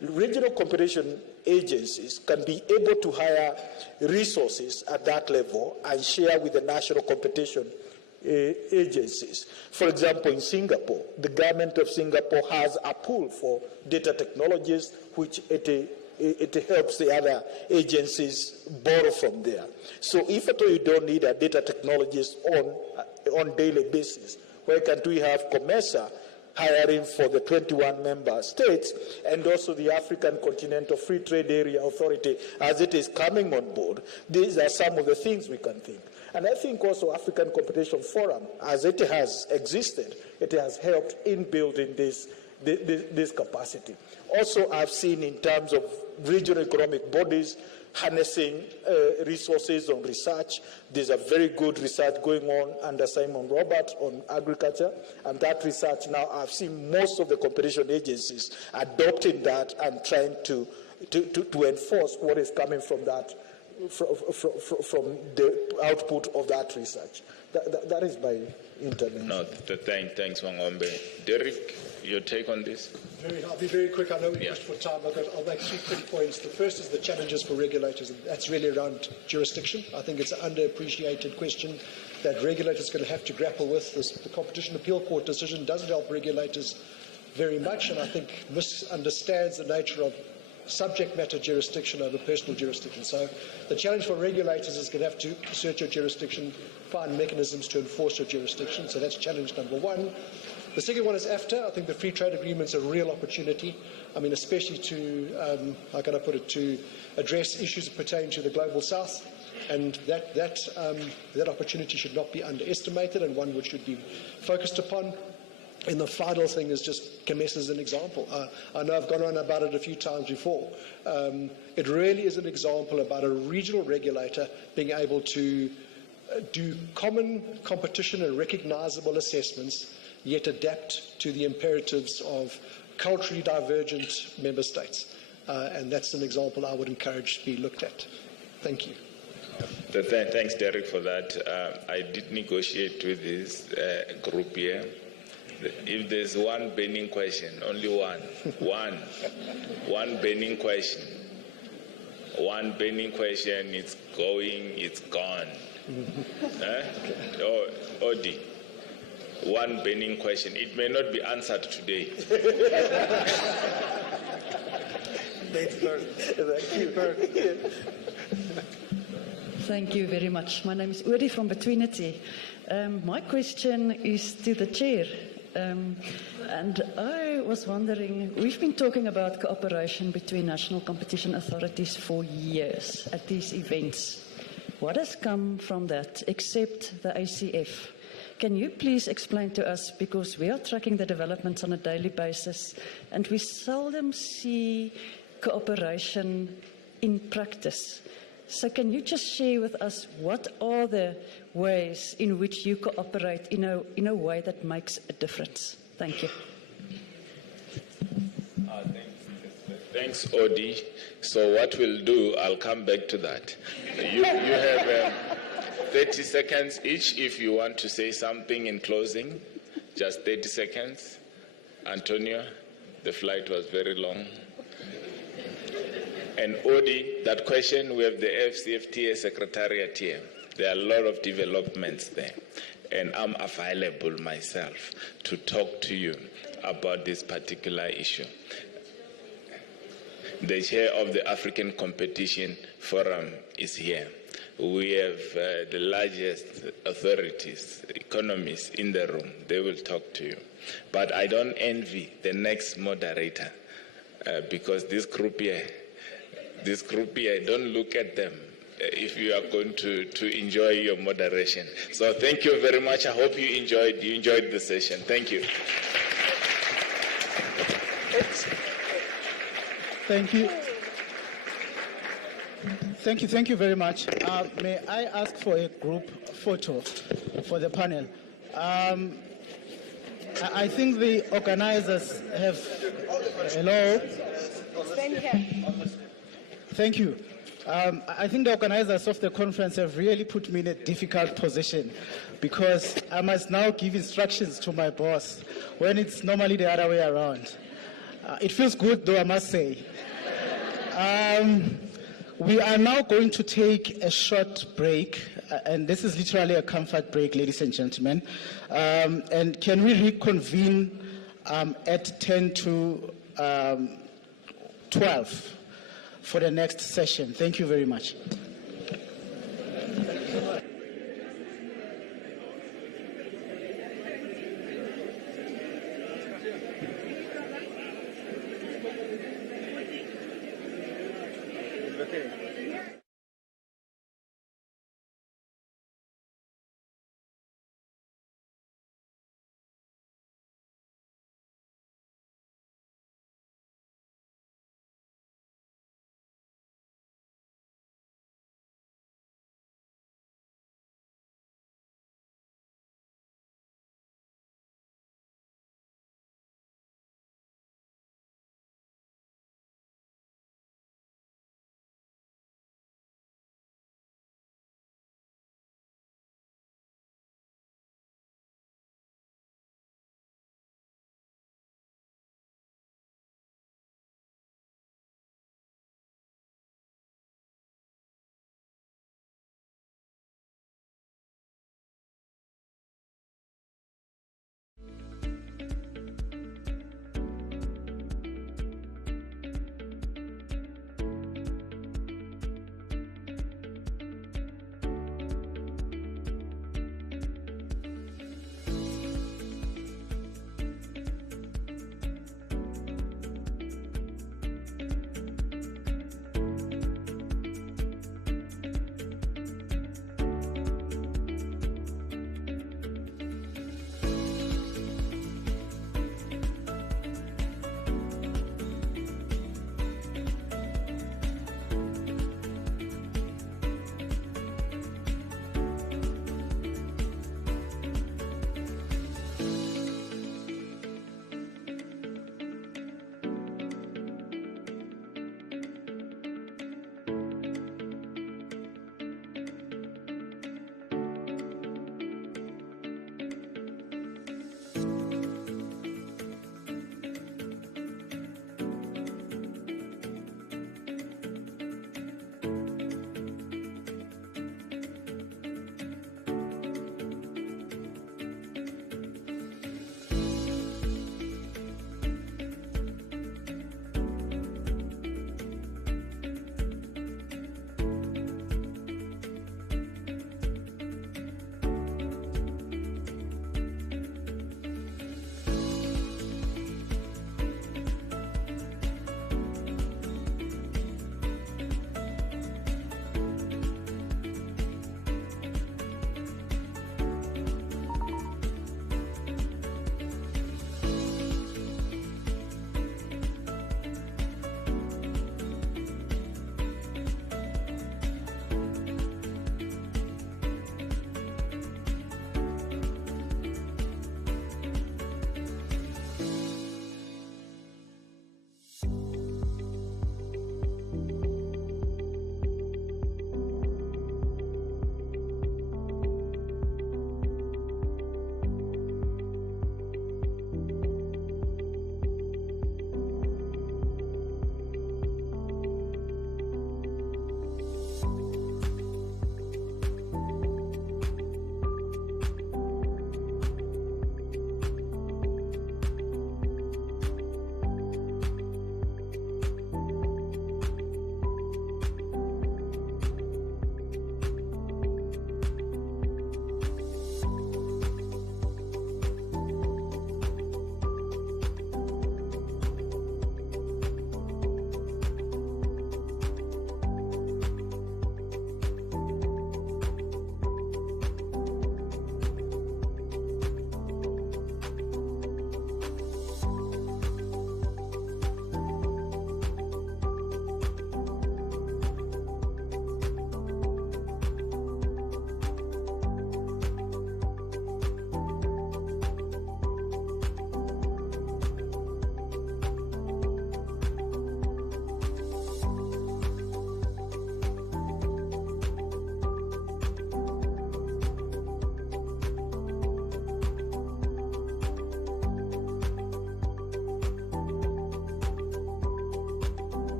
Regional competition agencies can be able to hire resources at that level and share with the national competition agencies. For example, in Singapore, the government of Singapore has a pool for data technologists, which it helps the other agencies borrow from there. So if at all you don't need a data technologist on daily basis, why can't we have COMESA hiring for the 21 member states, and also the African Continental Free Trade Area Authority as it is coming on board? These are some of the things we can think. And I think also African Competition Forum, as it has existed, it has helped in building this capacity. Also, I've seen in terms of regional economic bodies harnessing resources on research. There's a very good research going on under Simon Robert on agriculture, and that research now I've seen most of the competition agencies adopting that and trying to enforce what is coming from that, from the output of that research. That is my intervention. No, thanks, Wangombe. Derek, your take on this? I'll be very quick. I know we pushed for time, but I'll make 3 quick points. The first is the challenges for regulators, and that's really around jurisdiction. I think it's an underappreciated question that regulators are going to have to grapple with. The Competition Appeal Court decision doesn't help regulators very much, and I think misunderstands the nature of subject matter jurisdiction over personal jurisdiction. So the challenge for regulators is going to have to assert your jurisdiction, find mechanisms to enforce your jurisdiction. So that's challenge number one. The second one is AFTA. I think the free trade agreement's a real opportunity. I mean, especially to, how can I put it, to address issues pertaining to the global south. And that opportunity should not be underestimated, and one which should be focused upon. And the final thing is just COMESA as an example. I know I've gone on about it a few times before. It really is an example about a regional regulator being able to do common competition and recognizable assessments, yet adapt to the imperatives of culturally divergent member states. And that's an example I would encourage to be looked at. Thank you. Thanks, Derek, for that. I did negotiate with this group here. If there's one burning question, only one burning question. One burning question, it's going, it's gone. Odi, one burning question. It may not be answered today. Thank you very much. My name is Odi from Betweenity. My question is to the chair. And I was wondering, we've been talking about cooperation between national competition authorities for years at these events. What has come from that except the ACF? can you please explain to us, because we are tracking the developments on a daily basis and we seldom see cooperation in practice. So can you just share with us what are the ways in which you cooperate in a way that makes a difference? Thank you. Thanks, Odi. So what we'll do, I'll come back to that. You have 30 seconds each if you want to say something in closing. Just 30 seconds. Antonio, the flight was very long. And Odi, that question, we have the FCFTA Secretariat here. There are a lot of developments there. And I'm available myself to talk to you about this particular issue. The chair of the African Competition Forum is here. We have the largest authorities, economists in the room. They will talk to you. But I don't envy the next moderator because this group here, don't look at them if you are going to enjoy your moderation. So thank you very much. I hope you enjoyed the session. Thank you. Thank you. Thank you very much. May I ask for a group photo for the panel? I think the organizers have. Hello? Stand here. Thank you. I think the organizers of the conference have really put me in a difficult position because I must now give instructions to my boss when it's normally the other way around. It feels good, though, I must say. We are now going to take a short break, and this is literally a comfort break, ladies and gentlemen. And can we reconvene at 10 to 12 for the next session? Thank you very much.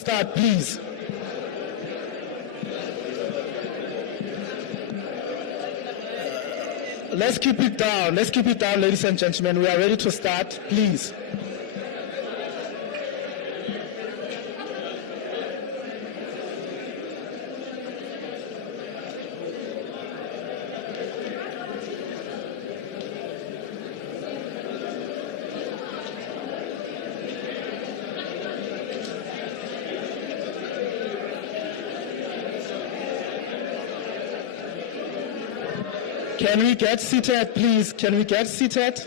start, please. Let's keep it down. Let's keep it down, ladies and gentlemen. We are ready to start, please. Can we get seated, please? Can we get seated?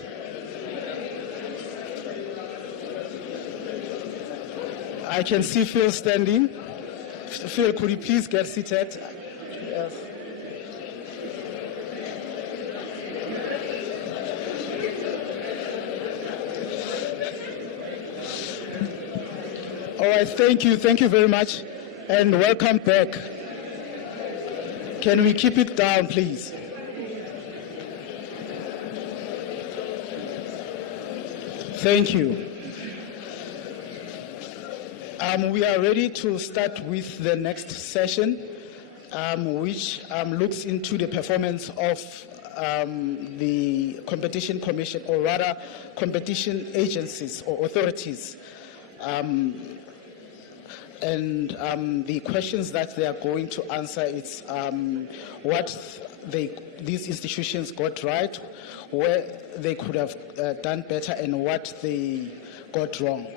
I can see Phil standing. Phil, could you please get seated? Yes. All right, thank you very much, and welcome back. Can we keep it down, please? Thank you. We are ready to start with the next session, which looks into the performance of the Competition Commission, or rather competition agencies or authorities. The questions that they are going to answer is what these institutions got right, where they could have done better, and what they got wrong.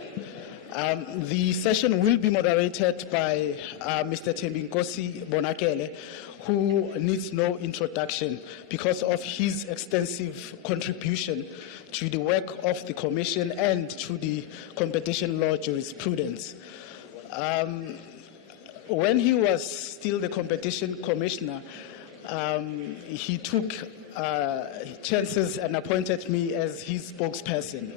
The session will be moderated by Mr. Thembinkosi Bonakele, who needs no introduction because of his extensive contribution to the work of the Commission and to the competition law jurisprudence. When he was still the Competition Commissioner, he took chances and appointed me as his spokesperson.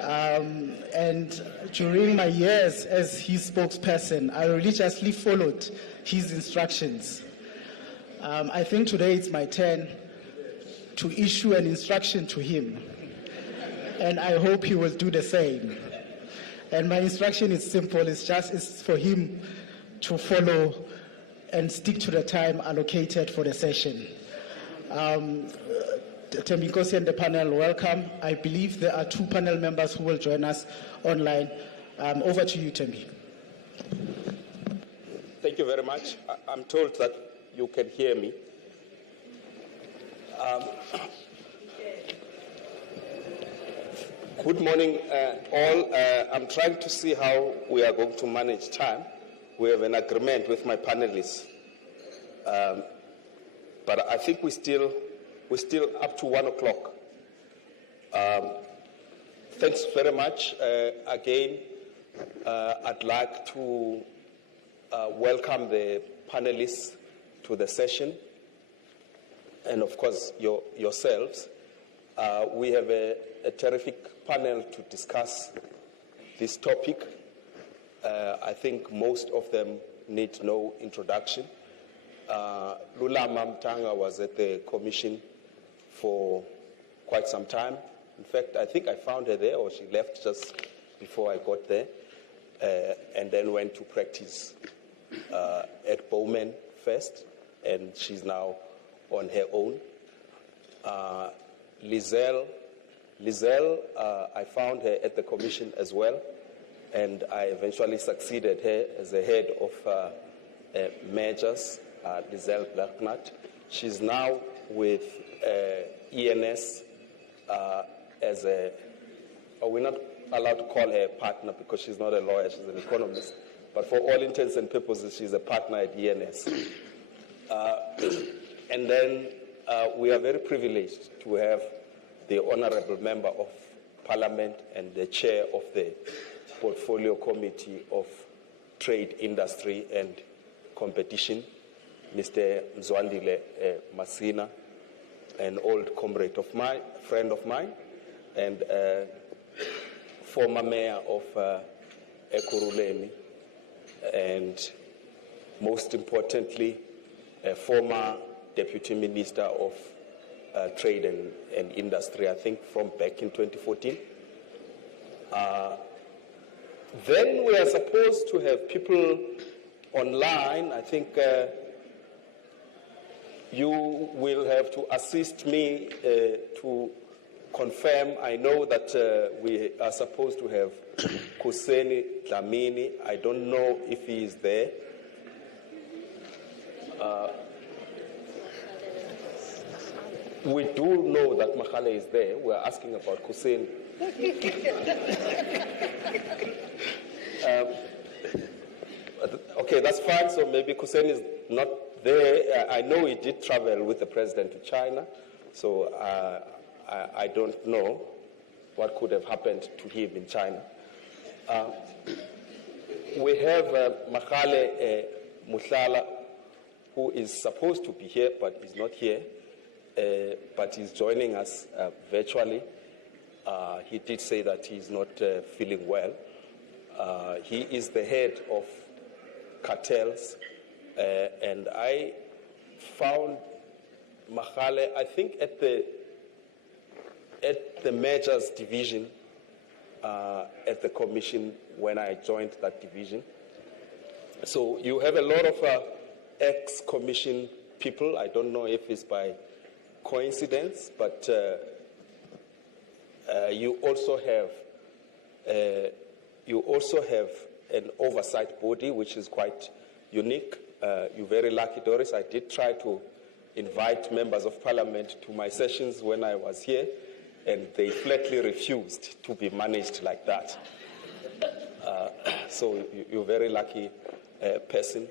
And during my years as his spokesperson, I religiously followed his instructions. I think today it's my turn to issue an instruction to him, and I hope he will do the same. And my instruction is simple, it's for him to follow and stick to the time allocated for the session. Thembinkosi and the panel, welcome. I believe there are 2 panel members who will join us online. Over to you, Thembi. Thank you very much. I'm told that you can hear me. Good morning, all. I'm trying to see how we are going to manage time. We have an agreement with my panelists. But I think we're still up to 1 o'clock. Thanks very much. Again, I'd like to welcome the panelists to the session, and of course yourselves. We have a terrific panel to discuss this topic. I think most of them need no introduction. Lulama Mtanga was at the Commission for quite some time. In fact, I think I found her there, or she left just before I got there, and then went to practice at Bowman first, and she's now on her own. Lizelle, I found her at the Commission as well, and I eventually succeeded her as the head of mergers, Lizelle Blacknut. She's now with ENS as a, we're not allowed to call her a partner because she's not a lawyer, she's an economist, but for all intents and purposes, she's a partner at ENS. And then we are very privileged to have the Honorable Member of Parliament and the Chair of the Portfolio Committee of Trade, Industry and Competition, Mr. Mzwandile Masina, an old comrade of mine, friend of mine, and former mayor of Ekurhuleni, and most importantly, a former Deputy Minister of Trade and Industry, I think from back in 2014. Then we are supposed to have people online. I think you will have to assist me to confirm. I know that we are supposed to have Kuseni Dlamini. I don't know if he is there. We do know that Mahale is there. We are asking about Kuseni. Okay, that's fine. So maybe Kuseni is not there. I know he did travel with the president to China, so I don't know what could have happened to him in China. We have Mahale Muhlala, who is supposed to be here but is not here, but is joining us virtually. He did say that he's not feeling well. He is the head of cartels, and I found Mahale, I think, at the mergers division at the commission when I joined that division. So you have a lot of ex-commission people. I don't know if it's by coincidence, but you also have an oversight body, which is quite unique. You're very lucky, Doris. I did try to invite members of parliament to my sessions when I was here, and they flatly refused to be managed like that. So you're a very lucky person.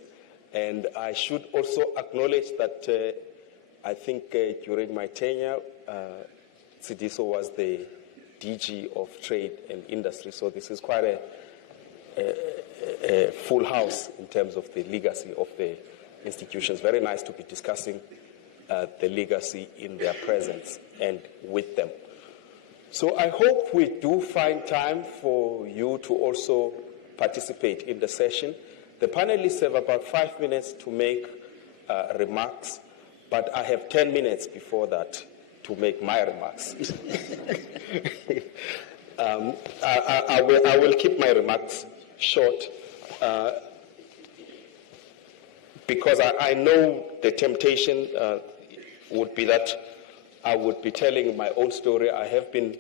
And I should also acknowledge that I think during my tenure, Sidiso was the DG of Trade and Industry. So this is quite a full house in terms of the legacy of the institutions. Very nice to be discussing the legacy in their presence and with them. So I hope we do find time for you to also participate in the session. The panelists have about 5 minutes to make remarks, but I have 10 minutes before that to make my remarks. I will keep my remarks short because I know the temptation would be that I would be telling my own story. I have been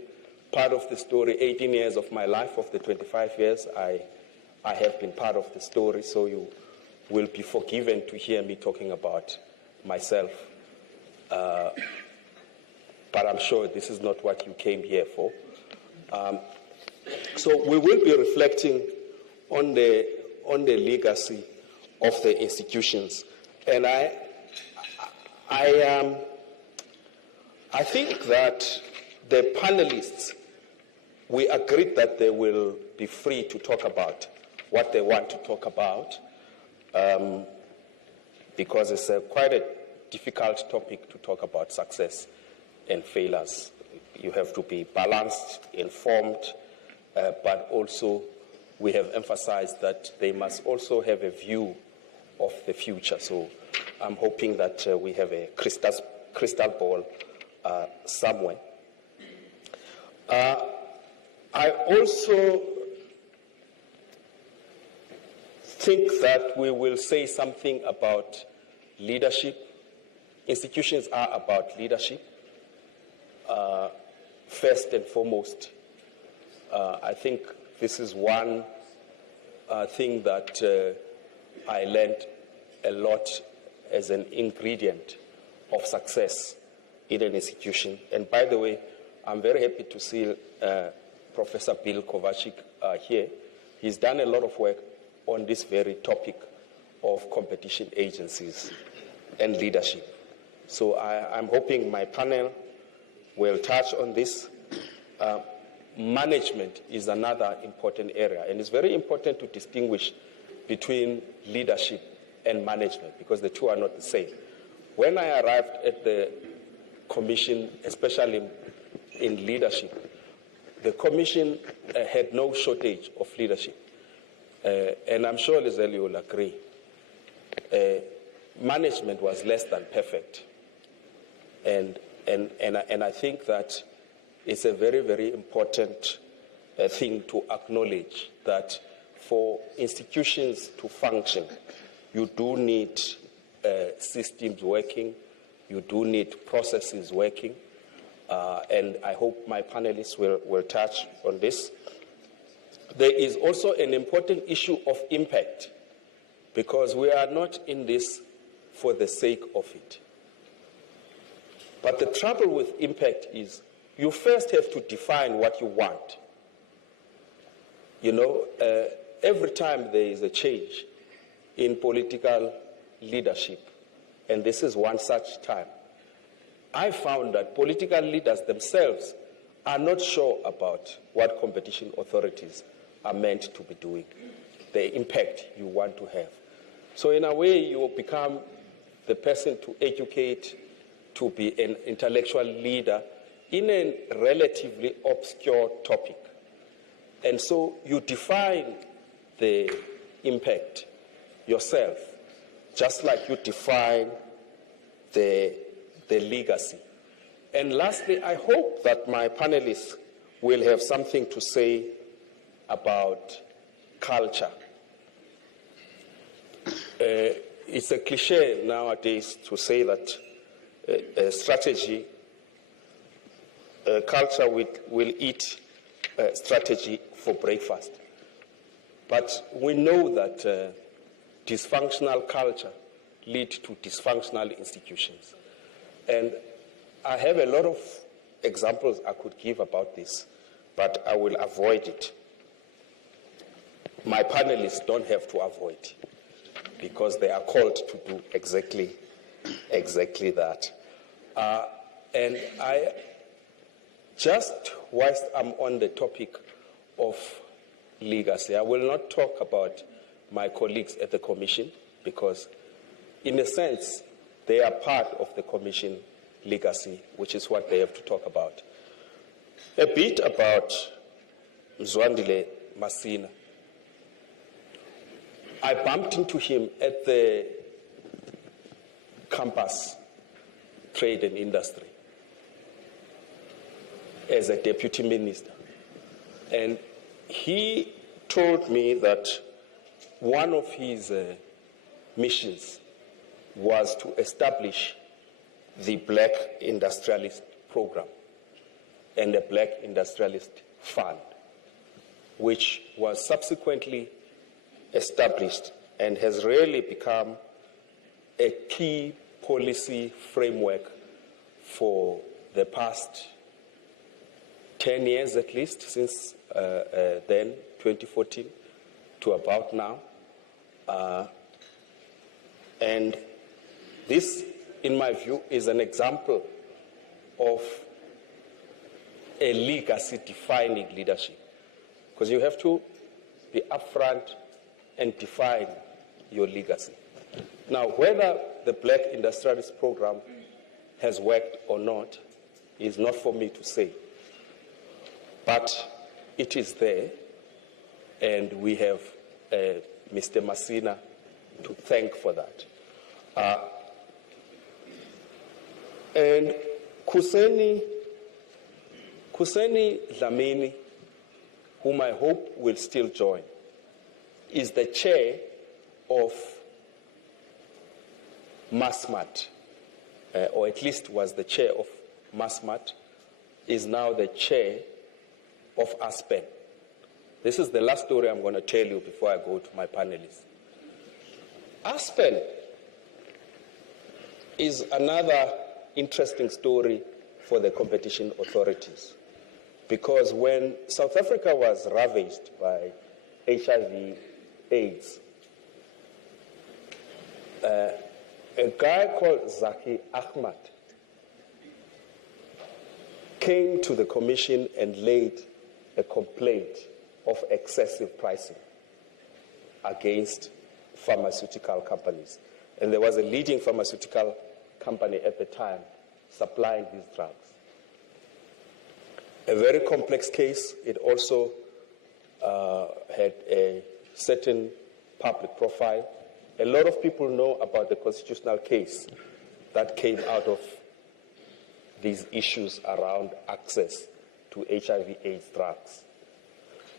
part of the story 18 years of my life. Of the 25 years, I have been part of the story, so you will be forgiven to hear me talking about myself. But I'm sure this is not what you came here for. So we will be reflecting on the legacy of the institutions, and I think that the panelists, we agreed that they will be free to talk about what they want to talk about, because it's quite a difficult topic to talk about success and failures. You have to be balanced, informed, but also we have emphasized that they must also have a view of the future. So I'm hoping that we have a crystal ball somewhere. I also think that we will say something about leadership. Institutions are about leadership, first and foremost. I think this is one thing that I learned a lot as an ingredient of success in an institution. And by the way, I'm very happy to see Professor Bill Kovacic here. He's done a lot of work on this very topic of competition agencies and leadership. So I'm hoping my panel will touch on this. Management is another important area, and it's very important to distinguish between leadership and management because the two are not the same. When I arrived at the commission, especially in leadership, the commission had no shortage of leadership. And I'm sure Lizelle will agree. Management was less than perfect. And I think that it's a very, very important thing to acknowledge that for institutions to function, you do need systems working, you do need processes working, and I hope my panelists will touch on this. There is also an important issue of impact, because we are not in this for the sake of it. But the trouble with impact is you first have to define what you want. You know, every time there is a change in political leadership, and this is one such time, I found that political leaders themselves are not sure about what competition authorities are meant to be doing, the impact you want to have. So in a way, you become the person to educate, to be an intellectual leader in a relatively obscure topic. And so you define the impact yourself, just like you define the legacy. And lastly, I hope that my panelists will have something to say about culture. It's a cliche nowadays to say that culture will eat strategy for breakfast. But we know that dysfunctional culture leads to dysfunctional institutions. And I have a lot of examples I could give about this, but I will avoid it. My panelists don't have to avoid, because they are called to do exactly that. And I, just whilst I'm on the topic of legacy, I will not talk about my colleagues at the Commission, because in a sense, they are part of the Commission legacy, which is what they have to talk about. A bit about Mzwandile Masina. I bumped into him at the campus trade and industry as a deputy minister. And he told me that one of his missions was to establish the Black Industrialist Program and the Black Industrialist Fund, which was subsequently established and has really become a key policy framework for the past 10 years at least, since then, 2014, to about now. And this, in my view, is an example of a legacy-defining leadership, because you have to be upfront and define your legacy. Now, whether the Black Industrialist Program has worked or not is not for me to say. But it is there, and we have Mr. Masina to thank for that. And Kuseni Dlamini, whom I hope will still join, is the chair of MASMAT, or at least was the chair of MASMAT, is now the chair of ASPEN. This is the last story I'm going to tell you before I go to my panelists. ASPEN is another interesting story for the competition authorities, because when South Africa was ravaged by HIV/AIDS, a guy called Zaki Ahmad came to the commission and laid a complaint of excessive pricing against pharmaceutical companies. And there was a leading pharmaceutical company at the time supplying these drugs. A very complex case. It also had a certain public profile. A lot of people know about the constitutional case that came out of these issues around access to HIV/AIDS drugs.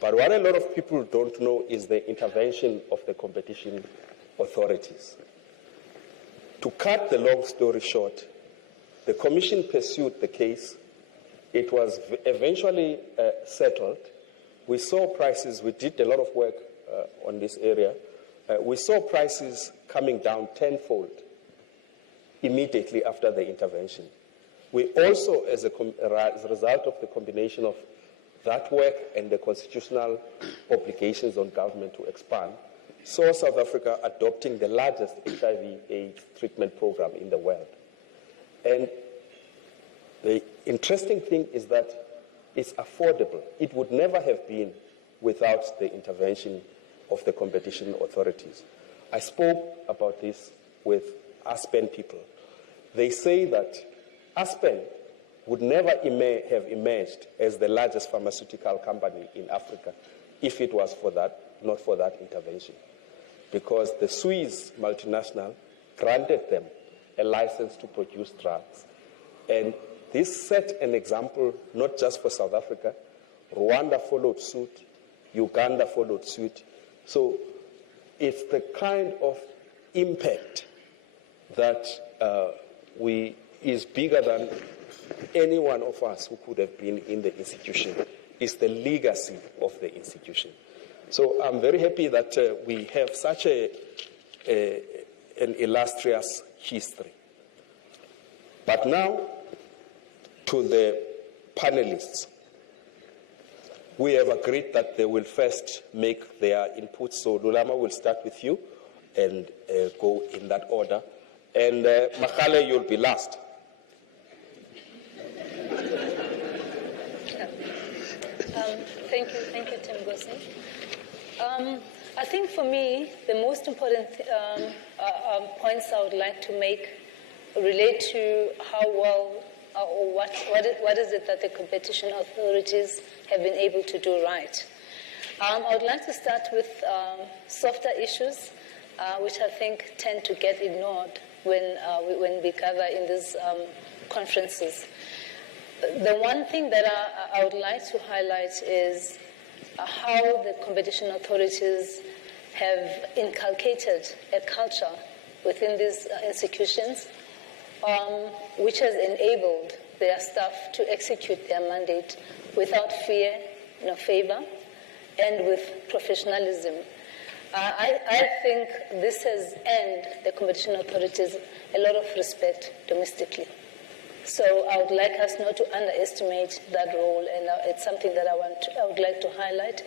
But what a lot of people don't know is the intervention of the competition authorities. To cut the long story short, the Commission pursued the case. It was eventually settled. We saw prices, we did a lot of work on this area. We saw prices coming down tenfold immediately after the intervention. We also, as a result of the combination of that work and the constitutional obligations on government to expand, saw South Africa adopting the largest HIV/AIDS treatment program in the world. And the interesting thing is that it's affordable. It would never have been without the intervention of the competition authorities. I spoke about this with Aspen people. They say that Aspen would never have emerged as the largest pharmaceutical company in Africa if it was for that, not for that intervention. Because the Swiss multinational granted them a license to produce drugs. And this set an example not just for South Africa. Rwanda followed suit, Uganda followed suit. So it's the kind of impact that is bigger than any one of us who could have been in the institution. It's the legacy of the institution. So I'm very happy that we have such an illustrious history. But now, to the panelists. We have agreed that they will first make their input. So Lulama will start with you and go in that order. And Makale, you'll be last. Thank you, Tim Gosi. I think for me, the most important points I would like to make relate to how well or what is it that the competition authorities have been able to do right. I would like to start with softer issues, which I think tend to get ignored when we gather in these conferences. The one thing that I would like to highlight is how the competition authorities have inculcated a culture within these institutions which has enabled their staff to execute their mandate without fear, no favor, and with professionalism. I think this has earned the competition authorities a lot of respect domestically. So I would like us not to underestimate that role, and it's something that I would like to highlight.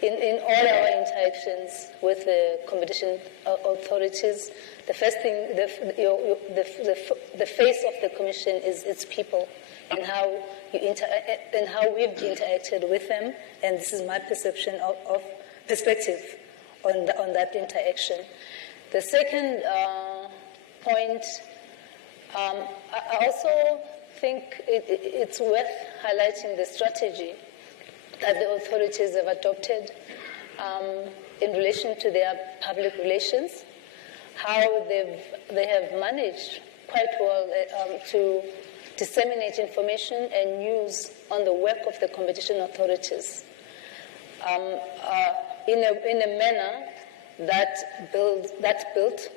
In all our interactions with the competition authorities, the first thing, the face of the Commission is its people, and how we've interacted with them, and this is my perception of perspective on that interaction. The second point, I also think it's worth highlighting the strategy that the authorities have adopted in relation to their public relations, how they have managed quite well to disseminate information and news on the work of the competition authorities in a manner that built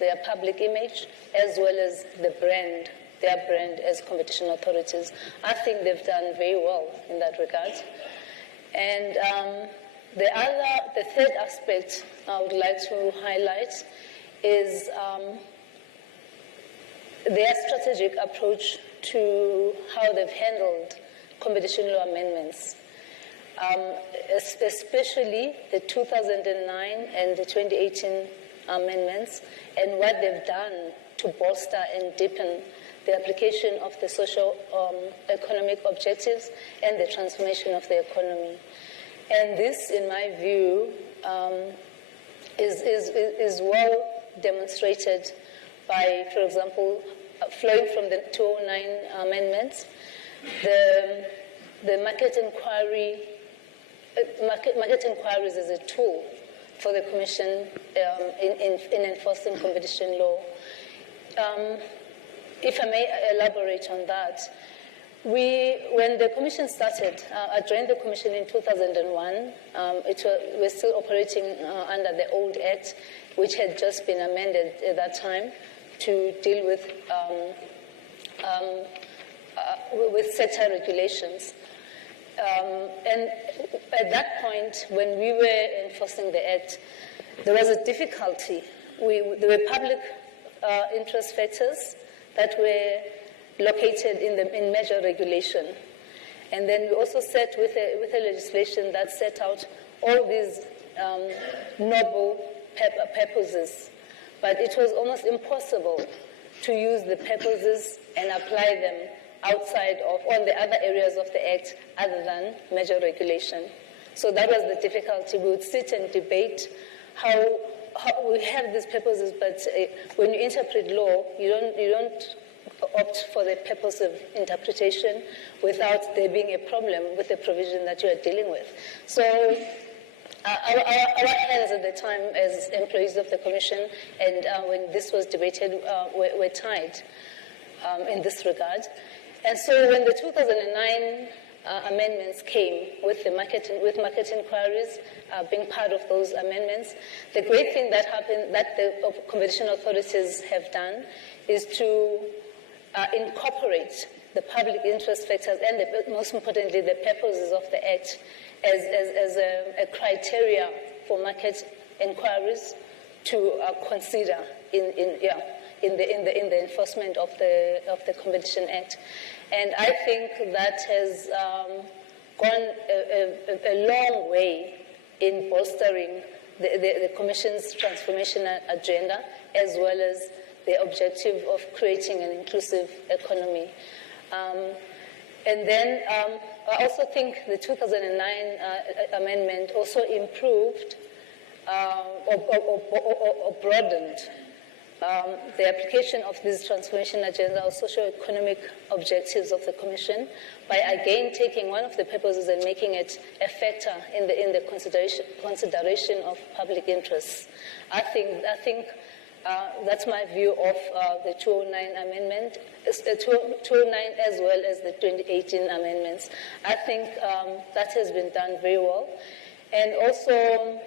their public image as well as their brand as competition authorities. I think they've done very well in that regard. And the third aspect I would like to highlight is their strategic approach to how they've handled competition law amendments, especially the 2009 and the 2018 amendments, and what they've done to bolster and deepen the application of the social economic objectives and the transformation of the economy. And this, in my view, is well demonstrated by, for example, flowing from the 2009 amendments, the market inquiries as a tool for the Commission in enforcing competition law. If I may elaborate on that, When the commission started, I joined the commission in 2001. We're still operating under the old Act, which had just been amended at that time to deal with sector regulations. And at that point, when we were enforcing the Act, there was a difficulty. There were public interest factors that were located in measure regulation. And then we also set with a legislation that set out all these noble purposes. But it was almost impossible to use the purposes and apply them outside of all the other areas of the Act other than measure regulation. So that was the difficulty. We would sit and debate how we have these purposes, but when you interpret law, you don't opt for the purpose of interpretation without there being a problem with the provision that you are dealing with. So our hands at the time as employees of the Commission, and when this was debated, were tied in this regard. And so when the 2009 amendments came with market inquiries being part of those amendments, the great thing that happened, that the competition authorities have done, is to incorporate the public interest factors and, most importantly, the purposes of the Act as a criteria for market inquiries to consider in the enforcement of the Competition Act. And I think that has gone a long way in bolstering the Commission's transformation agenda, as well as the objective of creating an inclusive economy. And then I also think the 2009 amendment also improved or broadened the application of this transformation agenda or socio-economic objectives of the Commission by again taking one of the purposes and making it a factor in the consideration of public interests. I think that's my view of the 2009 amendment, 2009 as well as the 2018 amendments. I think that has been done very well. And also,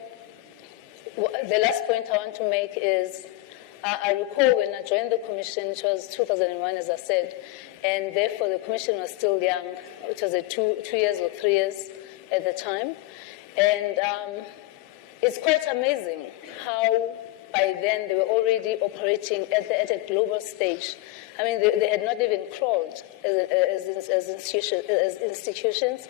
the last point I want to make is, I recall when I joined the Commission, it was 2001, as I said, and therefore the Commission was still young, which was 2 years or 3 years at the time. And it's quite amazing how by then they were already operating at a global stage. I mean, they had not even crawled as institutions,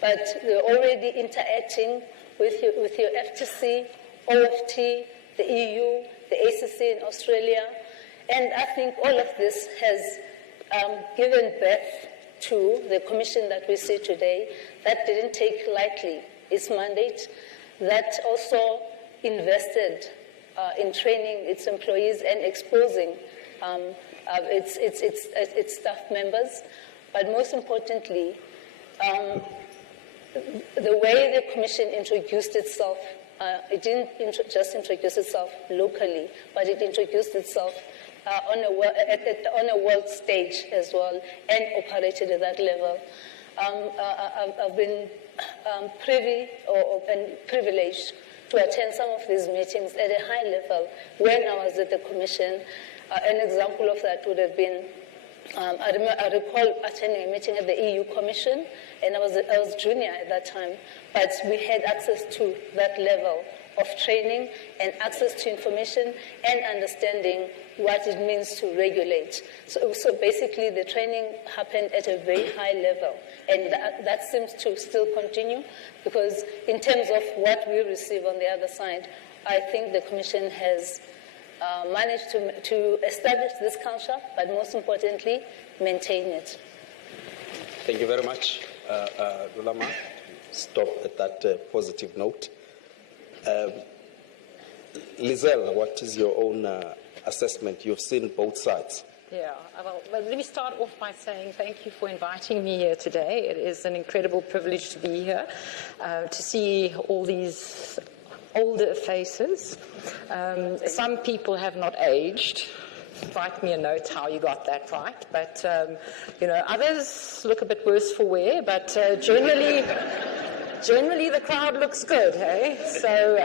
but they were already interacting with your FTC, OFT, the EU, the ACC in Australia. And I think all of this has given birth to the Commission that we see today that didn't take lightly its mandate, that also invested in training its employees and exposing its staff members. But most importantly, the way the Commission introduced itself, it didn't just introduce itself locally, but it introduced itself on a world stage as well and operated at that level. I've been privy and privileged to attend some of these meetings at a high level when I was at the Commission. An example of that would have been, I recall attending a meeting at the EU Commission, and I was junior at that time, but we had access to that level of training and access to information and understanding what it means to regulate. So basically the training happened at a very high level, and that seems to still continue, because in terms of what we receive on the other side, I think the Commission has managed to establish this culture, but most importantly, maintain it. Thank you very much, Lulama. Stop at that positive note. Lizelle, what is your own assessment? You've seen both sides. Yeah, well, let me start off by saying thank you for inviting me here today. It is an incredible privilege to be here, to see all these older faces. Some people have not aged write me a note how you got that right. But, others look a bit worse for wear, but generally the crowd looks good, hey? So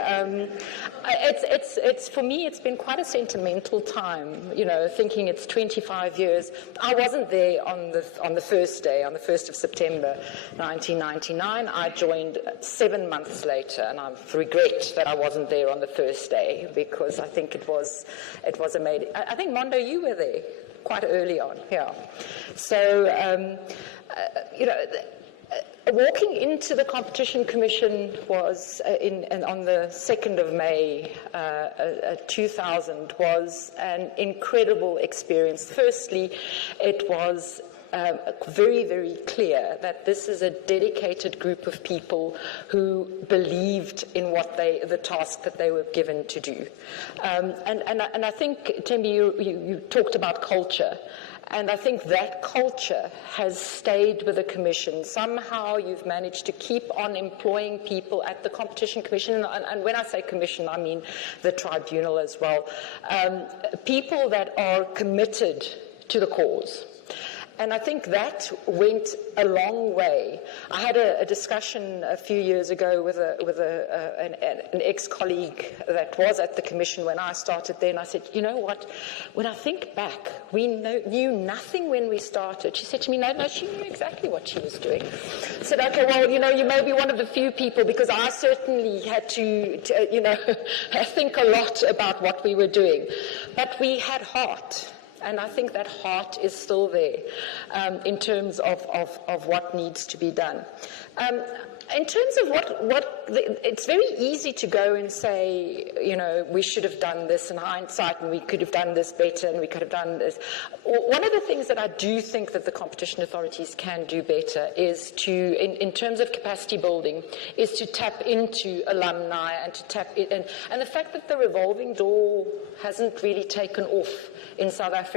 it's for me, it's been quite a sentimental time, thinking it's 25 years. I wasn't there on the first day, on the 1st of September 1999. I joined 7 months later, and I regret that I wasn't there on the first day, because I think it was amazing. I think, Mondo, you were there quite early on, yeah. So, walking into the Competition Commission was on the 2nd of May 2000 was an incredible experience. Firstly, it was very, very clear that this is a dedicated group of people who believed in the task that they were given to do. And I think, Thembi, you talked about culture. And I think that culture has stayed with the Commission. Somehow you've managed to keep on employing people at the Competition Commission, and when I say Commission, I mean the tribunal as well, people that are committed to the cause. And I think that went a long way. I had a discussion a few years ago with an ex-colleague that was at the Commission when I started there, and I said, you know what, when I think back, we knew nothing when we started. She said to me, no, she knew exactly what she was doing. I said, okay, well, you may be one of the few people, because I certainly had to think a lot about what we were doing. But we had heart. And I think that heart is still there in terms of what needs to be done. In terms of it's very easy to go and say, we should have done this in hindsight, and we could have done this better, and we could have done this. One of the things that I do think that the competition authorities can do better is to, in terms of capacity building, is to tap into alumni and to tap in. And the fact that the revolving door hasn't really taken off in South Africa.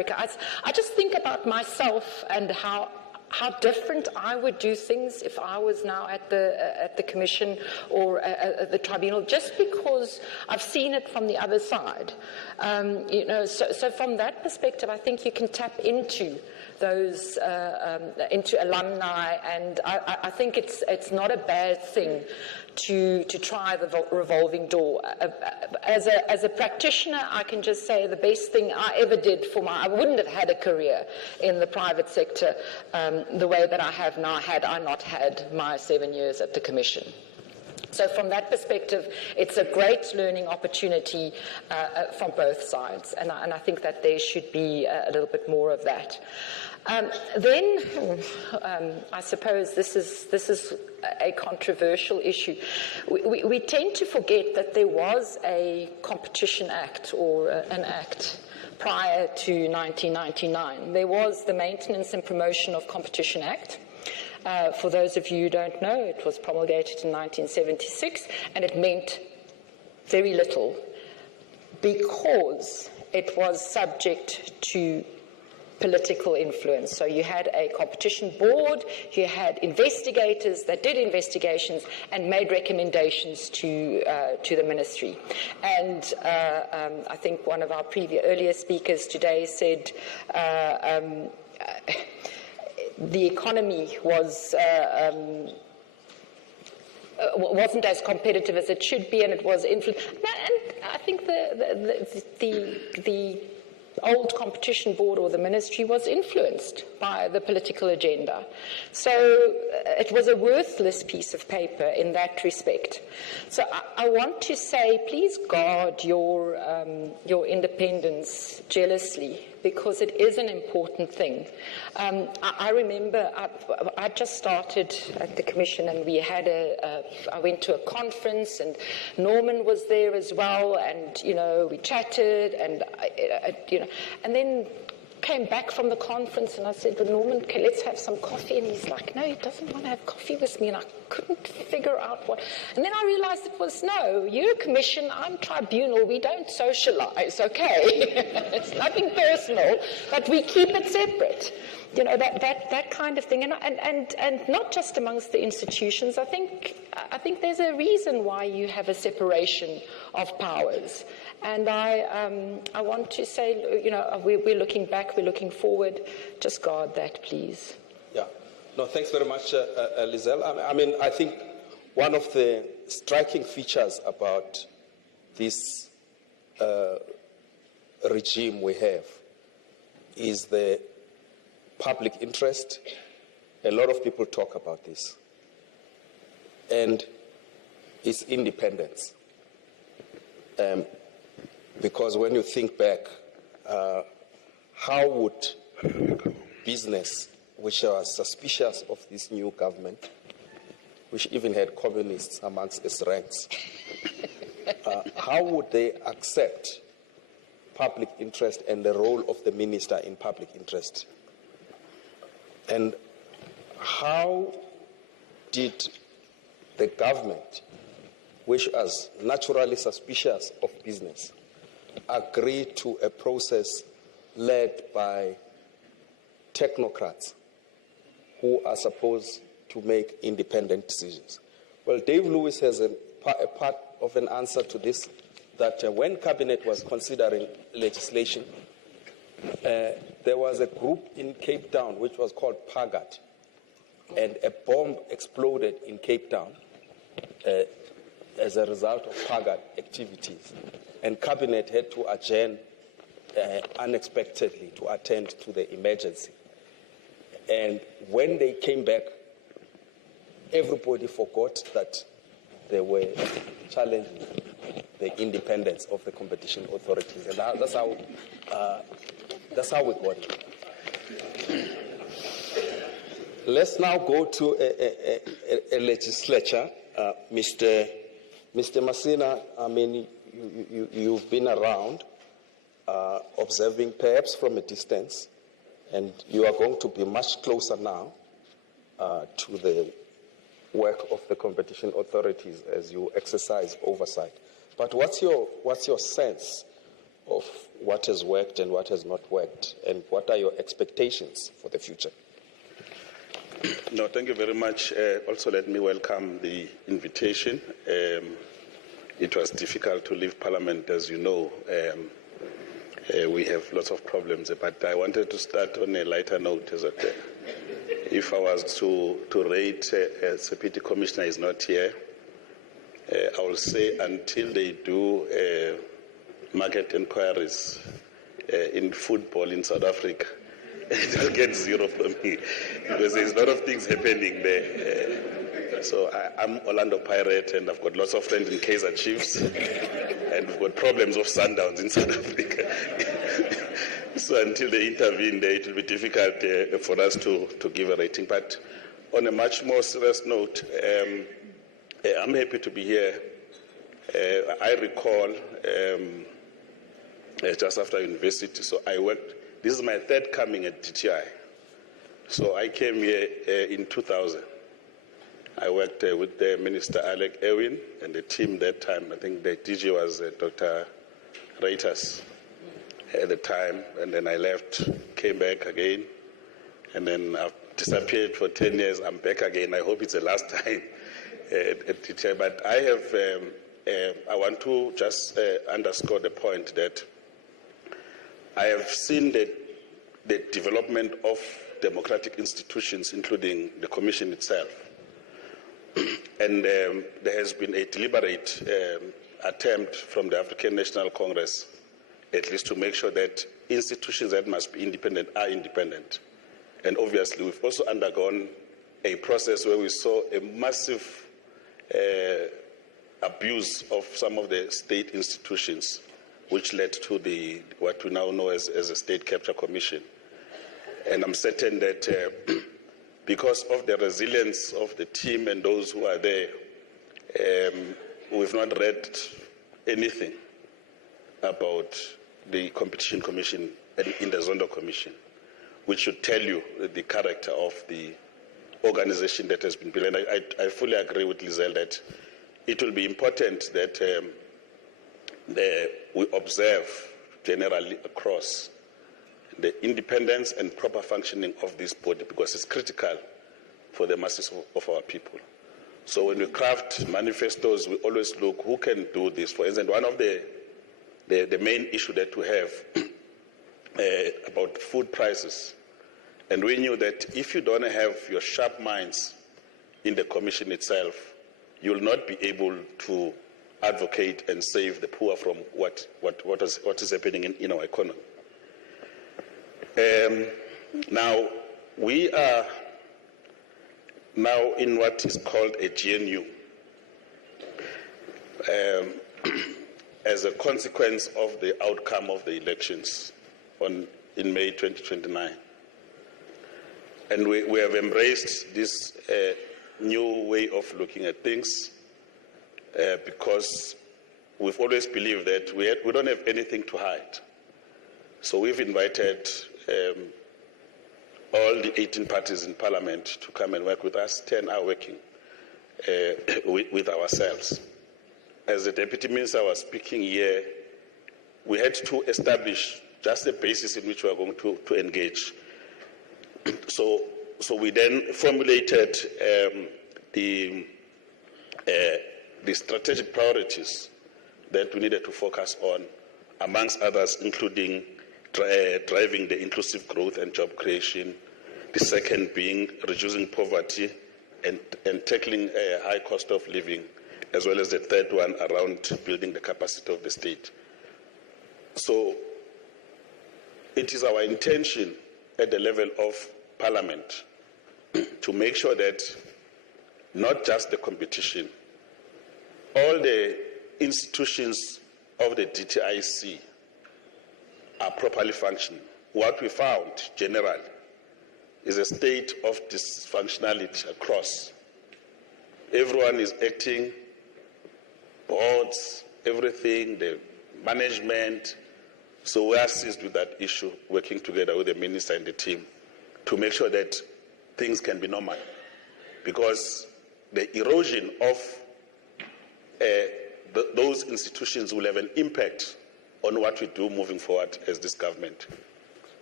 I just think about myself and how different I would do things if I was now at the Commission or at the tribunal, just because I've seen it from the other side. So from that perspective, I think you can tap into those into alumni, and I think it's not a bad thing to try the revolving door. As a practitioner, I can just say the best thing I ever did I wouldn't have had a career in the private sector the way that I have now had I not had my 7 years at the Commission. So from that perspective, it's a great learning opportunity from both sides, and I think that there should be a little bit more of that. Then, I suppose this is a controversial issue. We tend to forget that there was a Competition Act, or an act, prior to 1999. There was the Maintenance and Promotion of Competition Act. For those of you who don't know, it was promulgated in 1976, and it meant very little because it was subject to political influence. So you had a competition board, you had investigators that did investigations and made recommendations to the ministry. And I think one of our earlier speakers today said the economy wasn't as competitive as it should be, and it was influenced. And I think the old competition board or the ministry was influenced by the political agenda. So it was a worthless piece of paper in that respect. So I want to say, please guard your independence jealously, because it is an important thing. I remember I just started at the Commission, and we had I went to a conference, and Norman was there as well, and we chatted, and and then came back from the conference, and I said to Norman, okay, let's have some coffee. And he's like, no, he doesn't want to have coffee with me. And I couldn't figure out what. And then I realized it was, no, you're a commission, I'm tribunal, we don't socialize, okay? It's nothing personal, but we keep it separate. That kind of thing, and not just amongst the institutions. I think there's a reason why you have a separation of powers, And I want to say, you know, we're looking back, we're looking forward. Just guard that, please. Yeah. No, thanks very much, Lizelle. I mean, I think one of the striking features about this regime we have is the public interest. A lot of people talk about this. And its independence. Because when you think back, how would business, which was suspicious of this new government, which even had communists amongst its ranks, how would they accept public interest and the role of the minister in public interest? And how did the government, which was naturally suspicious of business, agree to a process led by technocrats who are supposed to make independent decisions? Well, Dave Lewis has a part of an answer to this, that when Cabinet was considering legislation, there was a group in Cape Town which was called PAGAT, and a bomb exploded in Cape Town as a result of PAGAT activities. And Cabinet had to adjourn unexpectedly to attend to the emergency. And when they came back, everybody forgot that they were challenging the independence of the competition authorities. And that's how we got it. Let's now go to a legislature. Mr. Masina, I mean, you've been around observing perhaps from a distance, and you are going to be much closer now to the work of the competition authorities as you exercise oversight. But what's your sense of what has worked and what has not worked, and what are your expectations for the future? No, thank you very much. Also, let me welcome the invitation. It was difficult to leave Parliament, as you know. We have lots of problems, but I wanted to start on a lighter note. If I was to rate as Deputy Commissioner is not here, I will say until they do market inquiries in football in South Africa, they'll get 0 from me, because there's a lot of things happening there. So I'm Orlando Pirate, and I've got lots of friends in Kaizer Chiefs, and we've got problems of Sundowns in South Africa. So until they intervene there, it will be difficult for us to give a rating. But on a much more serious note, I'm happy to be here. I recall just after university, so I worked. This is my 3rd coming at DTI. So I came here in 2000. I worked with the Minister Alec Erwin and the team that time. I think the DG was Dr. Reuters at the time. And then I left, came back again. And then I've disappeared for 10 years. I'm back again. I hope it's the last time at DTI. But I have, I want to just underscore the point that I have seen the development of democratic institutions, including the Commission itself. And there has been a deliberate attempt from the African National Congress, at least to make sure that institutions that must be independent are independent. And obviously, we've also undergone a process where we saw a massive abuse of some of the state institutions, which led to what we now know as a State Capture Commission. And I'm certain that because of the resilience of the team and those who are there, we've not read anything about the Competition Commission and in the Zondo Commission, which should tell you the character of the organization that has been built. And I fully agree with Lizelle that it will be important that we observe generally across the independence and proper functioning of this body, because it's critical for the masses of our people. So when we craft manifestos, we always look who can do this. For instance, one of the the main issue that we have about food prices. And we knew that if you don't have your sharp minds in the commission itself, you'll not be able to advocate and save the poor from what is happening in our economy. Now, we are now in what is called a GNU as a consequence of the outcome of the elections in May 2029. And we have embraced this new way of looking at things because we've always believed that we don't have anything to hide. So we've invited all the 18 parties in Parliament to come and work with us. 10 are working with ourselves. As the Deputy Minister was speaking here, we had to establish just a basis in which we are going to engage. So we then formulated the strategic priorities that we needed to focus on, amongst others, including driving the inclusive growth and job creation. The second being reducing poverty and tackling a high cost of living, as well as the third one around building the capacity of the state. So it is our intention at the level of Parliament to make sure that not just the competition, all the institutions of the DTIC are properly functioning. What we found generally is a state of dysfunctionality across. Everyone is acting, boards, everything, the management. So we are seized with that issue, working together with the minister and the team to make sure that things can be normal. Because the erosion of those institutions will have an impact on what we do moving forward as this government.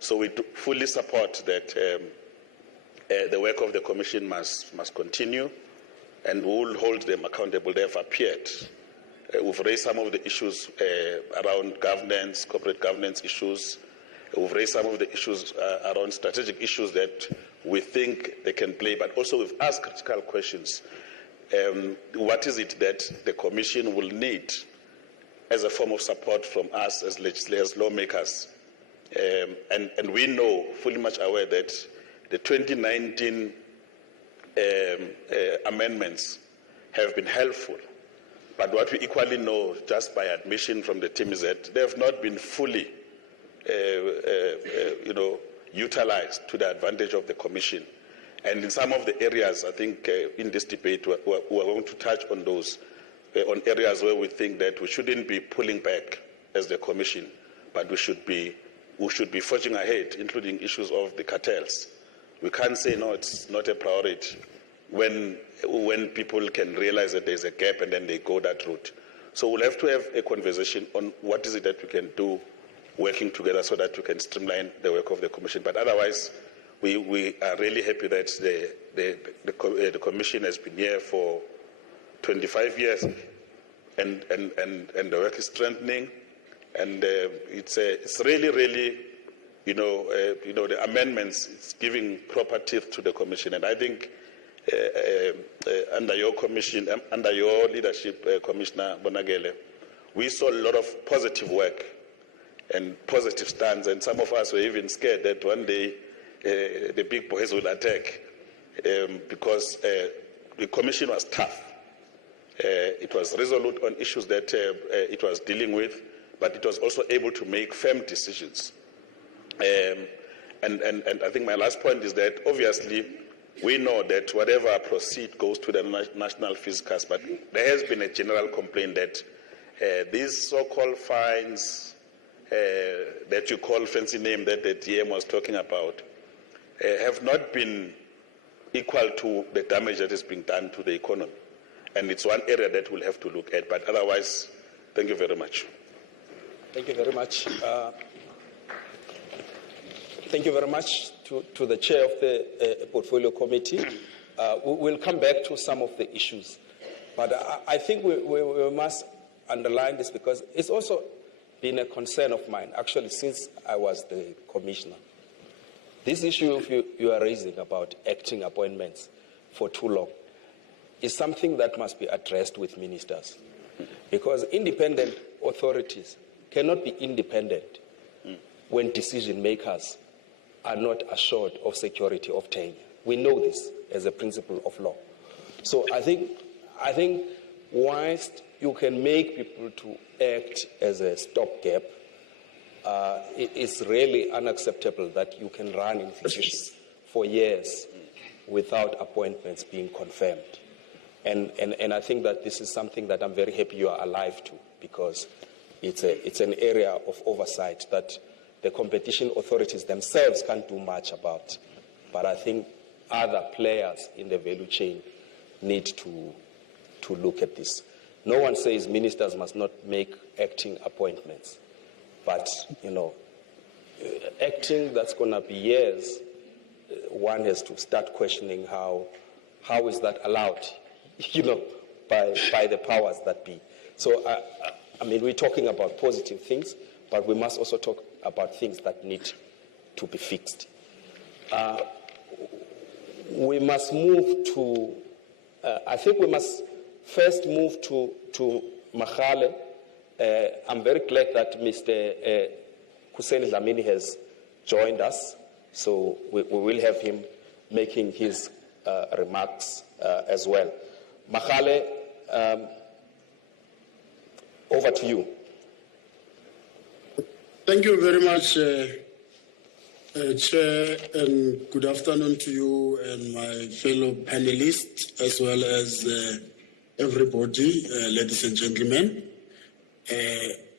So we fully support that the work of the Commission must continue, and we will hold them accountable. They have appeared. We've raised some of the issues around governance, corporate governance issues. We've raised some of the issues around strategic issues that we think they can play, but also we've asked critical questions. What is it that the Commission will need as a form of support from us as legislators, lawmakers? And we know, fully much aware, that the 2019 amendments have been helpful. But what we equally know, just by admission from the team, is that they have not been fully utilized to the advantage of the Commission. And in some of the areas, I think in this debate, we're going to touch on those, on areas where we think that we shouldn't be pulling back as the Commission, but we should be forging ahead, including issues of the cartels. We can't say, no, it's not a priority when people can realize that there's a gap and then they go that route. So we'll have to have a conversation on what is it that we can do working together so that we can streamline the work of the Commission. But otherwise, we are really happy that the Commission has been here for 25 years and the work is strengthening. And it's really, the amendments, it's giving proper teeth to the Commission. And I think under your commission, under your leadership, Commissioner Bonagele, we saw a lot of positive work and positive stands, and some of us were even scared that one day the big boys will attack because the Commission was tough. It was resolute on issues that it was dealing with, but it was also able to make firm decisions. And I think my last point is that obviously we know that whatever proceed goes to the national fiscus, but there has been a general complaint that these so-called fines that you call fancy name that the DM was talking about have not been equal to the damage that is being done to the economy. And it's one area that we'll have to look at. But otherwise, thank you very much. Thank you very much. Thank you very much to the chair of the Portfolio Committee. We'll come back to some of the issues. But I think we must underline this because it's also been a concern of mine, actually, since I was the commissioner. This issue you are raising about acting appointments for too long is something that must be addressed with ministers, because independent authorities cannot be independent when decision makers are not assured of security of tenure. We know this as a principle of law. So I think whilst you can make people to act as a stopgap, it is really unacceptable that you can run institutions for years without appointments being confirmed. And I think that this is something that I'm very happy you are alive to, because it's an area of oversight that the competition authorities themselves can't do much about. But I think other players in the value chain need to look at this. No one says ministers must not make acting appointments. But, acting that's going to be years, one has to start questioning how is that allowed, by the powers that be. So, I mean, we're talking about positive things, but we must also talk about things that need to be fixed. We must move to, I think we must first move to Mahale. I'm very glad that Mr. Hussein Dlamini has joined us, so we will have him making his remarks as well. Mahale, over to you. Thank you very much, Chair, and good afternoon to you and my fellow panelists, as well as everybody, ladies and gentlemen.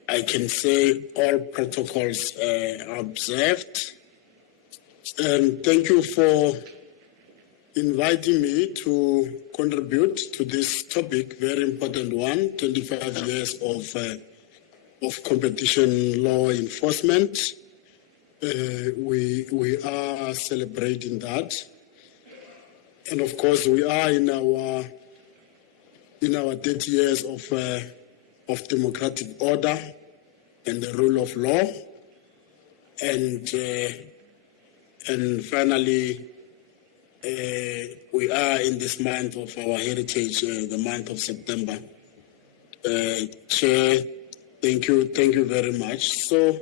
I can say all protocols are observed. And thank you for inviting me to contribute to this topic, very important one, 25 years of competition law enforcement. We are celebrating that. And of course, we are in our 30 years of democratic order and the rule of law. And finally, we are in this month of our heritage, the month of September. Chair, thank you very much. So,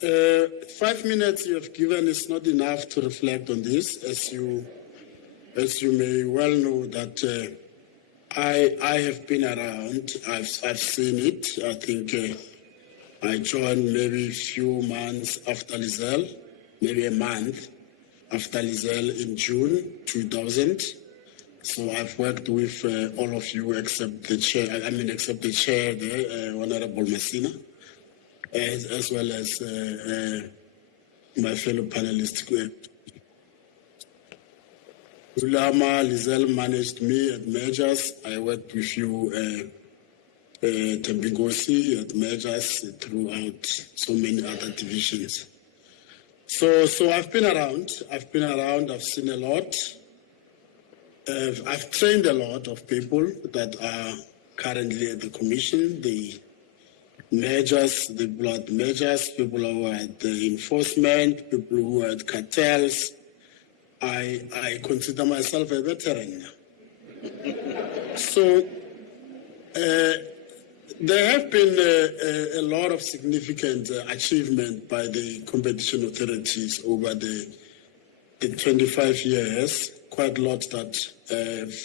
5 minutes you have given is not enough to reflect on this, as you may well know that I have been around. I've seen it. I think I joined maybe a few months after Lizelle, maybe a month after Lizelle in June 2000. So I've worked with all of you except the chair. Except the chair there, Honorable Messina, as well as my fellow panelists. Zulama, Lizelle managed me at Majors. I worked with you, Tembingosi at Majors, throughout so many other divisions. So I've been around. I've seen a lot. I've trained a lot of people that are currently at the commission, the Majors, the blood Majors, people who are at the enforcement, people who are at cartels. I consider myself a veteran. So there have been a lot of significant achievement by the competition authorities over the 25 years. Quite a lot that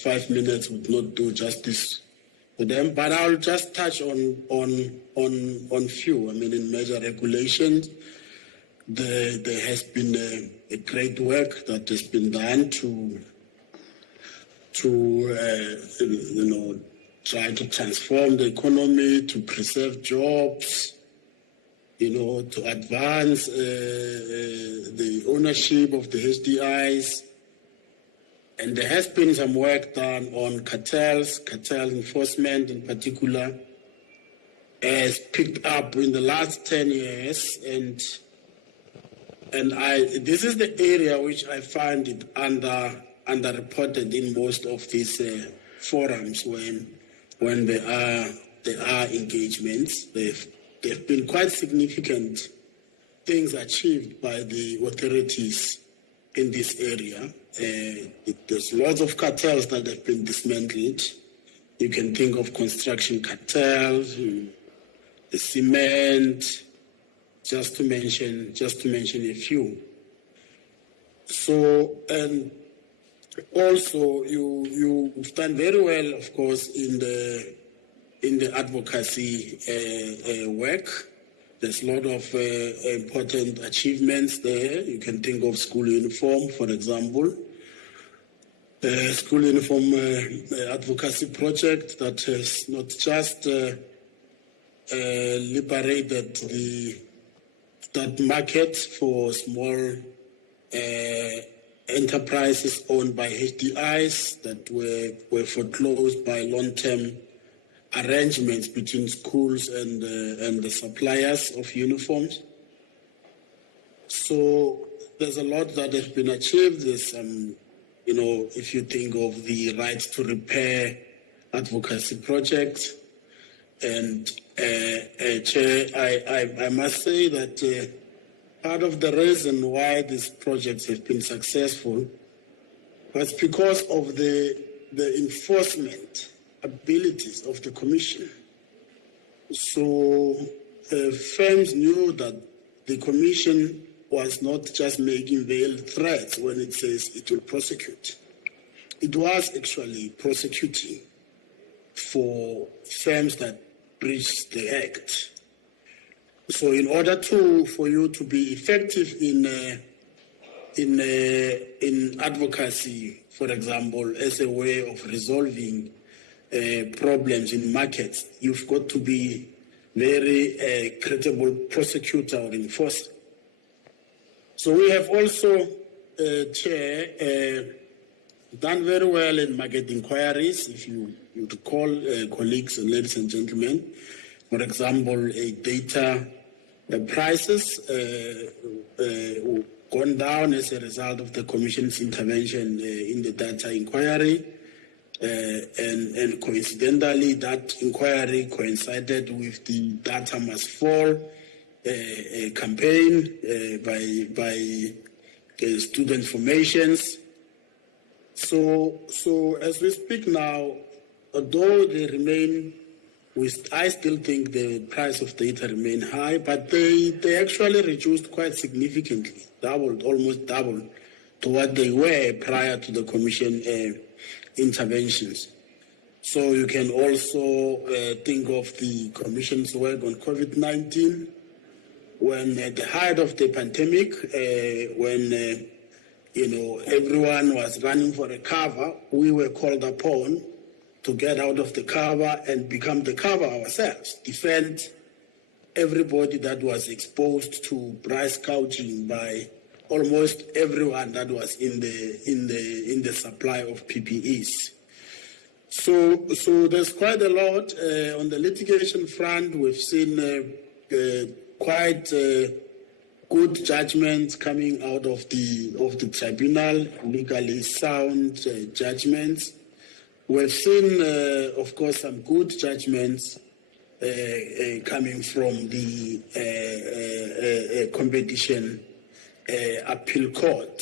5 minutes would not do justice to them. But I'll just touch on few. In major regulations, there has been a great work that has been done to try to transform the economy, to preserve jobs, to advance the ownership of the HDIs. And there has been some work done on cartel enforcement in particular, has picked up in the last 10 years. And this is the area which I find it underreported in most of these forums when there are engagements. The there have been quite significant things achieved by the authorities in this area. There's lots of cartels that have been dismantled. You can think of construction cartels, the cement, just to mention a few. So, and also you've done very well, of course, in the advocacy work. There's a lot of important achievements there. You can think of school uniform, for example. School uniform advocacy project that has not just liberated that market for small enterprises owned by HDIs that were foreclosed by long-term arrangements between schools and the suppliers of uniforms. So there's a lot that has been achieved. There's if you think of the right to repair advocacy project, and Chair, I must say that part of the reason why these projects have been successful was because of the enforcement abilities of the Commission. So firms knew that the Commission was not just making veiled threats when it says it will prosecute. It was actually prosecuting for firms that breached the Act. So in order for you to be effective in advocacy, for example, as a way of resolving problems in markets, you've got to be very credible prosecutor or enforcer. So we have also, Chair, done very well in market inquiries, if you recall, colleagues and ladies and gentlemen. For example, data prices gone down as a result of the Commission's intervention in the data inquiry. And coincidentally, that inquiry coincided with the Data Must Fall campaign by student formations. So as we speak now, although they remain, I still think the price of data remain high, but they actually reduced quite significantly, almost doubled to what they were prior to the Commission interventions. So you can also think of the Commission's work on COVID-19, when at the height of the pandemic, when everyone was running for a cover, we were called upon to get out of the cover and become the cover ourselves, defend everybody that was exposed to price gouging by almost everyone that was in the supply of PPEs. So there's quite a lot on the litigation front. We've seen quite good judgments coming out of the tribunal, legally sound judgments. We've seen, of course, some good judgments coming from the competition appeal court,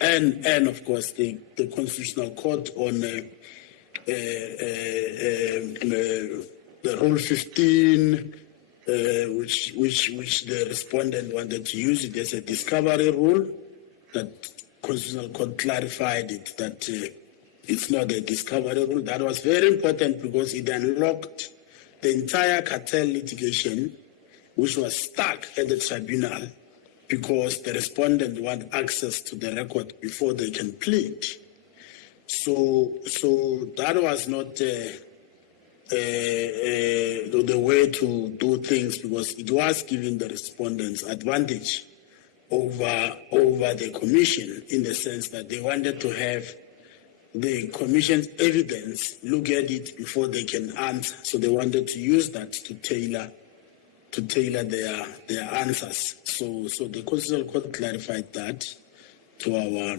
and of course the Constitutional Court on the Rule 15. Which the respondent wanted to use it as a discovery rule, that Constitutional Court clarified it, that it's not a discovery rule. That was very important because it unlocked the entire cartel litigation, which was stuck at the tribunal because the respondent want access to the record before they can plead. So that was not the way to do things, because it was giving the respondents advantage over the Commission, in the sense that they wanted to have the Commission's evidence, look at it before they can answer. So they wanted to use that to tailor their answers. So the Constitutional Court clarified that to our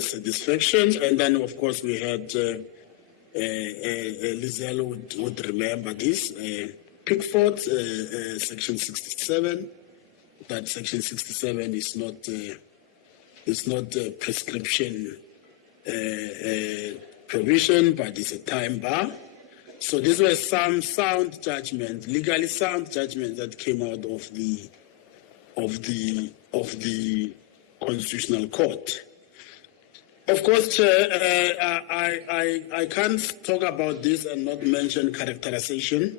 satisfaction. And then, of course, we had Lizelle would remember this. Pickford, Section 67. That Section 67 is not a prescription provision, but it's a time bar. So these were some sound judgment, legally sound judgment that came out of the Constitutional Court. Of course, Chair, I can't talk about this and not mention characterization,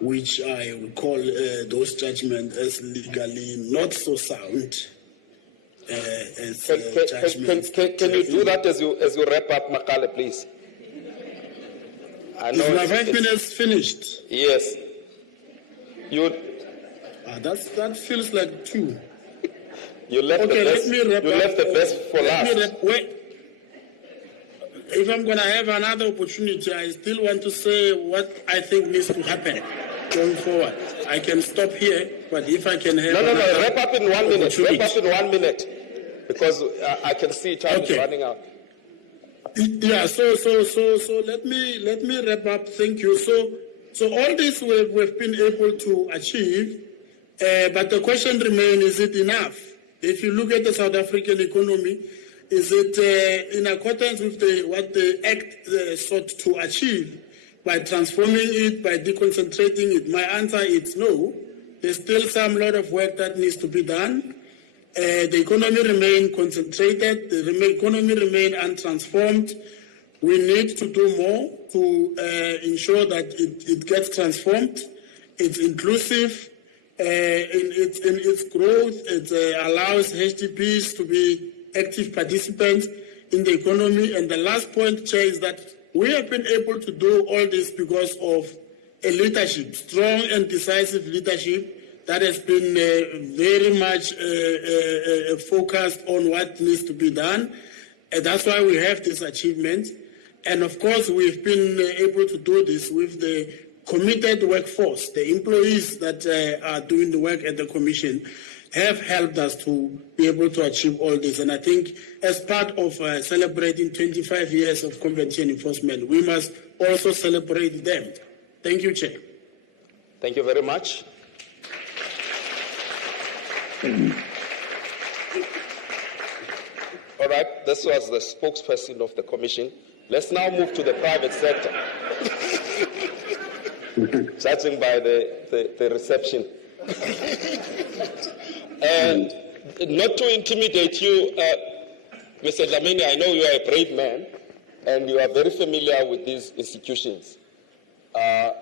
which I would call those judgments as legally not so sound. Can you do that as you wrap up, Makale, please? I know is my 5 minutes finished? Yes. That feels like 2. You left okay, the best. Let me wrap you up. left the best for last. Wait. If I'm going to have another opportunity, I still want to say what I think needs to happen going forward. I can stop here, but if I can have No. Wrap up in 1 minute. Wrap up in 1 minute, because I can see time is running out. Yeah. So let me wrap up. Thank you. So all this we've been able to achieve, but the question remains: is it enough? If you look at the South African economy, is it in accordance with what the Act sought to achieve by transforming it, by deconcentrating it? My answer is no. There's still some lot of work that needs to be done. The economy remains concentrated. The economy remains untransformed. We need to do more to ensure that it gets transformed. It's inclusive. In its growth, it allows HDPs to be active participants in the economy. And the last point, Chair, is that we have been able to do all this because of a leadership, strong and decisive leadership that has been very much focused on what needs to be done. And that's why we have this achievement. And of course, we've been able to do this with the committed workforce. The employees that are doing the work at the Commission have helped us to be able to achieve all this. And I think as part of celebrating 25 years of competition enforcement, we must also celebrate them. Thank you, Chair. Thank you very much. All right, this was the spokesperson of the Commission. Let's now move to the private sector. Judging by the reception. And not to intimidate you, Mr. Dlamini, I know you are a brave man and you are very familiar with these institutions. And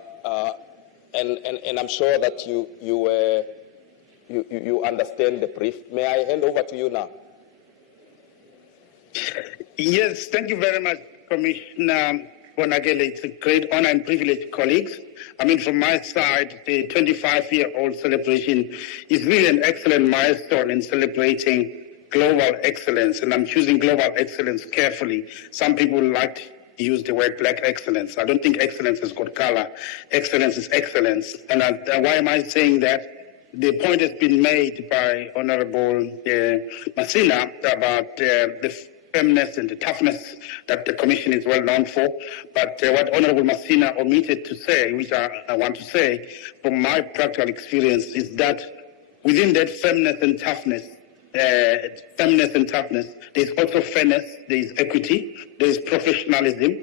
I'm sure that you understand the brief. May I hand over to you now? Yes, thank you very much, Commissioner Bonagele. It's a great honor and privilege, colleagues. I mean, from my side, the 25-year-old celebration is really an excellent milestone in celebrating global excellence, and I'm choosing global excellence carefully. Some people like to use the word black excellence. I don't think excellence has got color. Excellence is excellence. And why am I saying that? The point has been made by Honorable Masina about the firmness and the toughness that the Commission is well known for. But what Honorable Masina omitted to say, which I want to say from my practical experience, is that within that firmness and toughness, there's also fairness, there's equity, there's professionalism,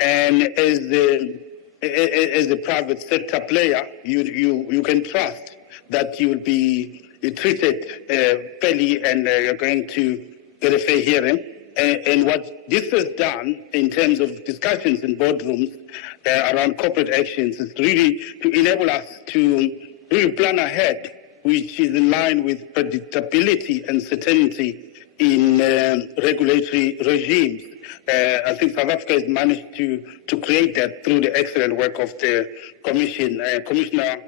and as a private sector player, you can trust that you will be treated fairly and you're going to get a fair hearing. And what this has done in terms of discussions in boardrooms around corporate actions is really to enable us to really plan ahead, which is in line with predictability and certainty in regulatory regimes. I think South Africa has managed to create that through the excellent work of the Commission. Commissioner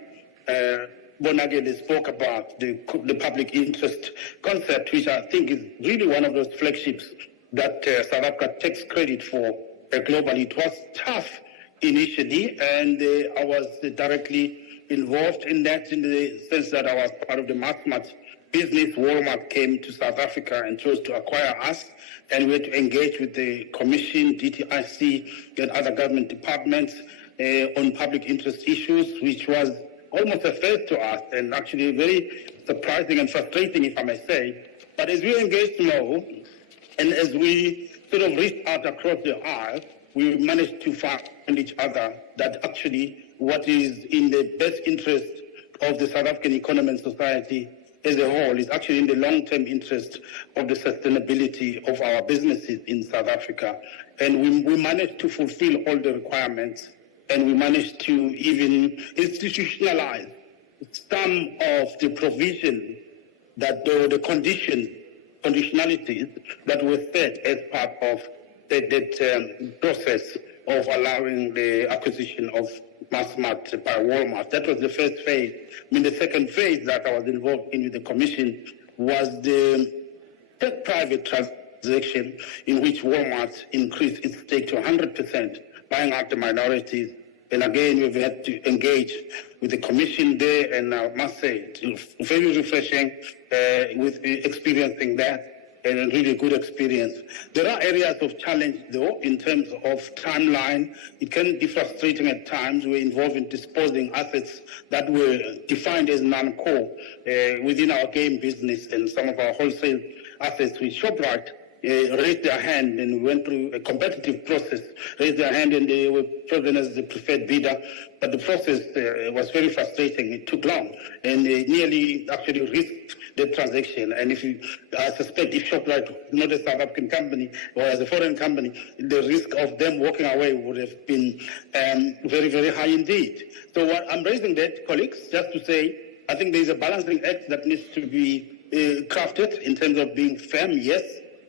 Bonagele spoke about the public interest concept, which I think is really one of those flagships that South Africa takes credit for globally. It was tough initially, and I was directly involved in that in the sense that I was part of the Massmart business. Walmart came to South Africa and chose to acquire us, and we had to engage with the Commission, DTIC, and other government departments on public interest issues, which was almost a first to us and actually very surprising and frustrating, if I may say. But as we engaged more and as we sort of reached out across the aisle, we managed to find each other that actually what is in the best interest of the South African economy and society as a whole is actually in the long-term interest of the sustainability of our businesses in South Africa. And we managed to fulfill all the requirements, and we managed to even institutionalize some of the provision that the conditionalities that were set as part of that process of allowing the acquisition of Massmart by Walmart. That was the first phase. I mean, the second phase that I was involved in with the Commission was the private transaction in which Walmart increased its stake to 100%, buying out the minorities. And again, we've had to engage with the Commission there, and I must say, it's very refreshing with experiencing that. And a really good experience. There are areas of challenge, though, in terms of timeline. It can be frustrating at times. We're involved in disposing assets that were defined as non-core within our game business, and some of our wholesale assets with ShopRite raised their hand and went through a competitive process, raised their hand, and they were chosen as the preferred bidder. But the process was very frustrating. It took long, and nearly actually risked the transaction. And I suspect if ShopRite was not a South African company or as a foreign company, the risk of them walking away would have been very, very high indeed. So what I'm raising that, colleagues, just to say, I think there's a balancing act that needs to be crafted in terms of being firm, yes,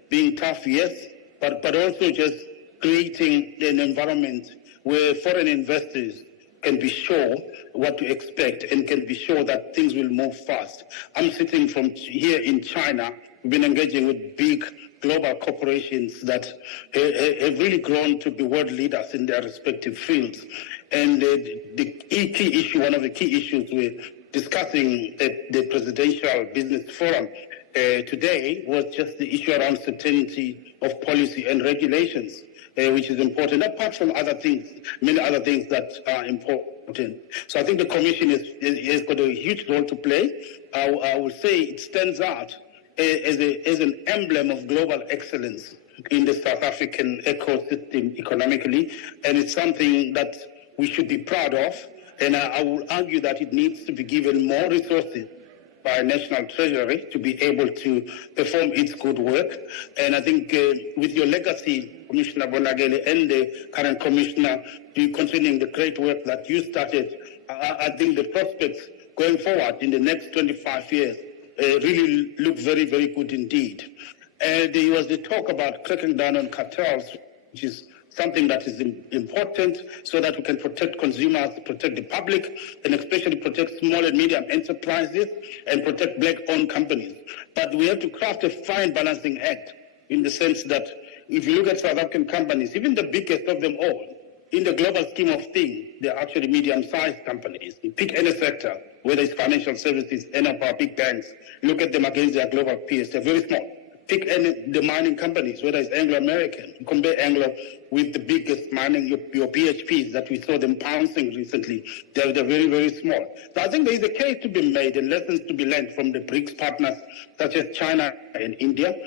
being tough, yes, but also just creating an environment where foreign investors can be sure what to expect and can be sure that things will move fast. I'm sitting from here in China. We've been engaging with big global corporations that have really grown to be world leaders in their respective fields. And the key issue, one of the key issues we're discussing at the Presidential Business Forum today was just the issue around certainty of policy and regulations. Which is important, apart from other things, many other things that are important. So I think the Commission has got a huge role to play. I would say it stands out as an emblem of global excellence in the South African ecosystem economically, and it's something that we should be proud of. And I will argue that it needs to be given more resources by National Treasury to be able to perform its good work. And I think with your legacy, Commissioner Bonagele, and the current Commissioner, continuing the great work that you started, I think the prospects going forward in the next 25 years really look very, very good indeed. There was the talk about cracking down on cartels, which is something that is important so that we can protect consumers, protect the public, and especially protect small and medium enterprises and protect black-owned companies. But we have to craft a fine balancing act in the sense that if you look at South African companies, even the biggest of them all, in the global scheme of things, they're actually medium-sized companies. You pick any sector, whether it's financial services, any of our big banks, look at them against their global peers, they're very small. Pick the mining companies, whether it's Anglo-American. You compare Anglo with the biggest mining, your BHPs that we saw them pouncing recently. They're very, very small. So I think there is a case to be made and lessons to be learned from the BRICS partners, such as China and India,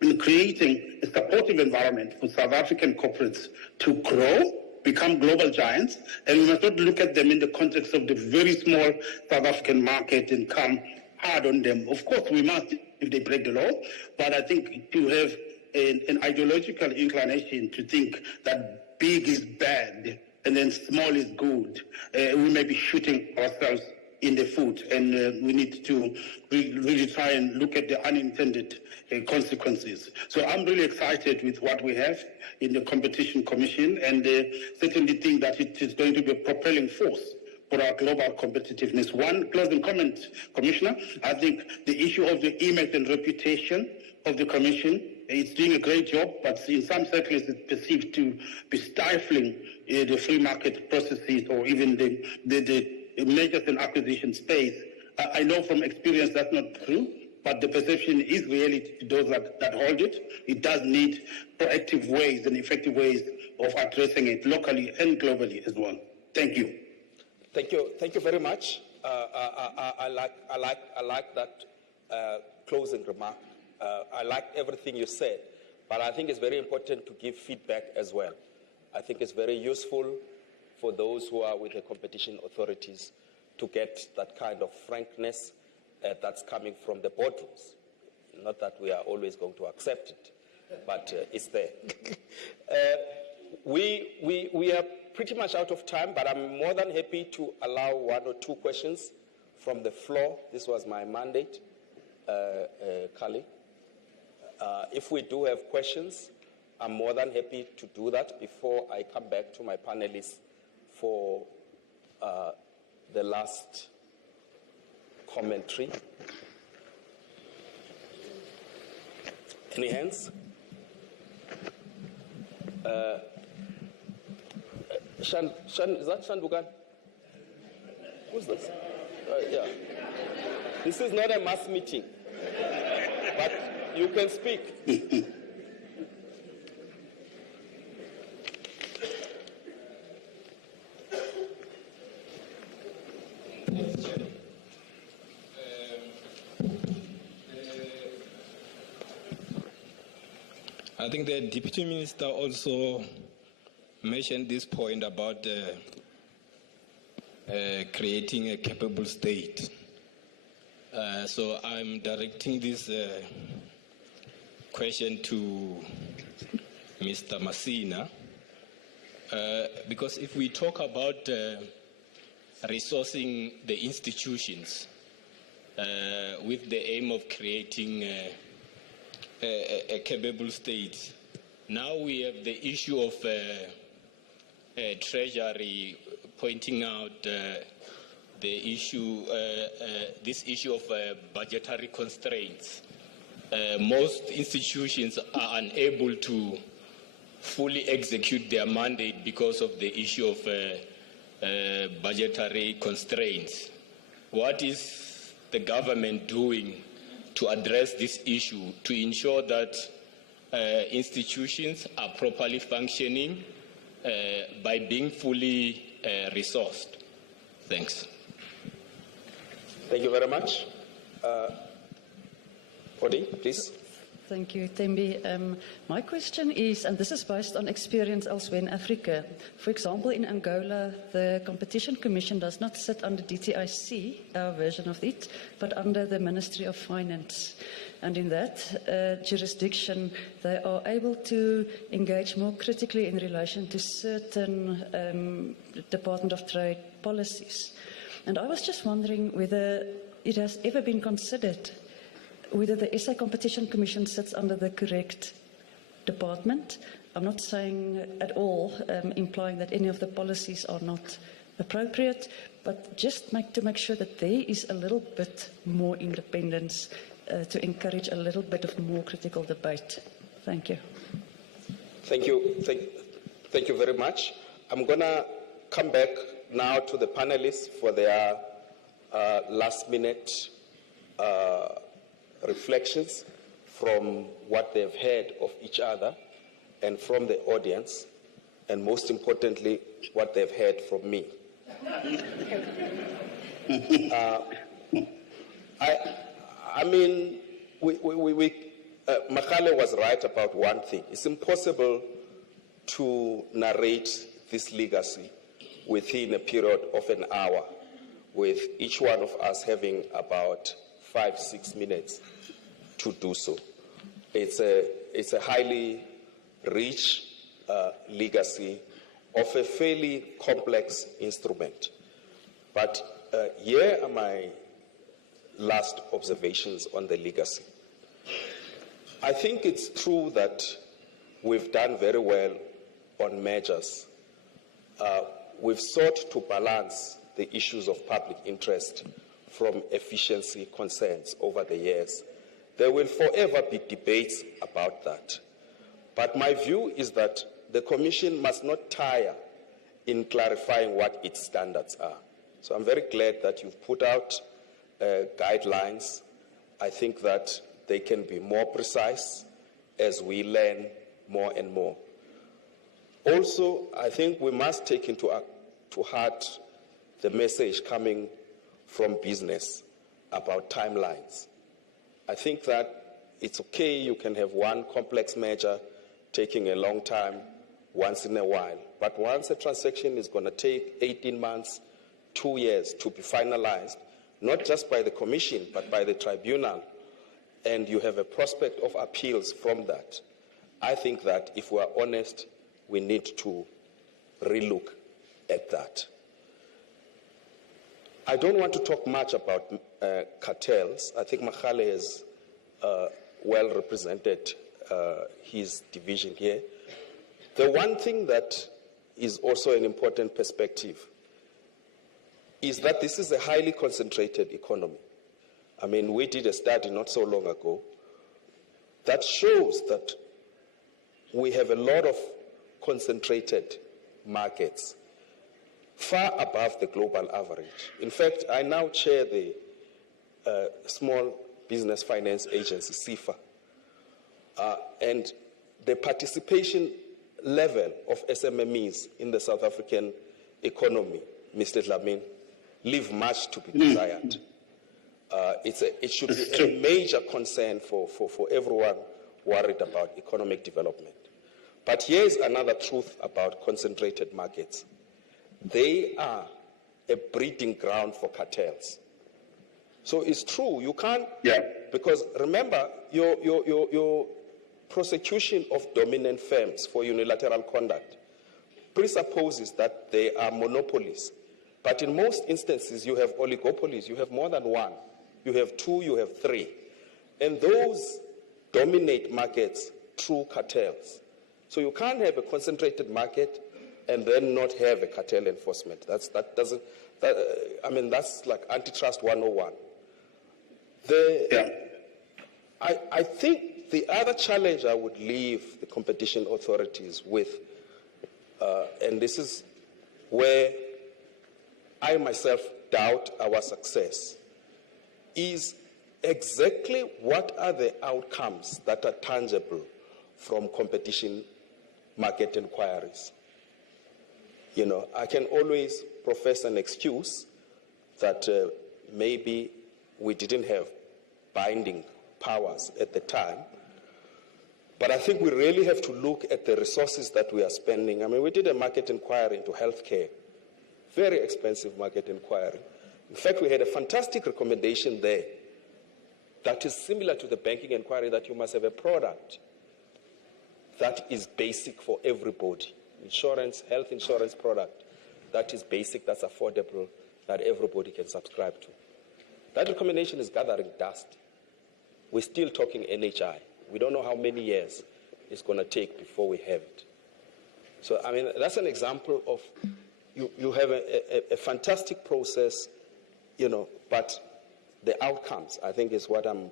in creating a supportive environment for South African corporates to grow, become global giants, and we must not look at them in the context of the very small South African market and come hard on them. Of course, we must if they break the law, but I think to have an ideological inclination to think that big is bad and then small is good, we may be shooting ourselves in the foot, and we need to really try and look at the unintended consequences. So I'm really excited with what we have in the Competition Commission, and certainly think that it is going to be a propelling force for our global competitiveness. One closing comment, Commissioner, I think the issue of the image and reputation of the Commission, it's doing a great job, but in some circles it's perceived to be stifling the free market processes or even the mergers and acquisition space. I know from experience that's not true, but the perception is reality to those that hold it. It does need proactive ways and effective ways of addressing it locally and globally as well. Thank you. Thank you very much. I like that closing remark. I like everything you said, but I think it's very important to give feedback as well. I think it's very useful for those who are with the competition authorities to get that kind of frankness that's coming from the boardrooms. Not that we are always going to accept it, but it's there. We are pretty much out of time, but I'm more than happy to allow 1 or 2 questions from the floor. This was my mandate, Kali. If we do have questions, I'm more than happy to do that before I come back to my panelists for the last commentary. Any hands? Is that Shandugan? Who's this? Yeah. This is not a mass meeting, but you can speak. I think the Deputy Minister also mentioned this point about creating a capable state. So I'm directing this question to Mr. Masina, because if we talk about resourcing the institutions with the aim of creating a capable state, now we have the issue of Treasury pointing out the issue, this issue of budgetary constraints. Most institutions are unable to fully execute their mandate because of the issue of budgetary constraints. What is the government doing to address this issue to ensure that institutions are properly functioning by being fully resourced? Thanks. Thank you very much. Odi, please. Thank you, Thembi. My question is, and this is based on experience elsewhere in Africa. For example, in Angola, the Competition Commission does not sit under DTIC, our version of it, but under the Ministry of Finance. And in that jurisdiction, they are able to engage more critically in relation to certain Department of Trade policies. And I was just wondering whether it has ever been considered whether the SA Competition Commission sits under the correct department. I'm not saying at all, implying that any of the policies are not appropriate, but just to make sure that there is a little bit more independence to encourage a little bit of more critical debate. Thank you. Thank you. Thank you very much. I'm going to come back now to the panelists for their last-minute reflections from what they've heard of each other and from the audience, and most importantly, what they've heard from me. I mean, Makale was right about one thing. It's impossible to narrate this legacy within a period of an hour, with each one of us having about 5-6 minutes to do so. It's a highly rich legacy of a fairly complex instrument. But here are my last observations on the legacy. I think it's true that we've done very well on measures. We've sought to balance the issues of public interest from efficiency concerns over the years. There will forever be debates about that. But my view is that the Commission must not tire in clarifying what its standards are. So I'm very glad that you've put out guidelines. I think that they can be more precise as we learn more and more. Also, I think we must take into to heart the message coming from business about timelines. I think that it's okay, you can have one complex measure taking a long time once in a while, but once a transaction is going to take 18 months, 2 years to be finalized, not just by the Commission, but by the tribunal, and you have a prospect of appeals from that, I think that if we are honest, we need to relook at that. I don't want to talk much about cartels. I think Magale has well represented his division here. The one thing that is also an important perspective is that this is a highly concentrated economy. I mean, we did a study not so long ago that shows that we have a lot of concentrated markets, far above the global average. In fact, I now chair the Small Business Finance Agency, SIFA, and the participation level of SMMEs in the South African economy, Mr. Dlamini, leave much to be desired. It should be a major concern for everyone worried about economic development. But here's another truth about concentrated markets. They are a breeding ground for cartels. So it's true, you can't, because remember, your prosecution of dominant firms for unilateral conduct presupposes that they are monopolies. But in most instances, you have oligopolies. You have more than one. You have two, you have three. And those dominate markets through cartels. So you can't have a concentrated market and then not have a cartel enforcement. That's like antitrust 101. I think the other challenge I would leave the competition authorities with, and this is where I myself doubt our success, is exactly what are the outcomes that are tangible from competition market inquiries. You know, I can always profess an excuse that maybe we didn't have binding powers at the time, but I think we really have to look at the resources that we are spending. I mean, we did a market inquiry into healthcare, very expensive market inquiry. In fact, we had a fantastic recommendation there that is similar to the banking inquiry, that you must have a product that is basic for everybody. Insurance, health insurance product that is basic, that's affordable, that everybody can subscribe to. That recommendation is gathering dust. We're still talking NHI. We don't know how many years it's going to take before we have it. So, I mean, that's an example of you have a fantastic process, you know, but the outcomes, I think, is what I'm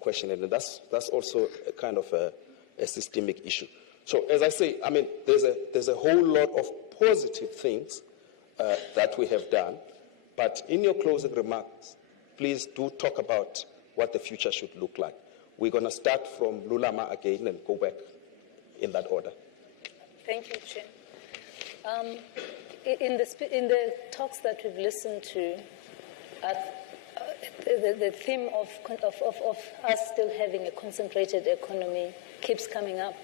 questioning. And that's also a kind of a systemic issue. So, as I say, I mean, there's a whole lot of positive things that we have done. But in your closing remarks, please do talk about what the future should look like. We're going to start from Lulama again and go back in that order. Thank you, Chair. In the talks that we've listened to, the theme of us still having a concentrated economy keeps coming up.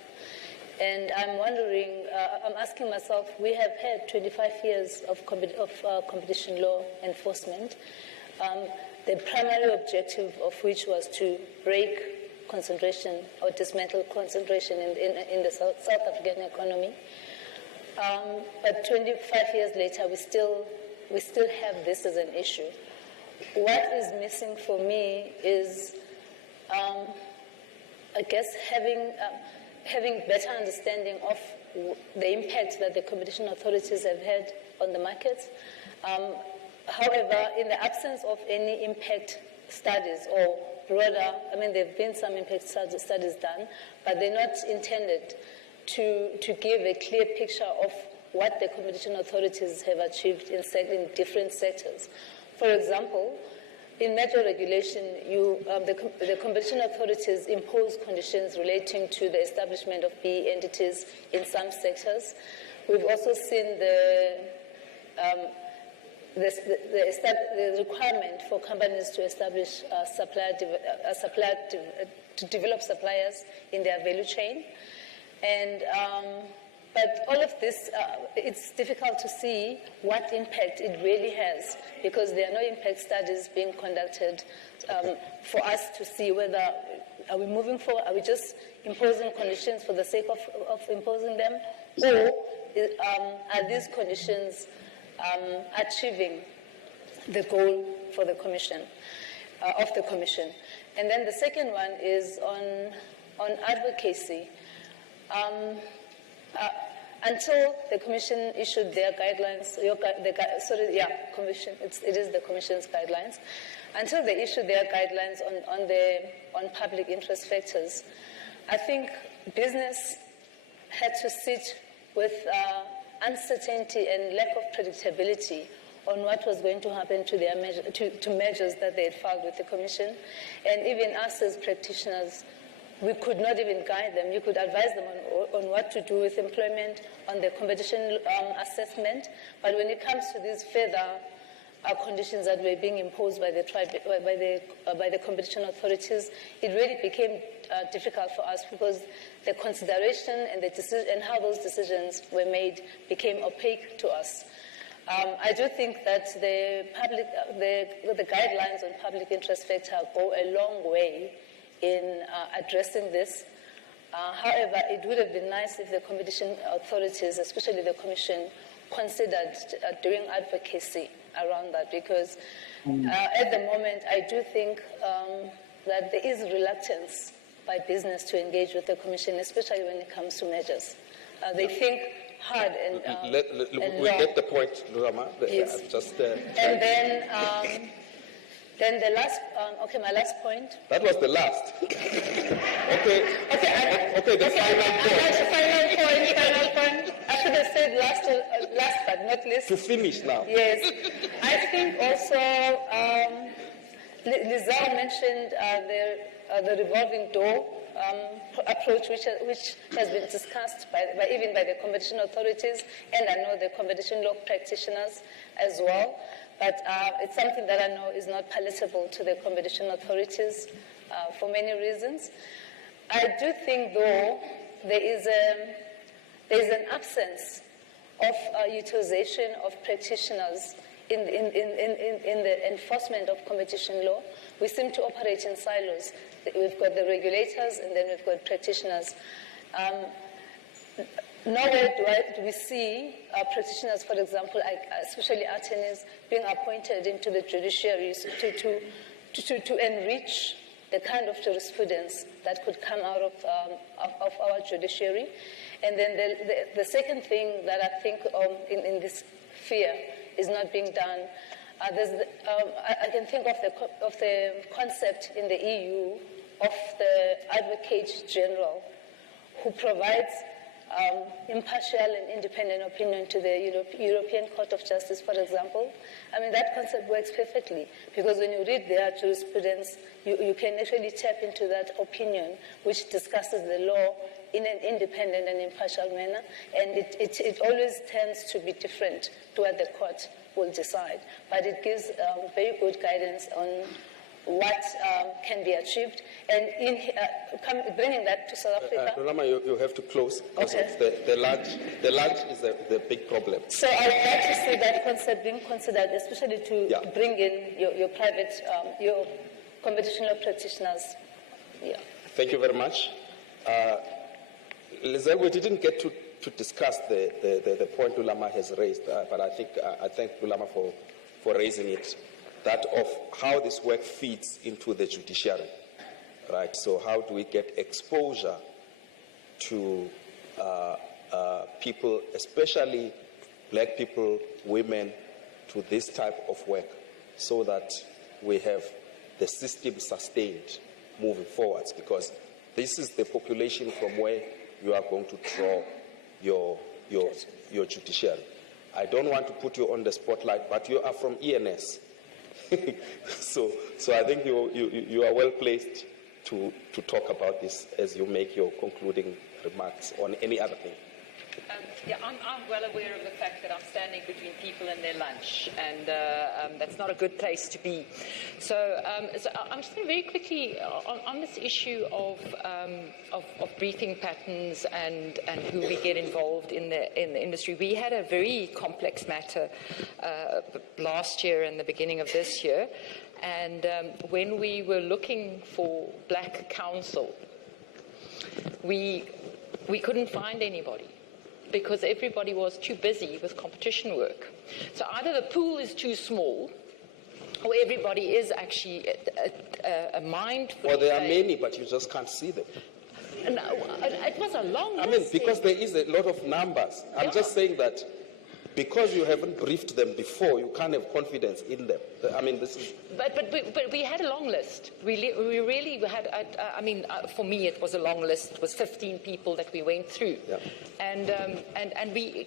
And I'm wondering, I'm asking myself, we have had 25 years of competition law enforcement, the primary objective of which was to break concentration or dismantle concentration in the South African economy. But 25 years later, we still have this as an issue. What is missing for me is, I guess, having better understanding of the impact that the competition authorities have had on the markets. However, in the absence of any impact studies, or broader, I mean, there have been some impact studies done, but they're not intended to give a clear picture of what the competition authorities have achieved in different sectors. For example, in metro regulation, the competition authorities impose conditions relating to the establishment of BE entities in some sectors, We've also seen the requirement for companies to establish to develop suppliers in their value chain. And but all of this, it's difficult to see what impact it really has, because there are no impact studies being conducted for us to see whether are we moving forward, are we just imposing conditions for the sake of imposing them, or are these conditions achieving the goal for the commission, of the commission. And then the second one is on advocacy. Until the Commission issued their guidelines, Commission, it is the Commission's guidelines. Until they issued their guidelines on public interest factors, I think business had to sit with uncertainty and lack of predictability on what was going to happen to their to measures that they had filed with the Commission. And even us as practitioners, we could not even guide them. You could advise them on what to do with employment, on the competition assessment, but when it comes to these further conditions that were being imposed by the competition authorities, it really became difficult for us, because the consideration and the decision and how those decisions were made became opaque to us. I do think that the guidelines on public interest factor go a long way in addressing this. However, it would have been nice if the competition authorities, especially the Commission, considered doing advocacy around that, because at the moment I do think that there is reluctance by business to engage with the Commission, especially when it comes to measures. They think hard and we get the point, Lulama. Yes. And then the last, my last point. That was the last. Okay, the final point. I should have said last but not least. To finish now. Yes. I think also, Lizelle mentioned the revolving door approach, which has been discussed even by the competition authorities, and I know the competition law practitioners as well. But it's something that I know is not palatable to the competition authorities for many reasons. I do think, though, there is an absence of utilization of practitioners in the enforcement of competition law. We seem to operate in silos. We've got the regulators, and then we've got practitioners. Nowhere do we see practitioners, for example, especially attorneys, being appointed into the judiciary to enrich the kind of jurisprudence that could come out of our judiciary. And then the second thing that I think in this sphere is not being done, I can think of the concept in the EU of the Advocate General, who provides impartial and independent opinion to the European Court of Justice, for example. I mean, that concept works perfectly, because when you read their jurisprudence, you can actually tap into that opinion, which discusses the law in an independent and impartial manner, and it always tends to be different to what the court will decide. But it gives very good guidance on what can be achieved. And in bringing that to South Africa... Lulama, you have to close. Okay. The lunch is the big problem. So I would like to see that concept being considered, especially to bring in your private, your competition law practitioners. Yeah. Thank you very much. Lizelle, we didn't get to discuss the point Lulama has raised, but I thank Lulama for raising it, that of how this work feeds into the judiciary, right? So how do we get exposure to people, especially black people, women, to this type of work, so that we have the system sustained moving forwards, because this is the population from where you are going to draw your judiciary. I don't want to put you on the spotlight, but you are from ENS. so I think you are well placed to talk about this as you make your concluding remarks on any other thing. Yeah, I'm well aware of the fact that I'm standing between people and their lunch, and that's not a good place to be. So I'm just going to very quickly, on this issue of briefing patterns and who we get involved in the industry. We had a very complex matter last year and the beginning of this year, and when we were looking for black counsel, we couldn't find anybody, because everybody was too busy with competition work. So either the pool is too small, or everybody is actually a mindful. Or there are many, but you just can't see them. No, it was a long list. I mean, because there is a lot of numbers. I'm just saying that because you haven't briefed them before, you can't have confidence in them. I mean, this is... But we had a long list. We really had, for me it was a long list. It was 15 people that we went through. Yeah. And we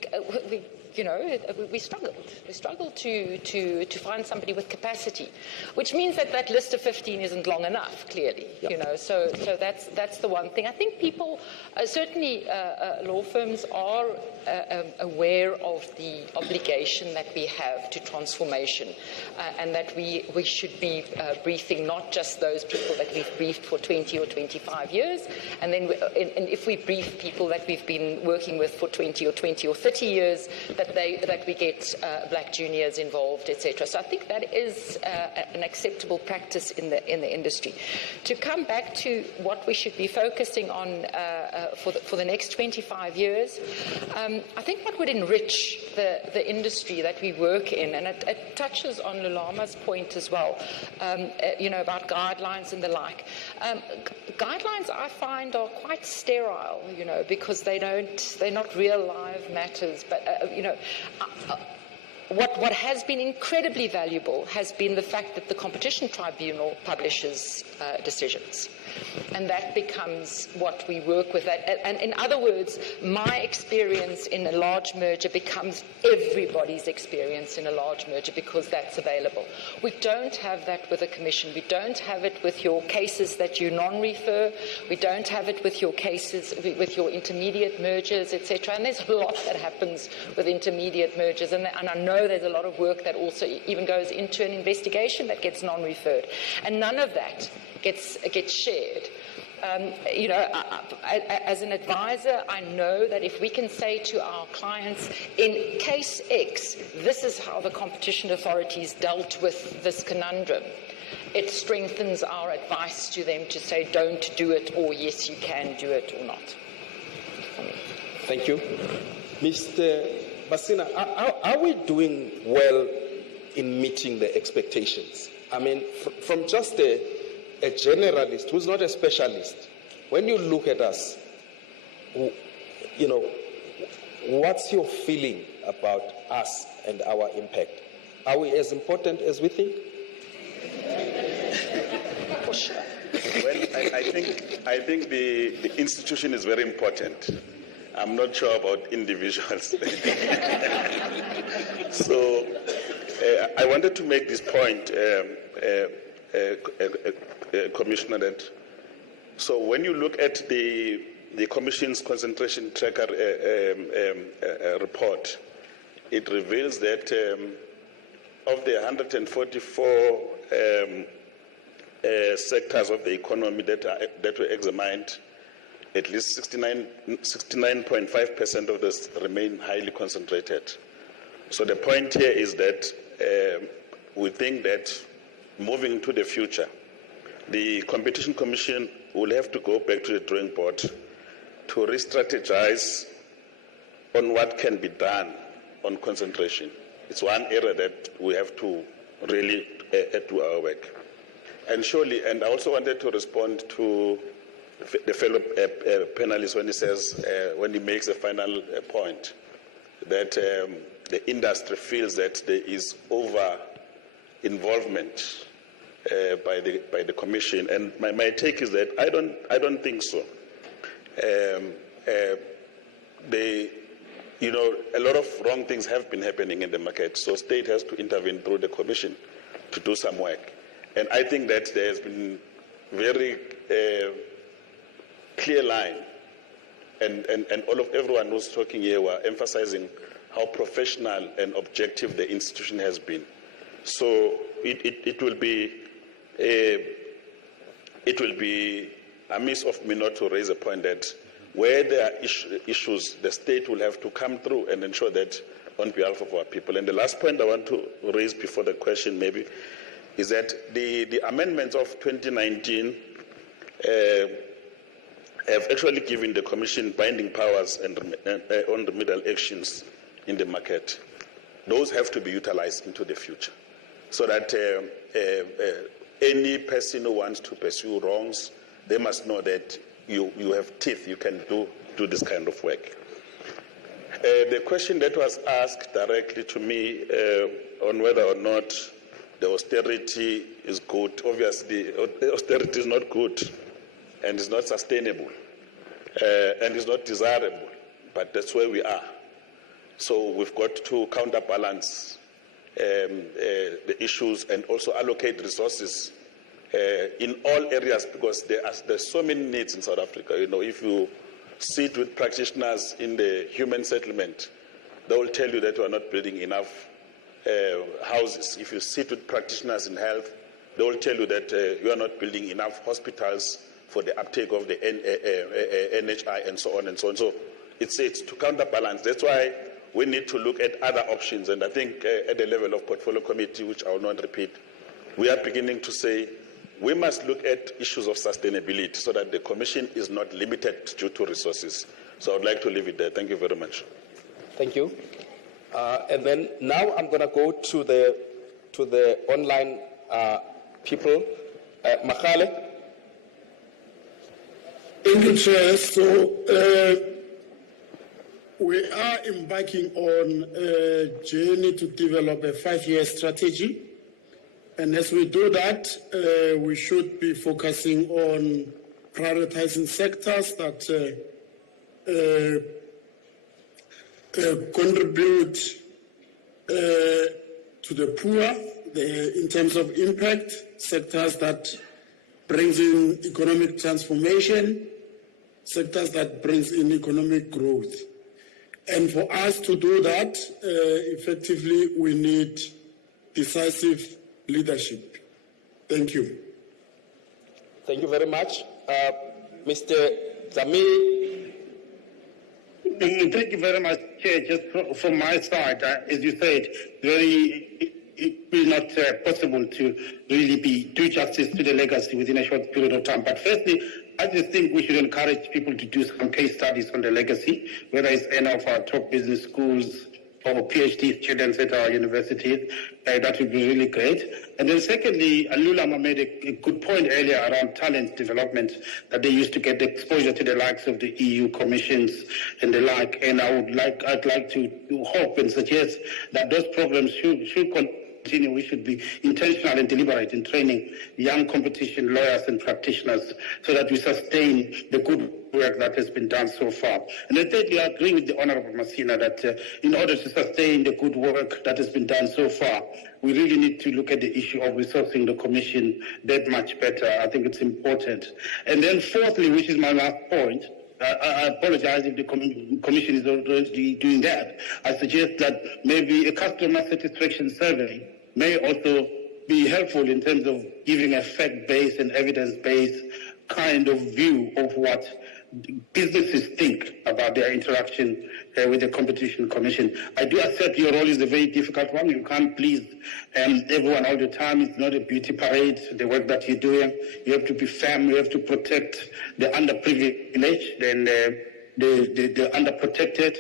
struggled. We struggled to find somebody with capacity, which means that list of 15 isn't long enough, clearly. Yeah. So that's the one thing. I think people, certainly law firms are aware of the obligation that we have to transformation, and that we should be briefing not just those people that we've briefed for 20 or 25 years, and then and if we brief people that we've been working with for 20 or 30 years, that we get black juniors involved, etc. So I think that is an acceptable practice in the industry. To come back to what we should be focusing on for the next 25 years, I think what would enrich the industry that we work in, and it touches on Lulama's point as well, about guidelines and the like. Guidelines I find are quite sterile, because they're not real live matters. But what has been incredibly valuable has been the fact that the Competition Tribunal publishes decisions. And that becomes what we work with. And in other words, my experience in a large merger becomes everybody's experience in a large merger, because that's available. We don't have that with a commission. We don't have it with your cases that you non-refer. We don't have it with your cases, with your intermediate mergers, etc. And there's a lot that happens with intermediate mergers. And I know there's a lot of work that also even goes into an investigation that gets non-referred. And none of that gets shared. As an advisor, I know that if we can say to our clients, in case X, this is how the competition authorities dealt with this conundrum, it strengthens our advice to them to say, don't do it, or yes, you can do it, or not. Thank you. Mr. Basina, are we doing well in meeting the expectations? I mean, from just a generalist who's not a specialist, when you look at us, what's your feeling about us and our impact? Are we as important as we think? For sure. Well, I think the institution is very important. I'm not sure about individuals. So I wanted to make this point, Commissioner, that so when you look at the Commission's concentration tracker report, it reveals that of the 144 sectors of the economy that were examined, at least 69.5% of those remain highly concentrated. So the point here is that we think that moving to the future, the Competition Commission will have to go back to the drawing board to re-strategize on what can be done on concentration. It's one area that we have to really do our work. And surely, and I also wanted to respond to the fellow panelist when he says, when he makes a final point, that the industry feels that there is over-involvement by the Commission, and my take is that I don't think so. A lot of wrong things have been happening in the market, so state has to intervene through the Commission to do some work. And I think that there has been very clear line and everyone who's talking here were emphasizing how professional and objective the institution has been. So it will be amiss of me not to raise a point that where there are issues, the state will have to come through and ensure that on behalf of our people. And the last point I want to raise before the question maybe is that the amendments of 2019 have actually given the Commission binding powers and on remedial actions in the market. Those have to be utilized into the future so that any person who wants to pursue wrongs, they must know that you have teeth, you can do this kind of work. The question that was asked directly to me on whether or not the austerity is good, obviously austerity is not good and is not sustainable and is not desirable, but that's where we are. So we've got to counterbalance the issues and also allocate resources in all areas because there's so many needs in South Africa. You know, if you sit with practitioners in the human settlement, they will tell you that we are not building enough houses. If you sit with practitioners in health, they will tell you that you are not building enough hospitals for the uptake of the NHI and so on and so on. So it's to counterbalance. That's why we need to look at other options. And I think at the level of portfolio committee, which I will not repeat, we are beginning to say we must look at issues of sustainability so that the Commission is not limited due to resources. So I would like to leave it there. Thank you very much. Thank you. And then now I'm going to go to the online people. Makale. Thank you, Chair. So we are embarking on a journey to develop a 5-year strategy. And as we do that, we should be focusing on prioritizing sectors that contribute to the poor in terms of impact, sectors that brings in economic transformation, sectors that brings in economic growth. And for us to do that effectively, we need decisive leadership. Thank you. Thank you very much. Mr. Zamir. Thank you very much, Chair. Just from my side, as you said, it will not possible to really do justice to the legacy within a short period of time. But firstly, I just think we should encourage people to do some case studies on the legacy, whether it's any of our top business schools or PhD students at our universities. That would be really great. And then secondly, Lulama made a good point earlier around talent development, that they used to get exposure to the likes of the EU commissions and the like. And I'd like to hope and suggest that those programs should continue. We should be intentional and deliberate in training young competition lawyers and practitioners so that we sustain the good work that has been done so far. And then thirdly, I agree with the Honourable Masina that in order to sustain the good work that has been done so far, we really need to look at the issue of resourcing the Commission that much better. I think it's important. And then fourthly, which is my last point, I apologize if the Commission is already doing that. I suggest that maybe a customer satisfaction survey may also be helpful in terms of giving a fact-based and evidence-based kind of view of what businesses think about their interaction with the Competition Commission. I do accept your role is a very difficult one. You can't please everyone all the time. It's not a beauty parade, the work that you're doing. You have to be firm. You have to protect the underprivileged and the underprotected.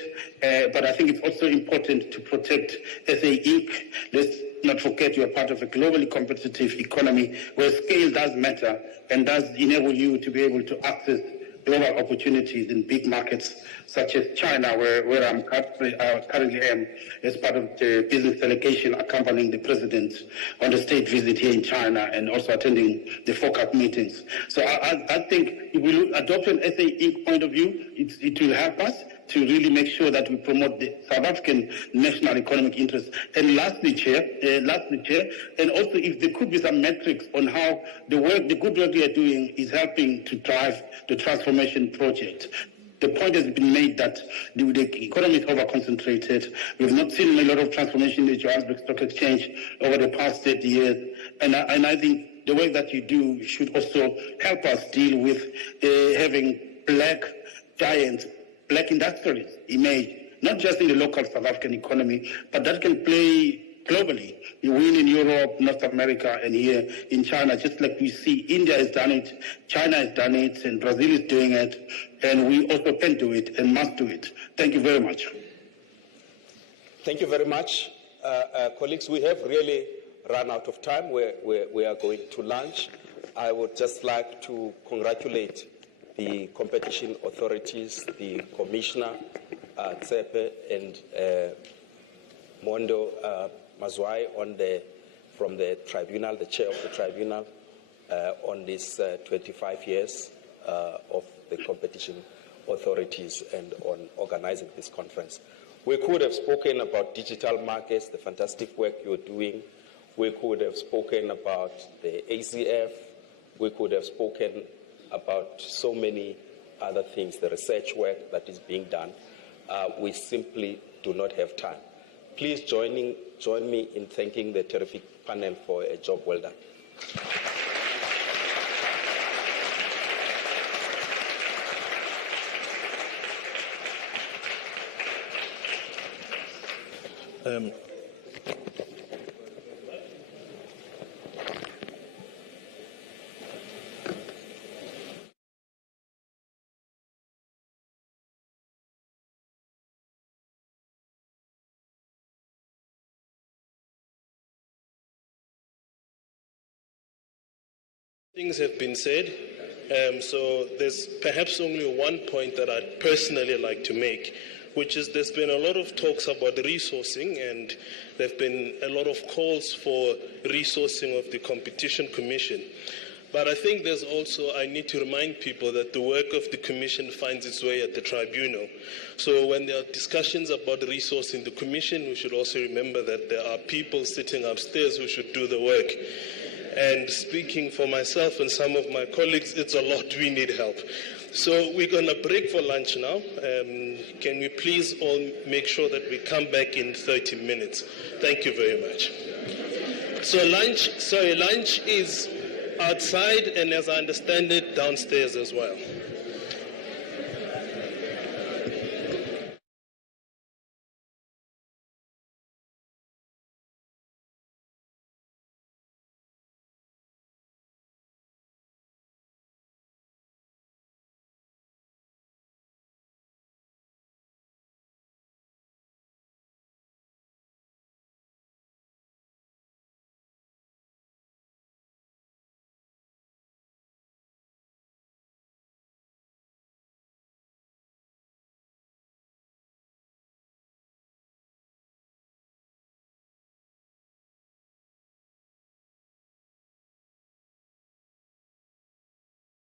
But I think it's also important to protect SA Inc. Let's not forget you're part of a globally competitive economy where scale does matter and does enable you to be able to access global opportunities in big markets such as China, where I currently am as part of the business delegation accompanying the president on the state visit here in China and also attending the FOCAC meetings. So I think if we adopt an SA Inc. point of view, it will help us to really make sure that we promote the South African national economic interests. And lastly, Chair, and also if there could be some metrics on how the good work we are doing is helping to drive the transformation project. The point has been made that the economy is over-concentrated. We've not seen a lot of transformation in the Johannesburg Stock Exchange over the past 30 years. And I think the work that you do should also help us deal with having black giants, black industrialists emerge, not just in the local South African economy, but that can play globally. You win in Europe, North America, and here in China, just like we see India has done it, China has done it, and Brazil is doing it, and we also can do it and must do it. Thank you very much. Thank you very much. Colleagues, we have really run out of time. We are going to lunch. I would just like to congratulate the competition authorities, the Commissioner, Tsepe, and Mondo Mazwai from the tribunal, the chair of the tribunal, on this 25 years of the competition authorities and on organizing this conference. We could have spoken about digital markets, the fantastic work you're doing. We could have spoken about the ACF. We could have spoken about so many other things, the research work that is being done. We simply do not have time. Please join me in thanking the terrific panel for a job well done. Things have been said, so there's perhaps only one point that I'd personally like to make, which is there's been a lot of talks about resourcing, and there have been a lot of calls for resourcing of the Competition Commission. But I think there's also, I need to remind people that the work of the Commission finds its way at the tribunal. So when there are discussions about resourcing the Commission, we should also remember that there are people sitting upstairs who should do the work. And speaking for myself and some of my colleagues, it's a lot. We need help. So we're going to break for lunch now. Can we please all make sure that we come back in 30 minutes? Thank you very much. So lunch is outside, and as I understand it, downstairs as well.